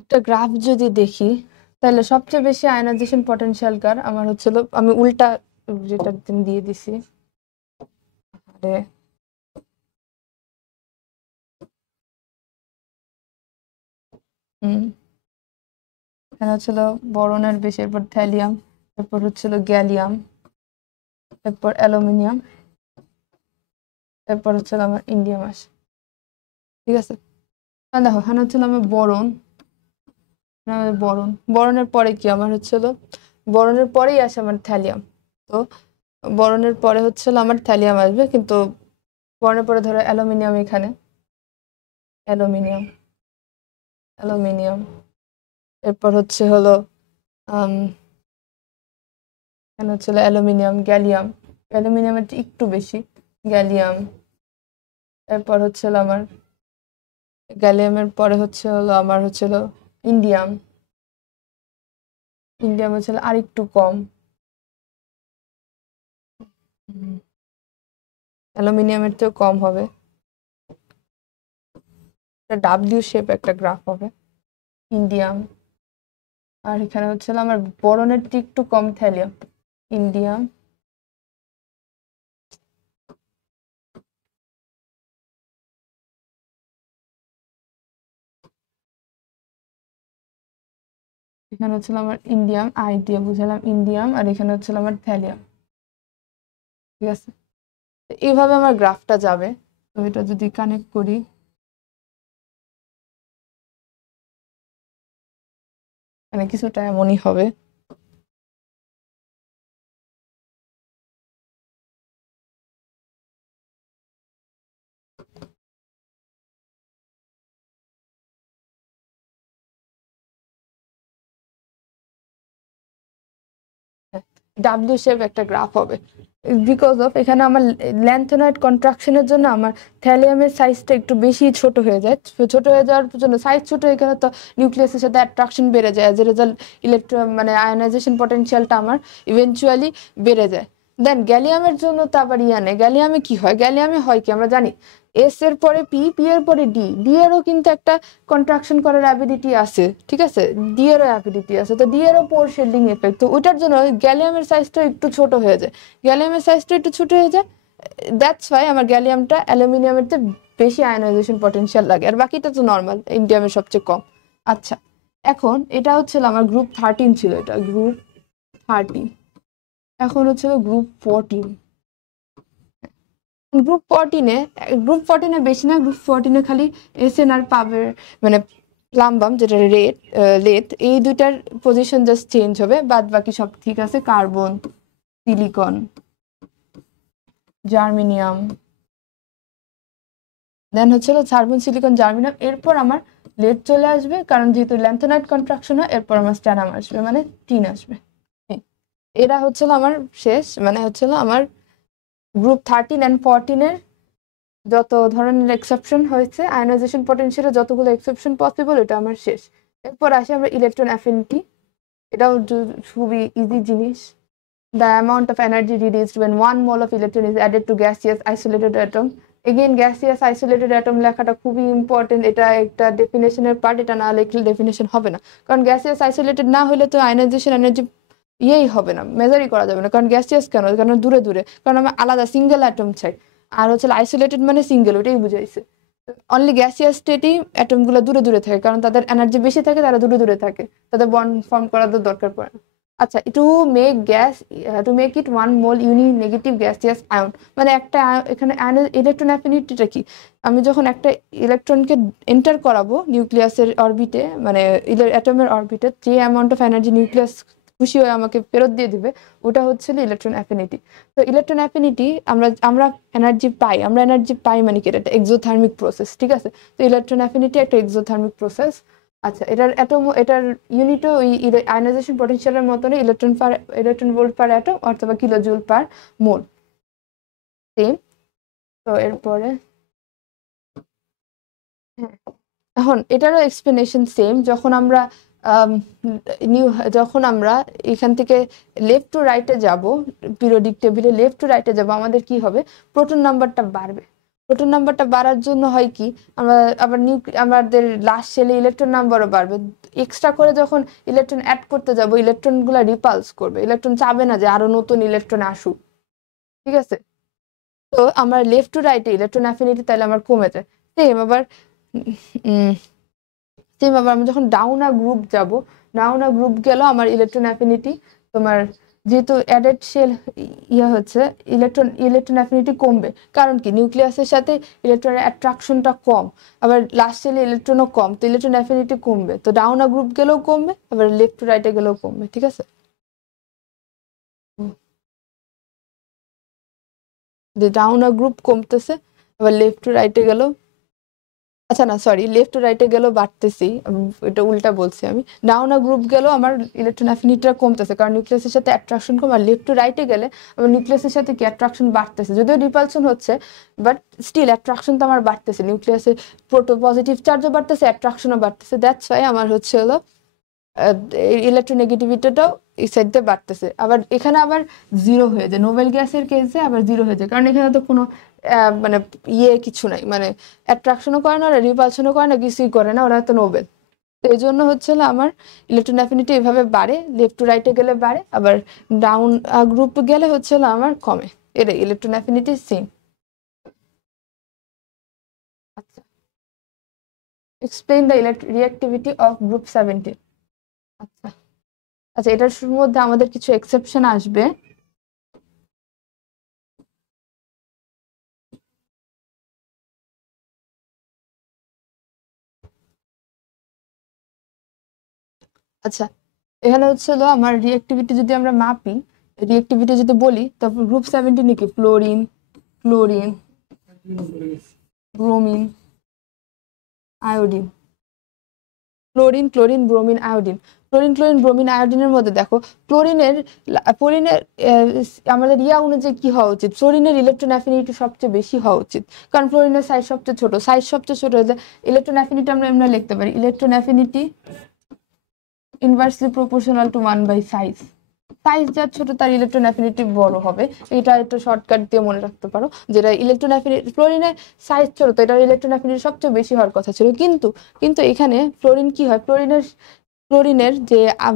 একটা গ্রাফ যদি দেখি, তাহলে সবচেয়ে বেশি আয়নাইজেশন পটেনশিয়াল কার আমার হচ্ছিল, আমি উল্টা যেটা দিয়ে দিছি, আরে এখানে হচ্ছিল বরনের বেশি, এরপর থ্যালিয়াম, এরপর হচ্ছিল গ্যালিয়াম, এরপর অ্যালুমিনিয়াম, এরপর হচ্ছিল আমার ইন্ডিয়াম আসে, ঠিক আছে? দেখো এখানে হচ্ছিল আমার বরনের পরে কি আমার হচ্ছিল, বরনের পরেই আসে আমার থ্যালিয়াম। তো বরনের পরে হচ্ছিল আমার থ্যালিয়াম আসবে, কিন্তু বরনের পরে ধরো অ্যালুমিনিয়াম, এখানে অ্যালুমিনিয়াম, এরপর হচ্ছে হলো এখানে হচ্ছিল অ্যালুমিনিয়াম, অ্যালুমিনিয়ামের একটু বেশি গ্যালিয়াম, এরপর হচ্ছিল আমার গ্যালিয়ামের পরে হলো আমার হলো ইন্ডিয়াম। ইন্ডিয়াম হচ্ছিল আর একটু কম। অ্যালুমিনিয়ামের তো কম হবে। ডাব্লিউ শেপ একটা গ্রাফ হবে ইন্ডিয়াম। আর এখানে হচ্ছিল আমার বোরনের থেকে একটু কম থ্যালিয়াম, ইন্ডিয়াম। এখানে হচ্ছিল আমার ইন্ডিয়াম, আই দিয়ে বুঝালাম ইন্ডিয়াম, আর এখানে হচ্ছিল আমার থ্যালিয়াম। ঠিক আছে, এইভাবে আমার গ্রাফটা যাবে। তো এটা যদি কানেক্ট করি, মানে কিছুটা এমনই হবে। ডাব্লিউ শেপ একটা গ্রাফ হবে, বিকজ অফ এখানে আমার ল্যান্থেনয়েড কন্ট্রাকশনের জন্য আমার থ্যালিয়ামের সাইজটা একটু বেশি ছোট হয়ে যায়। ছোট হয়ে যাওয়ার জন্য সাইজ ছোট হয়ে গেলে তো নিউক্লিয়াসের সাথে অ্যাট্রাকশন বেড়ে যায়, এজ এ রেজাল্ট মানে আয়নাইজেশন পটেনশিয়ালটা আমার ইভেনচুয়ালি বেড়ে যায়। দেন গ্যালিয়ামের জন্য তো আবার নেই। গ্যালিয়ামে কি হয়, গ্যালিয়ামে হয় কি আমরা জানি, এস এর পরে পি, পি এর পরে ডি, ডি এরও কিন্তু একটা কন্ট্রাকশন করার অ্যাবিলিটি আছে। ঠিক আছে, ডি এরও অ্যাবিলিটি আছে, তো ডি এরও পোর শেডিং এফেক্ট, তো ওইটার জন্য গ্যালিয়ামের সাইজটা একটু ছোট হয়ে যায়। গ্যালিয়ামের সাইজটা একটু ছোট হয়ে যায়, দ্যাটস ওয়াই আমার গ্যালিয়ামটা অ্যালুমিনিয়ামের চেয়ে বেশি আয়নাইজেশন পটেনশিয়াল লাগে, আর বাকিটা তো নর্মাল, ইন্ডিয়ামের সবচেয়ে কম। আচ্ছা, এখন এটা হচ্ছিল আমার গ্রুপ 13 ছিল, এটা গ্রুপ 13। এখন হচ্ছিল গ্রুপ 14। গ্রুপ 14-এ বেশি না, গ্রুপ 14-এ খালি এসএন আর পাবের মানে প্লাম্বাম যেটা লেথ, এই দুইটার পজিশন জাস্ট চেঞ্জ হবে, বাদ বাকি সব ঠিক আছে। কার্বন, সিলিকন, জার্মেনিয়াম, দেন হচ্ছিল কার্বন, সিলিকন, জার্মেনিয়াম। এরপর আমার লেড চলে আসবে, কারণ যেহেতু ল্যান্থেনাইট কন্ট্রাকশন হয়, এরপর আমার স্ট্যানাম আসবে, মানে টিন আসবে। এরা হচ্ছিল আমার শেষ, মানে হচ্ছিল আমার গ্রুপ 13 অ্যান্ড 14-এর যত ধরনের এক্সেপশন হয়েছে, আয়নাইজেশন পটেনশিয়ালে যতগুলো এক্সেপশন পসিবল, এটা আমার শেষ। এরপর আসি আমরা ইলেকট্রন অ্যাফিনিটি। এটাও খুবই ইজি জিনিস। The amount of energy released when 1 mole of electron is added to gaseous isolated atom. Again, gaseous isolated atom লেখাটা খুবই ইম্পর্টেন্ট, এটা একটা ডেফিনেশনের পার্ট, এটা না লিখলে ডেফিনেশন হবে না। কারণ গ্যাসিয়াস আইসোলেটেড না হলে তো আয়নাইজেশন এনার্জি হবে না, মেজারই করা যাবে না। কারণ গ্যাসিয়াস কেন, কারণ দূরে দূরে, কারণ আমরা আলাদা সিঙ্গেল অ্যাটম চাই। আর হচ্ছে আইসোলেটেড মানে সিঙ্গেল, ওটাই বুঝাইছে। অনলি গ্যাসিয়াস স্টেটেই অ্যাটম গুলো দূরে দূরে থাকে, কারণ তাদের এনার্জি বেশি থাকে, তারা দূরে দূরে থাকে, তাদের বন্ড ফর্ম করার দরকার পড়ে না। আচ্ছা, to make it 1 mole uninegative gaseous ion, মানে একটা এখানে ইলেকট্রন অ্যাফিনিটিটা কি, আমি যখন একটা ইলেকট্রনকে এন্টার করাবো নিউক্লিয়াসের অরবিটে, মানে অ্যাটমের অরবিটে, যে অ্যামাউন্ট অফ এনার্জি নিউক্লিয়াস খুশি হয়ে আমাকে ফেরত দিয়ে দিবে, ওটা হচ্ছে ইলেকট্রন অ্যাফিনিটি। তো ইলেকট্রন অ্যাফিনিটি আমরা এনার্জি পাই মানে কি, এটা এক্সোথার্মিক প্রসেস। ঠিক আছে, তো ইলেকট্রন অ্যাফিনিটি একটা এক্সোথার্মিক প্রসেস। আচ্ছা, এটার ইউনিটও ওই আয়নাইজেশন পটেনশিয়ালের মতনই, ইলেকট্রন ভোল্ট পার অ্যাটম অথবা কিলো জুল পার মোল, সেম। তো এরপরে হ্যাঁ, এখন এটারও এক্সপ্লেনেশন সেম। আম, যখন আমরা এখান থেকে লেফট টু রাইটে যাব, পিরিয়ডিক টেবিলে লেফট টু রাইটে যাব, আমাদের কি হবে, প্রোটন নাম্বারটা বাড়বে। প্রোটন নাম্বারটা বাড়ার জন্য হয় কি, আমরা আবার আমাদের লাস্ট শেলে ইলেকট্রন নাম্বারও বাড়বে। এক্সট্রা করে যখন ইলেকট্রন অ্যাড করতে যাব, ইলেকট্রন গুলা রিপালস করবে, ইলেকট্রন চাবে না যে আরো নতুন ইলেকট্রন আসুক। ঠিক আছে, তো আমার লেফট টু রাইটে ইলেকট্রন অ্যাফিনিটি তাহলে আমার কমে যায়। সেম আবার আমি যখন ডাউন আ গ্রুপ গেল, আমার ইলেকট্রন অ্যাফিনিটি তোমার, যেহেতু অ্যাডেড শেল হচ্ছে, ইলেকট্রন অ্যাফিনিটি কমবে। কারণ কি, নিউক্লিয়াসের সাথে ইলেকট্রনের অ্যাট্রাকশনটা কম, আবার লাস্ট শেলে ইলেকট্রনও কম, তো ইলেকট্রন অ্যাফিনিটি কমবে। তো ডাউন আ গ্রুপ গেলেও কমবে, আবার লেফট টু রাইটে গেলেও কমবে। ঠিক আছে, যে ডাউন আ গ্রুপ কমতেছে, আবার লেফট টু রাইটে গেলেও আচ্ছা না সরি, লেফট টু রাইটে গেলেও বাড়তেছি, এটা উল্টা বলছি আমি। ডাউন আ গ্রুপ গেলেও আমার ইলেকট্রন অ্যাফিনিটিটা কমতেছে, কারণ নিউক্লিয়াসের সাথে অ্যাট্রাকশন কম। আর লেফট টু রাইটে গেলে আমার নিউক্লিয়াসের সাথে কি অ্যাট্রাকশন বাড়তেছে, যদিও রিপালশন হচ্ছে, বাট স্টিল অ্যাট্রাকশন তো আমার বাড়তেছে। নিউক্লিয়াসে পজিটিভ চার্জও বাড়তেছে, অ্যাট্রাকশনও বাড়তেছে, দ্যাটস ওয়াই আমার হচ্ছে হলো ইলেকট্রোনেগেটিভিটিটাও এই সাইড দিয়ে বাড়তেছে। আবার এখানে আবার জিরো হয়ে যায়, নোবেল গ্যাসের কেসে আবার জিরো হয়ে যায়, কারণ এখানে তো কোনো মানে কিছু নাই, মানে অ্যাট্রাকশনও করে না, ওরা রিপালশনও করে না, কিছুই করে না, ওরা তো নোবেল। তো এই জন্য হচ্ছে আমার ইলেকট্রন অ্যাফিনিটি এভাবে বাড়ে, লেফট টু রাইটে গেলে বাড়ে, আবার ডাউন গ্রুপ গেলে হচ্ছে আমার কমে। এটাই ইলেকট্রন অ্যাফিনিটি সেম। আচ্ছা, explain the reactivity of group 17। আচ্ছা আচ্ছা, এটার মধ্যে আমাদের কিছু এক্সেপশন আসবে। আচ্ছা, এখানে হচ্ছে আমার রিঅ্যাক্টিভিটি যদি আমরা মাপি, রিঅ্যাক্টিভিটি যদি বলি, তারপর গ্রুপ 17 কি fluorine, chlorine, bromine, iodine, chlorine, chlorine, bromine, iodine. Chlorine, chlorine, bromine, আয়োডিনের মধ্যে দেখো ফ্লোরিনের আমাদের অনুযায়ী কি হওয়া উচিত, ফ্লোরিনের ইলেকট্রন অ্যাফিনিটি সবচেয়ে বেশি হওয়া উচিত, কারণ ফ্লোরিনের সাইজ সবচেয়ে ছোট। সাইজ সবচেয়ে ছোট হলে ইলেকট্রন অ্যাফিনিটি আমরা এমনি লিখতে পারি, electron affinity inversely proportional to 1/সাইজ। সাইজ যার ছোট তার ইলেকট্রন অ্যাফিনিটি বড় হবে। এটা একটা শর্টকাট দিয়ে মনে রাখতে পারো, যেটা ইলেকট্রন অ্যাফিনিটি, ফ্লোরিনের সাইজ ছোট তো এটার ইলেকট্রন অ্যাফিনিটি সবচেয়ে বেশি হওয়ার কথা ছিল, কিন্তু কিন্তু এখানে ফ্লোরিন কি হয়, ফ্লোরিনের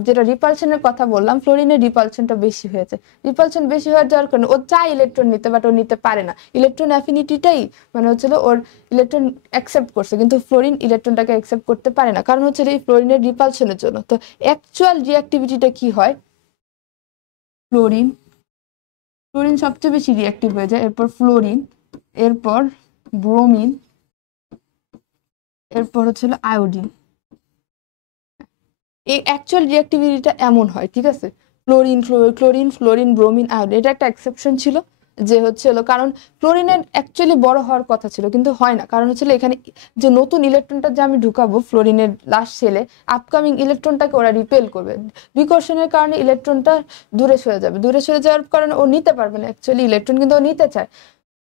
যেটা রিপালশনের কথা বললাম, ফ্লোরিনের রিপালশনটা বেশি হয়েছে। রিপালশন বেশি হয়ে যাওয়ার কারণে ও চায় ইলেকট্রন নিতে, বাট ও নিতে পারে না। ইলেকট্রন অ্যাফিনিটিটাই মানে ওর ইলেকট্রন অ্যাকসেপ্ট করছে, কিন্তু ফ্লোরিন ইলেকট্রনটাকে অ্যাকসেপ্ট করতে পারে না, কারণ এই ফ্লোরিনের রিপালশনের জন্য। তো অ্যাকচুয়াল রিঅ্যাক্টিভিটিটা কি হয়, ফ্লোরিন ফ্লোরিন সবচেয়ে বেশি রিঅ্যাক্টিভ হয়ে যায়, এরপর ফ্লোরিন, এরপর ব্রোমিন, এরপর আয়োডিন। এই অ্যাকচুয়াল রিঅ্যাক্টিভিটিটা এমন হয়, ঠিক আছে। ক্লোরিন, ব্রোমিন, আয়োডিন, এটা একটা এক্সেপশন ছিল, যে কারণ ফ্লোরিনের অ্যাকচুয়ালি বড় হওয়ার কথা ছিল, কিন্তু হয় না, কারণ এখানে যে নতুন ইলেকট্রনটা যে আমি ঢুকাবো ফ্লোরিনের লাস্ট সেলে, আপকামিং ইলেকট্রনটাকে ওরা রিপেল করবে। বিকর্ষণের কারণে ইলেকট্রনটা দূরে সরে যাবে, দূরে সরে যাওয়ার কারণে ও নিতে পারবে না অ্যাকচুয়ালি ইলেকট্রন, কিন্তু ও নিতে চায়।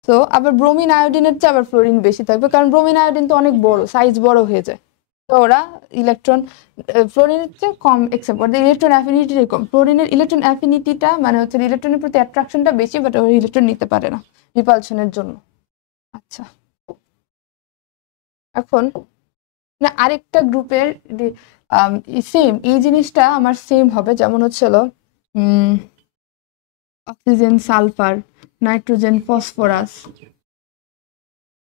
তো আবার ব্রোমিন আয়োডিনের চেয়ে আবার ফ্লোরিন বেশি থাকবে, কারণ ব্রোমিন আয়োডিন তো অনেক বড়, সাইজ বড় হয়ে যায়। তো ওরা ইলেকট্রন ফ্লোরিনের চেয়ে কম একসেপ্ট করে, ইলেকট্রন অ্যাফিনিটি কম। ফ্লোরিনের ইলেকট্রন অ্যাফিনিটিটা মানে ইলেকট্রনের প্রতি অ্যাট্রাকশনটা বেশি, বাট ওরা ইলেকট্রন নিতে পারে না রিপালশনের জন্য। আচ্ছা, এখন না আরেকটা গ্রুপের সেম এই জিনিসটা আমার সেম হবে, যেমন অক্সিজেন, সালফার, নাইট্রোজেন, ফসফরাস।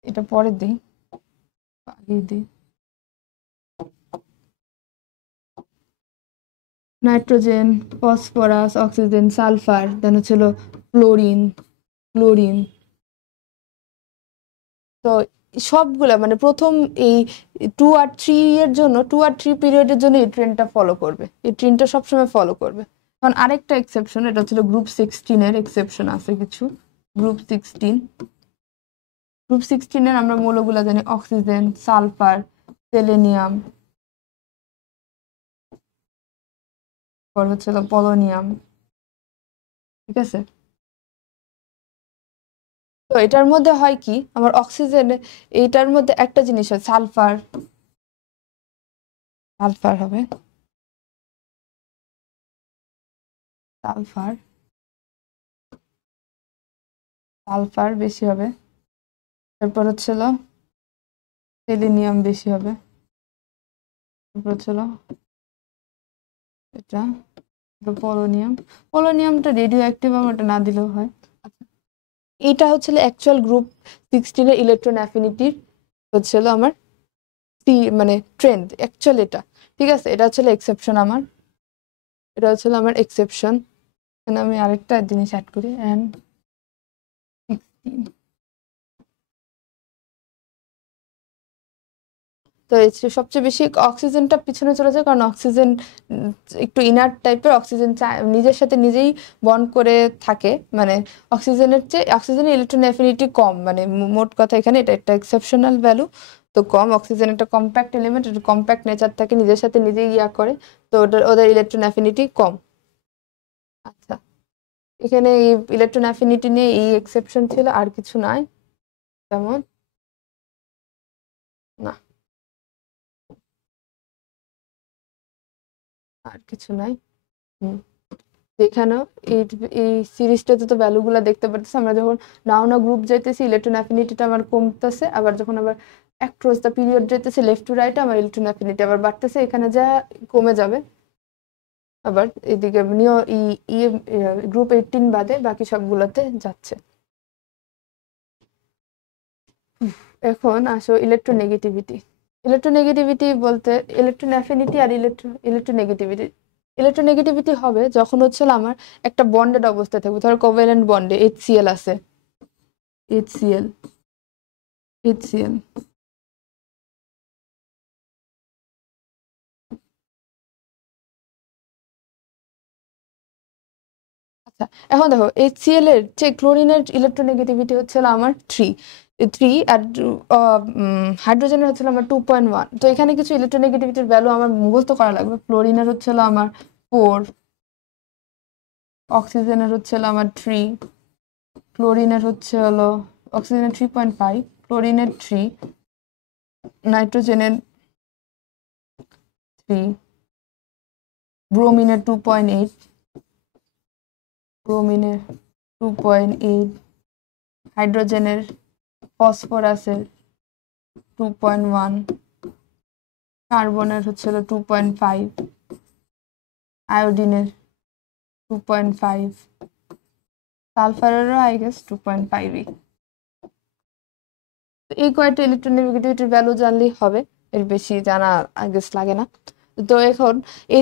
এটা পরে দিই, আগে দিই। নাইট্রোজেন, ফসফরাস, অক্সিজেন, সালফার, দেন ফ্লোরিন, ক্লোরিন। তো সবগুলা মানে প্রথম এই 2 আর 3 এর জন্য, 2 আর 3 পিরিয়ডের জন্য এই ট্রেনটা ফলো করবে, এই ট্রেনটা সবসময় ফলো করবে। কারণ আরেকটা এক্সেপশন, এটা গ্রুপ 16 এর এক্সেপশন আছে কিছু। গ্রুপ 16 এর আমরা মৌলগুলা জানি, অক্সিজেন, সালফার, সেলেনিয়াম, পলোনিয়াম, ঠিক আছে। তো এটার মধ্যে হয় কি, আমার অক্সিজেন, এইটার মধ্যে একটা জিনিস হয়, সালফার হবে, সালফার বেশি হবে। তারপর সেলেনিয়াম বেশি হবে। তারপর এটা পলোনিয়ামটা রেডিও অ্যাক্টিভ, আমারটা না দিলেও হয়। এটা অ্যাকচুয়াল গ্রুপ 16 এর ইলেকট্রন অ্যাফিনিটির আমার মানে ট্রেন্ড অ্যাকচুয়াল এটা, ঠিক আছে। এটা এক্সেপশন আমার, এটা আমার এক্সেপশন। এখানে আমি আরেকটা জিনিস অ্যাড করি, এন্ড 16। তো সবচেয়ে বেশি অক্সিজেনটা পিছনে চলে যায়, কারণ অক্সিজেন একটু ইনার্ট টাইপের, অক্সিজেন নিজের সাথে নিজেই বন্ড করে থাকে, মানে অক্সিজেনের ইলেকট্রন অ্যাফিনিটি কম, মানে মোট কথা এখানে এটা একটা এক্সেপশনাল ভ্যালু। তো কম অক্সিজেন একটা কম্প্যাক্ট এলিমেন্ট, এটা কম্প্যাক্ট নেচার থাকে, নিজের সাথে নিজেই করে, তো ওদের ইলেকট্রন অ্যাফিনিটি কম। আচ্ছা, এখানে এই ইলেকট্রন অ্যাফিনিটি নিয়ে এই এক্সেপশন ছিল, আর কিছু নাই তেমন, না আর কিছু নাই। হুম, এখানেও এই এই সিরিজটাতে তো ভ্যালুগুলো দেখতে পারতেছি, আমরা যখন নাও গ্রুপ যাইতেছি ইলেকট্রন অ্যাফিনিটিটা আমার কমতেছে, আবার যখন আবার অ্যাক্রস দ্য পিরিয়ড যাইতেছে লেফট টু রাইট আমার ইলেকট্রন অ্যাফিনিটি আবার বাড়তেছে, এখানে যা কমে যাবে। আবার এদিকে গ্রুপ 18 বাদে বাকি সবগুলোতে যাচ্ছে। এখন আসো ইলেকট্রোনেগেটিভিটি। ইলেকট্রোনেগেটিভিটি বলতে ইলেকট্রন অ্যাফিনিটি আর ইলেকট্রোনেগেটিভিটি। ইলেকট্রোনেগেটিভিটি হবে যখন হচ্ছে আমার একটা বন্ডেড অবস্থায় থাকবে, ধরো কোভ্যালেন্ট বন্ডে HCl আছে, HCl HCl আচ্ছা, এখন দেখো HCl এর যে ক্লোরিনের ইলেকট্রোনেগেটিভিটি হচ্ছে আমার 3 আর হাইড্রোজেনের হচ্ছে আমার 2.1। তো এখানে কিছু ইলেকট্রোনেগেটিভিটির ভ্যালু আমার মুখস্থ করা লাগবে। ক্লোরিনের হচ্ছে আমার 4, অক্সিজেনের হচ্ছে আমার 3, ক্লোরিনের হচ্ছে অক্সিজেনের 3.5, ক্লোরিনের 3, নাইট্রোজেনের 3, ব্রোমিনের 2.8, ব্রোমিনের 2.8, হাইড্রোজেনের ফসফরাসের 2.1, কার্বনের হচ্ছে 2.5, আয়োডিনের 2.5, সালফারেরও আই গেস 2.5। এই কয়েকটা ইলেকট্রোনেগেটিভিটির ভ্যালু জানলেই হবে, এর বেশি জানা আই গেস লাগে না। তো এখন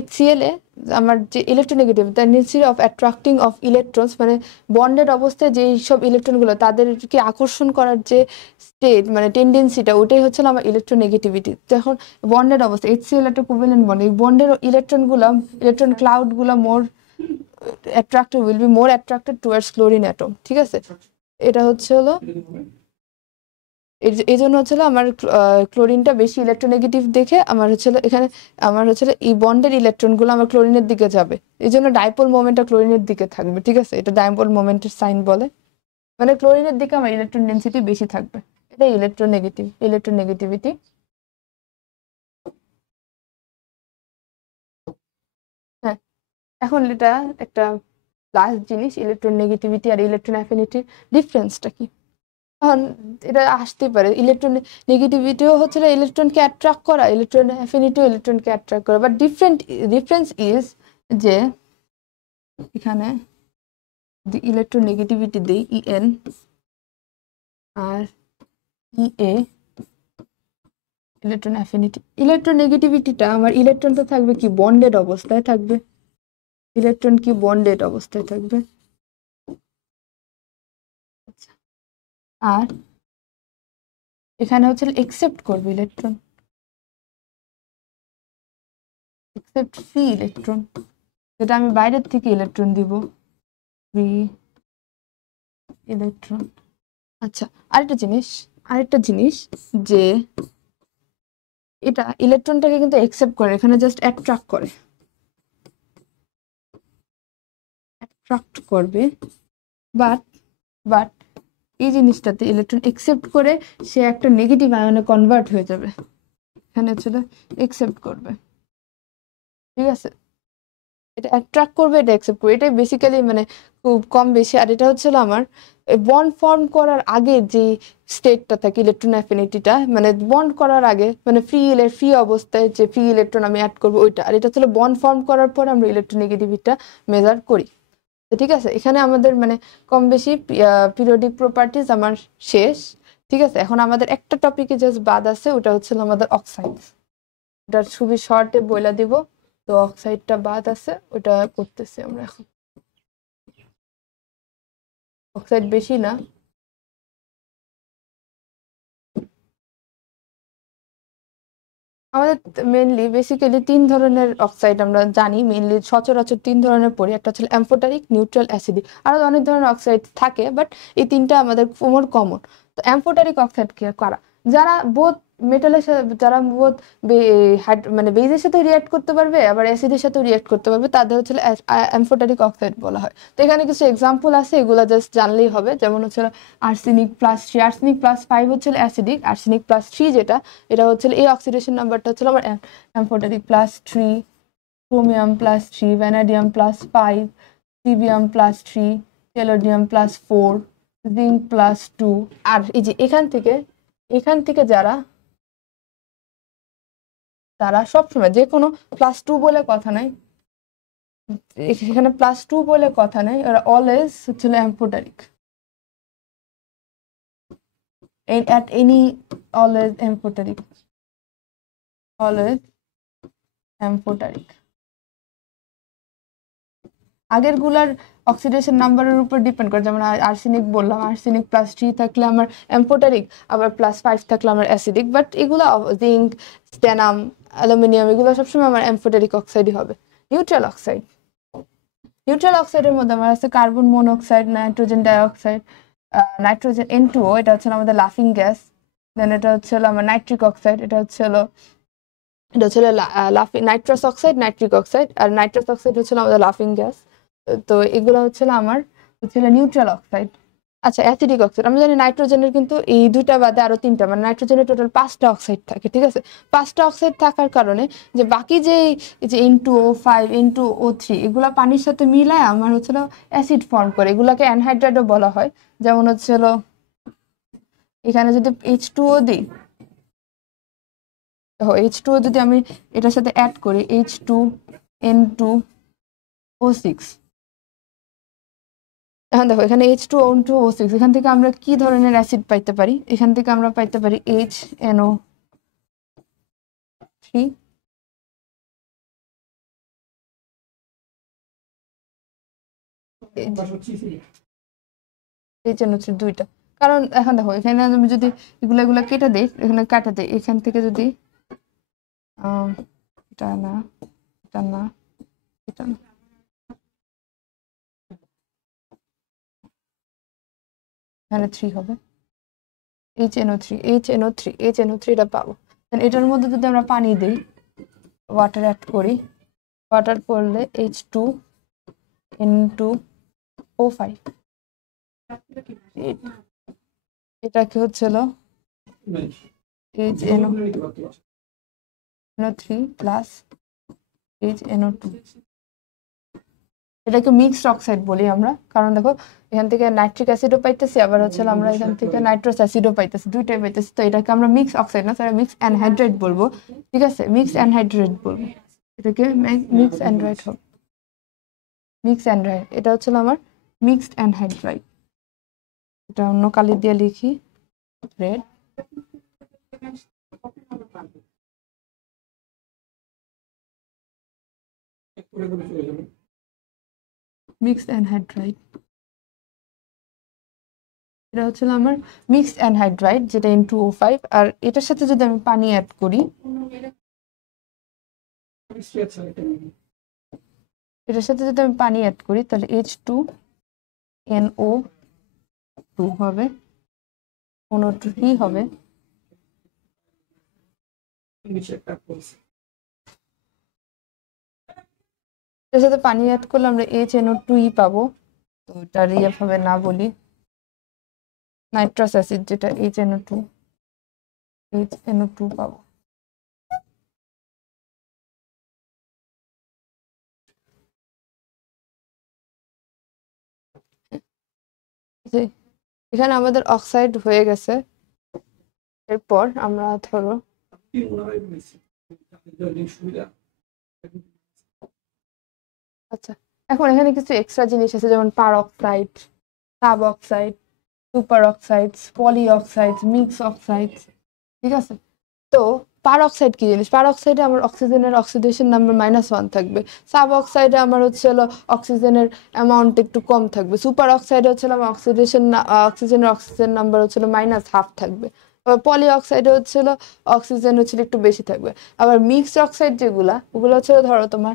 HCl এ আমার যে electronegative the nature of attracting of electrons, মানে বন্ডেড অবস্থায় যেই সব ইলেকট্রনগুলো তাদেরকে আকর্ষণ করার যে স্টেট, মানে টেন্ডেন্সিটা, ওটাই হচ্ছে আমার ইলেকট্রোনেগেটিভিটি। তো এখন বন্ডেড অবস্থা HCl একটা কোভ্যালেন্ট বন্ড, এই বন্ডের ইলেকট্রন ক্লাউডগুলো will be more attracted towards chlorine atom, ঠিক আছে। এটা হচ্ছে এই জন্য হচ্ছে আমার ক্লোরিনটা বেশি ইলেকট্রোনেগেটিভ দেখে আমার হচ্ছে এখানে আমার হচ্ছে এই বন্ডের ইলেকট্রনগুলো আমার ক্লোরিনের দিকে যাবে, এই জন্য ডাইপোল মোমেন্টটা ক্লোরিনের দিকে থাকবে, ঠিক আছে। এটা ডাইপোল মোমেন্টের সাইন বলে, মানে ক্লোরিনের দিকে আমার ইলেকট্রন ডেনসিটি বেশি থাকবে, এটা ইলেকট্রোনেগেটিভিটি। হ্যাঁ, এখন এটা একটা লাস্ট জিনিস, ইলেকট্রোনেগেটিভিটি আর ইলেকট্রন অ্যাফিনিটির ডিফারেন্সটা কি। এখন এটা আসতে পারে, ইলেকট্রন নেগেটিভিটিও হচ্ছে ইলেকট্রনকে অ্যাট্রাক্ট করা, ইলেকট্রন অ্যাফিনিটিও ইলেকট্রনকে অ্যাট্রাক্ট করা, বাট ডিফারেন্স ইজ যে এখানে ইলেকট্রোনেগেটিভিটি দেই EN আর EA, ইলেকট্রন অ্যাফিনিটি। ইলেকট্রোনেগেটিভিটিটা আমার ইলেকট্রনটা থাকবে কি বন্ডেড অবস্থায় থাকবে, ইলেকট্রন কি বন্ডেড অবস্থায় থাকবে। আর এখানে হচ্ছে একসেপ্ট করবে ইলেকট্রন, একসেপ্ট ফ্রি ইলেকট্রন, যেটা আমি বাইরের থেকে ইলেকট্রন দিব, ফ্রি ইলেকট্রন। আচ্ছা, আরেকটা জিনিস যে এটা ইলেকট্রনটাকে কিন্তু একসেপ্ট করে, এখানে জাস্ট অ্যাট্রাক্ট করবে, বাট বাট এই জিনিসটাতে ইলেকট্রন একসেপ্ট করে সে একটা নেগেটিভ আয়নে কনভার্ট হয়ে যাবে, এখানে হচ্ছে একসেপ্ট করবে, ঠিক আছে। এটা অ্যাট্রাক্ট করবে, এটা অ্যাকসেপ্ট করবে, এটাই বেসিক্যালি মানে খুব কম বেশি। আর এটা হচ্ছিল আমার বন্ড ফর্ম করার আগে যে স্টেটটা থাকে ইলেকট্রন অ্যাফিনিটিটা, মানে বন্ড করার আগে, মানে ফ্রি অবস্থায় যে ফ্রি ইলেকট্রন আমি অ্যাড করবো ওইটা, আর এটা হচ্ছিল বন্ড ফর্ম করার পর আমরা ইলেকট্রোনেগেটিভিটিটা মেজার করি। তো ঠিক আছে, এখানে আমাদের মানে কম বেশি পিরিয়ডিক প্রপার্টিজ আমার শেষ, ঠিক আছে। এখন আমাদের একটা টপিকে জাস্ট বাদ আছে, ওটা হচ্ছিল আমাদের অক্সাইডস, ওটা খুবই শর্টে বইলা দিব। তো অক্সাইডটা বাদ আছে, ওটা করতেছি আমরা এখন। অক্সাইড বেশি না। আমাদের মেইনলি বেসিক্যালি 3 ধরনের অক্সাইড আমরা জানি, মেইনলি সচরাচর 3 ধরনের পড়ি। একটা হচ্ছে অ্যামফোটারিক, নিউট্রাল, অ্যাসিডিক। আরো অনেক ধরনের অক্সাইড থাকে, বাট এই তিনটা আমাদের মোর কমন। তো অ্যামফোটারিক অক্সাইড কি কারা? যারা বোধ মেটালের সাথে, যারা বোধ মানে বেজের সাথে রিঅ্যাক্ট করতে পারবে, আবার অ্যাসিডের সাথে রিঅ্যাক্ট করতে পারবে, তাদের হচ্ছে অ্যামফোটারিক অক্সাইড বলা হয়। তো এখানে কিছু এক্সাম্পল আছে, এগুলো জাস্ট জানলেই হবে। যেমন হচ্ছে আর্সেনিক প্লাস 3, আর্সেনিক প্লাস 5 হচ্ছে অ্যাসিডিক, আর্সেনিক প্লাস 3 যেটা, এটা হচ্ছে এই অক্সিডেশন নাম্বারটা হচ্ছে আমার amphoteric plus 3, chromium plus 3, vanadium plus 5, stibium plus 3, tellurium plus 4, zinc plus 2। আর এই যে এখান থেকে যারা, তারা সবসময় যে কোনো প্লাস 2 বলে কথা নাই, এখানে প্লাস 2 বলে কথা নাই, ওরা অলওয়েজ হচ্ছে অ্যামফোটারিক, at any, always amphoteric, always amphoteric। আগের গুলার অক্সিডেশন নাম্বারের উপর ডিপেন্ড করে। যেমন আর্সেনিক বললাম, আর্সেনিক প্লাস 3 থাকলে আমার অ্যামফোটারিক, আবার প্লাস 5 থাকলে আমার অ্যাসিডিক। বাট এগুলো জিঙ্ক, স্ট্যানাম, অ্যালুমিনিয়াম, এগুলো সবসময় আমার অ্যামফোটারিক অক্সাইডই হবে। নিউট্রাল অক্সাইড, নিউট্রাল অক্সাইডের মধ্যে আমার আছে carbon monoxide, nitrogen dioxide, nitrogen N2O, এটা হচ্ছে আমাদের লাফিং গ্যাস। দেন এটা হচ্ছে আমার নাইট্রিক অক্সাইড, এটা হচ্ছে নাইট্রাস অক্সাইড, নাইট্রিক অক্সাইড। আর নাইট্রাস অক্সাইড হচ্ছে আমাদের লাফিং গ্যাস। তো এগুলো হচ্ছে আমার নিউট্রাল অক্সাইড। আচ্ছা, অ্যাসিডিক অক্সাইড, আমরা জানি নাইট্রোজেনের কিন্তু এই দুইটা বাদে আরো 3টা, মানে নাইট্রোজেনের টোটাল 5টা অক্সাইড থাকে, ঠিক আছে। 5টা অক্সাইড থাকার কারণে যে বাকি যে N2O5, N2O3, এগুলা পানির সাথে মিলায় আমার অ্যাসিড ফর্ম করে, এগুলাকে অ্যানহাইড্রাইডও বলা হয়। যেমন এখানে যদি H2O দিই, H2O যদি আমি এটার সাথে অ্যাড করি, H2N2O6, এখন দেখো এখানে H2O2O6, এখান থেকে আমরা কি ধরনের অ্যাসিড পাইতে পারি? এখান থেকে আমরা পাইতে পারি HNO3, HNO3 দুইটা। কারণ এখন দেখো এখানে আমি যদি এগুলা কেটে দিই, এখানে কাটা দিই, এখান থেকে যদি এটা না, এটা না, এটা না, এখানে 3 হবে, HNO3 এটা পাবো। এটার মধ্যে যদি আমরা পানি দিই, ওয়াটার অ্যাড করি, ওয়াটার করলে H2N2O5, এটা কি হচ্ছিল HNO3 প্লাস HNO2। এটাকে মিক্সড অক্সাইড বলি আমরা, কারণ দেখো এখান থেকে নাইট্রিক অ্যাসিডও পাইতেছি, আবার আমরা এখান থেকে নাইট্রাস অ্যাসিডও পাইতেছি, দুইটাই পাইতেছি। তো এটাকে আমরা মিক্স অক্সাইড না, সেটা মিক্স অ্যানহাইড্রাইড বলবো, ঠিক আছে, মিক্স অ্যানহাইড্রাইড বলবো, এটাকে মিক্স অ্যানহাইড্রাইড হবে, মিক্স অ্যানহাইড্রাইড। এটা আমার মিক্সড অ্যানহাইড্রাইড। এটা অন্য কালি দিয়ে লিখি, রেড। মিক্সড অ্যানহাইড্রাইড, এটা আমার মিক্সড অ্যানহাইড্রাইড, যেটা N2O5। আর এটার সাথে যদি আমি পানি অ্যাড করি, তাহলে H2NO2 হবে, NO2 কি হবে, এটার সাথে পানি অ্যাড করলে আমরা HNO2 পাবো। তো এটা রিএফ হবে না বলি, নাইট্রাস অ্যাসিড যেটা HNO2 পাবো। এখানে আমাদের অক্সাইড হয়ে গেছে। এরপর আমরা ধরো আচ্ছা, এখন এখানে কিছু এক্সট্রা জিনিস আছে, যেমন peroxide, suboxide, superoxide, polyoxide, mix oxide, ঠিক আছে। তো পার অক্সাইড কি জিনিস? পার অক্সাইডে আমার অক্সিজেনের অক্সিডেশন নাম্বার -1 থাকবে। সাব অক্সাইডে আমার অক্সিজেনের অ্যামাউন্ট একটু কম থাকবে। সুপার অক্সাইডে আমার অক্সিজেনের অক্সিজেন নাম্বার -1/2 থাকবে। পলি অক্সাইডে হচ্ছিল অক্সিজেন হচ্ছিল একটু বেশি থাকবে। আবার মিক্সড অক্সাইড যেগুলা, ওগুলো হচ্ছে ধরো তোমার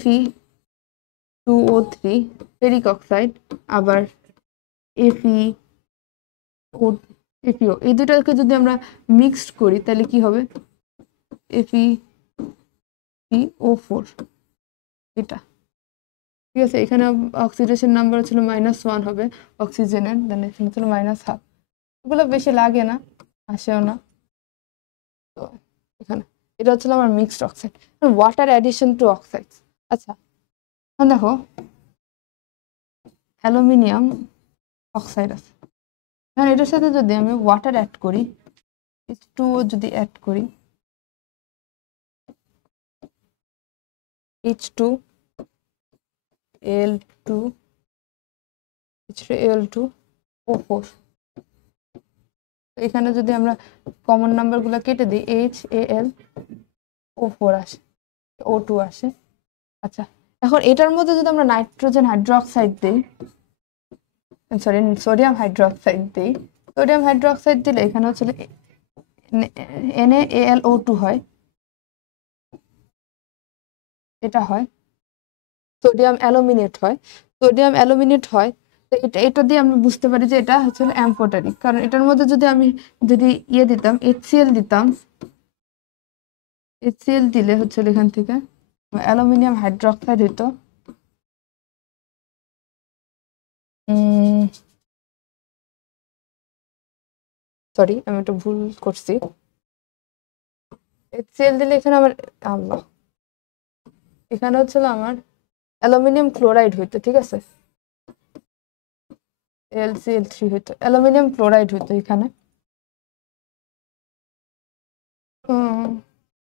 Fe2O3 ফেরিক অক্সাইড, আবার FeO, এই দুটাকে যদি আমরা মিক্সড করি তাহলে কি হবে, FeCO4, এটা ঠিক আছে। এখানে অক্সিডেশন নাম্বার ছিল -1 হবে অক্সিজেনের, দেন এখানে ছিল -1/2। এগুলো বেশি লাগে না, আসেও না। তো এখানে এটা হচ্ছিল আমার mixed oxide, water addition to oxide. আচ্ছা এখন দেখো অ্যালুমিনিয়াম অক্সাইড আছে, এখন এটার সাথে যদি আমি ওয়াটার অ্যাড করি, H2O যদি অ্যাড করি, H2Al2O4, এখানে যদি আমরা কমন নাম্বার গুলো কেটে দিই, HAlO4 আসে, O2 আসে। আচ্ছা এখন এটার মধ্যে যদি আমরা নাইট্রোজেন হাইড্রোক্সাইড দিই, সরি সোডিয়াম হাইড্রোক্সাইড দিই, সোডিয়াম হাইড্রোক্সাইড দিলে এখানে হচ্ছে NaAlO2 হয়, এটা হয় সোডিয়াম অ্যালুমিনেট হয়, সোডিয়াম অ্যালুমিনেট হয়। তো এটা দিয়ে আমরা বুঝতে পারি যে এটা হচ্ছে অ্যাম্ফোটারিক, কারণ এটার মধ্যে যদি আমি দিতাম HCl দিতাম, HCl দিলে হচ্ছে এখান থেকে অ্যালুমিনিয়াম হাইড্রোক্সাইড হইতো, সরি আমি একটু ভুল করছি, HCl দিলে এখানে আমার এখানে হচ্ছিল আমার অ্যালুমিনিয়াম ক্লোরাইড হইতো, ঠিক আছে, LCl3 হইতো, অ্যালুমিনিয়াম ক্লোরাইড হইতো এখানে,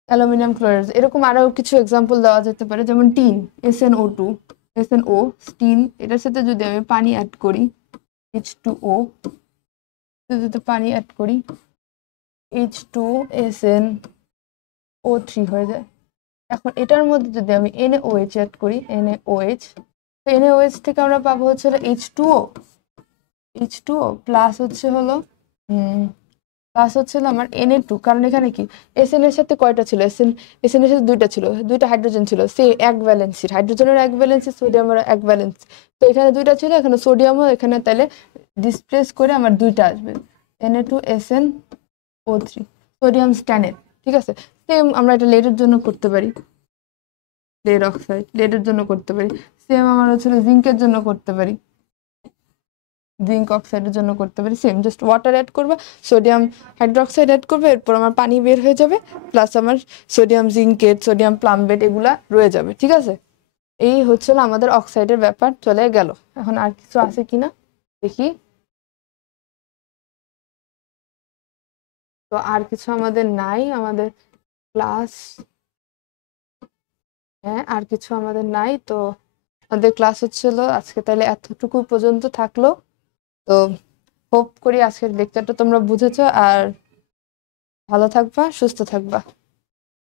অ্যালুমিনিয়াম ক্লোরাইড। এরকম আরো কিছু এক্সাম্পল দেওয়া যেতে পারে, যেমন টিন, SnO2, SnO টিন, এটার সাথে যদি আমি পানি অ্যাড করি, H2O, যদি পানি অ্যাড করি H2SnO3 হয়ে যায়। এখন এটার মধ্যে যদি আমি NaOH অ্যাড করি, NaOH, তো NaOH থেকে আমরা পাবো হচ্ছে H2O প্লাস হচ্ছে হলো আমার Na2, কারণ এখানে কি Sn এর সাথে কয়টা ছিল, Sn এর সাথে দুইটা ছিল, দুইটা হাইড্রোজেন ছিল, সে এক ভ্যালেন্সির, হাইড্রোজেনের এক ভ্যালেন্সি, সোডিয়ামের এক ভ্যালেন্সি। তো এখানে দুইটা ছিল, এখানে সোডিয়ামও এখানে তাহলে ডিসপ্লেস করে আমার দুইটা আসবে, Na2SnO3, সোডিয়াম স্ট্যানেট, ঠিক আছে। সেম আমরা এটা লেডের জন্য করতে পারি, লেড অক্সাইড লেডের জন্য করতে পারি, সেম আমরা হচ্ছে জিঙ্কের জন্য করতে পারি, জিঙ্ক অক্সাইডের জন্য করতে পারি, সেম জাস্ট ওয়াটার অ্যাড করবে, সোডিয়াম হাইড্রোক্সাইড অ্যাড করবে, এরপর আমার পানি বের হয়ে যাবে, প্লাস আমার সোডিয়াম জিঙ্কেট, সোডিয়াম প্লাম্বেট এগুলা রয়ে যাবে, ঠিক আছে। এই হচ্ছিল আমাদের অক্সাইডের ব্যাপার, চলে গেল। এখন আর কিছু আছে কিনা দেখি, তো আর কিছু আমাদের নাই, আমাদের ক্লাস, হ্যাঁ আর কিছু আমাদের নাই। তো আমাদের ক্লাস হচ্ছিল আজকে তাহলে এতটুকু পর্যন্ত থাকলো। তো হোপ করি আজকের লেকচারটা তোমরা বুঝেছো, আর ভালো থাকবা, সুস্থ থাকবা।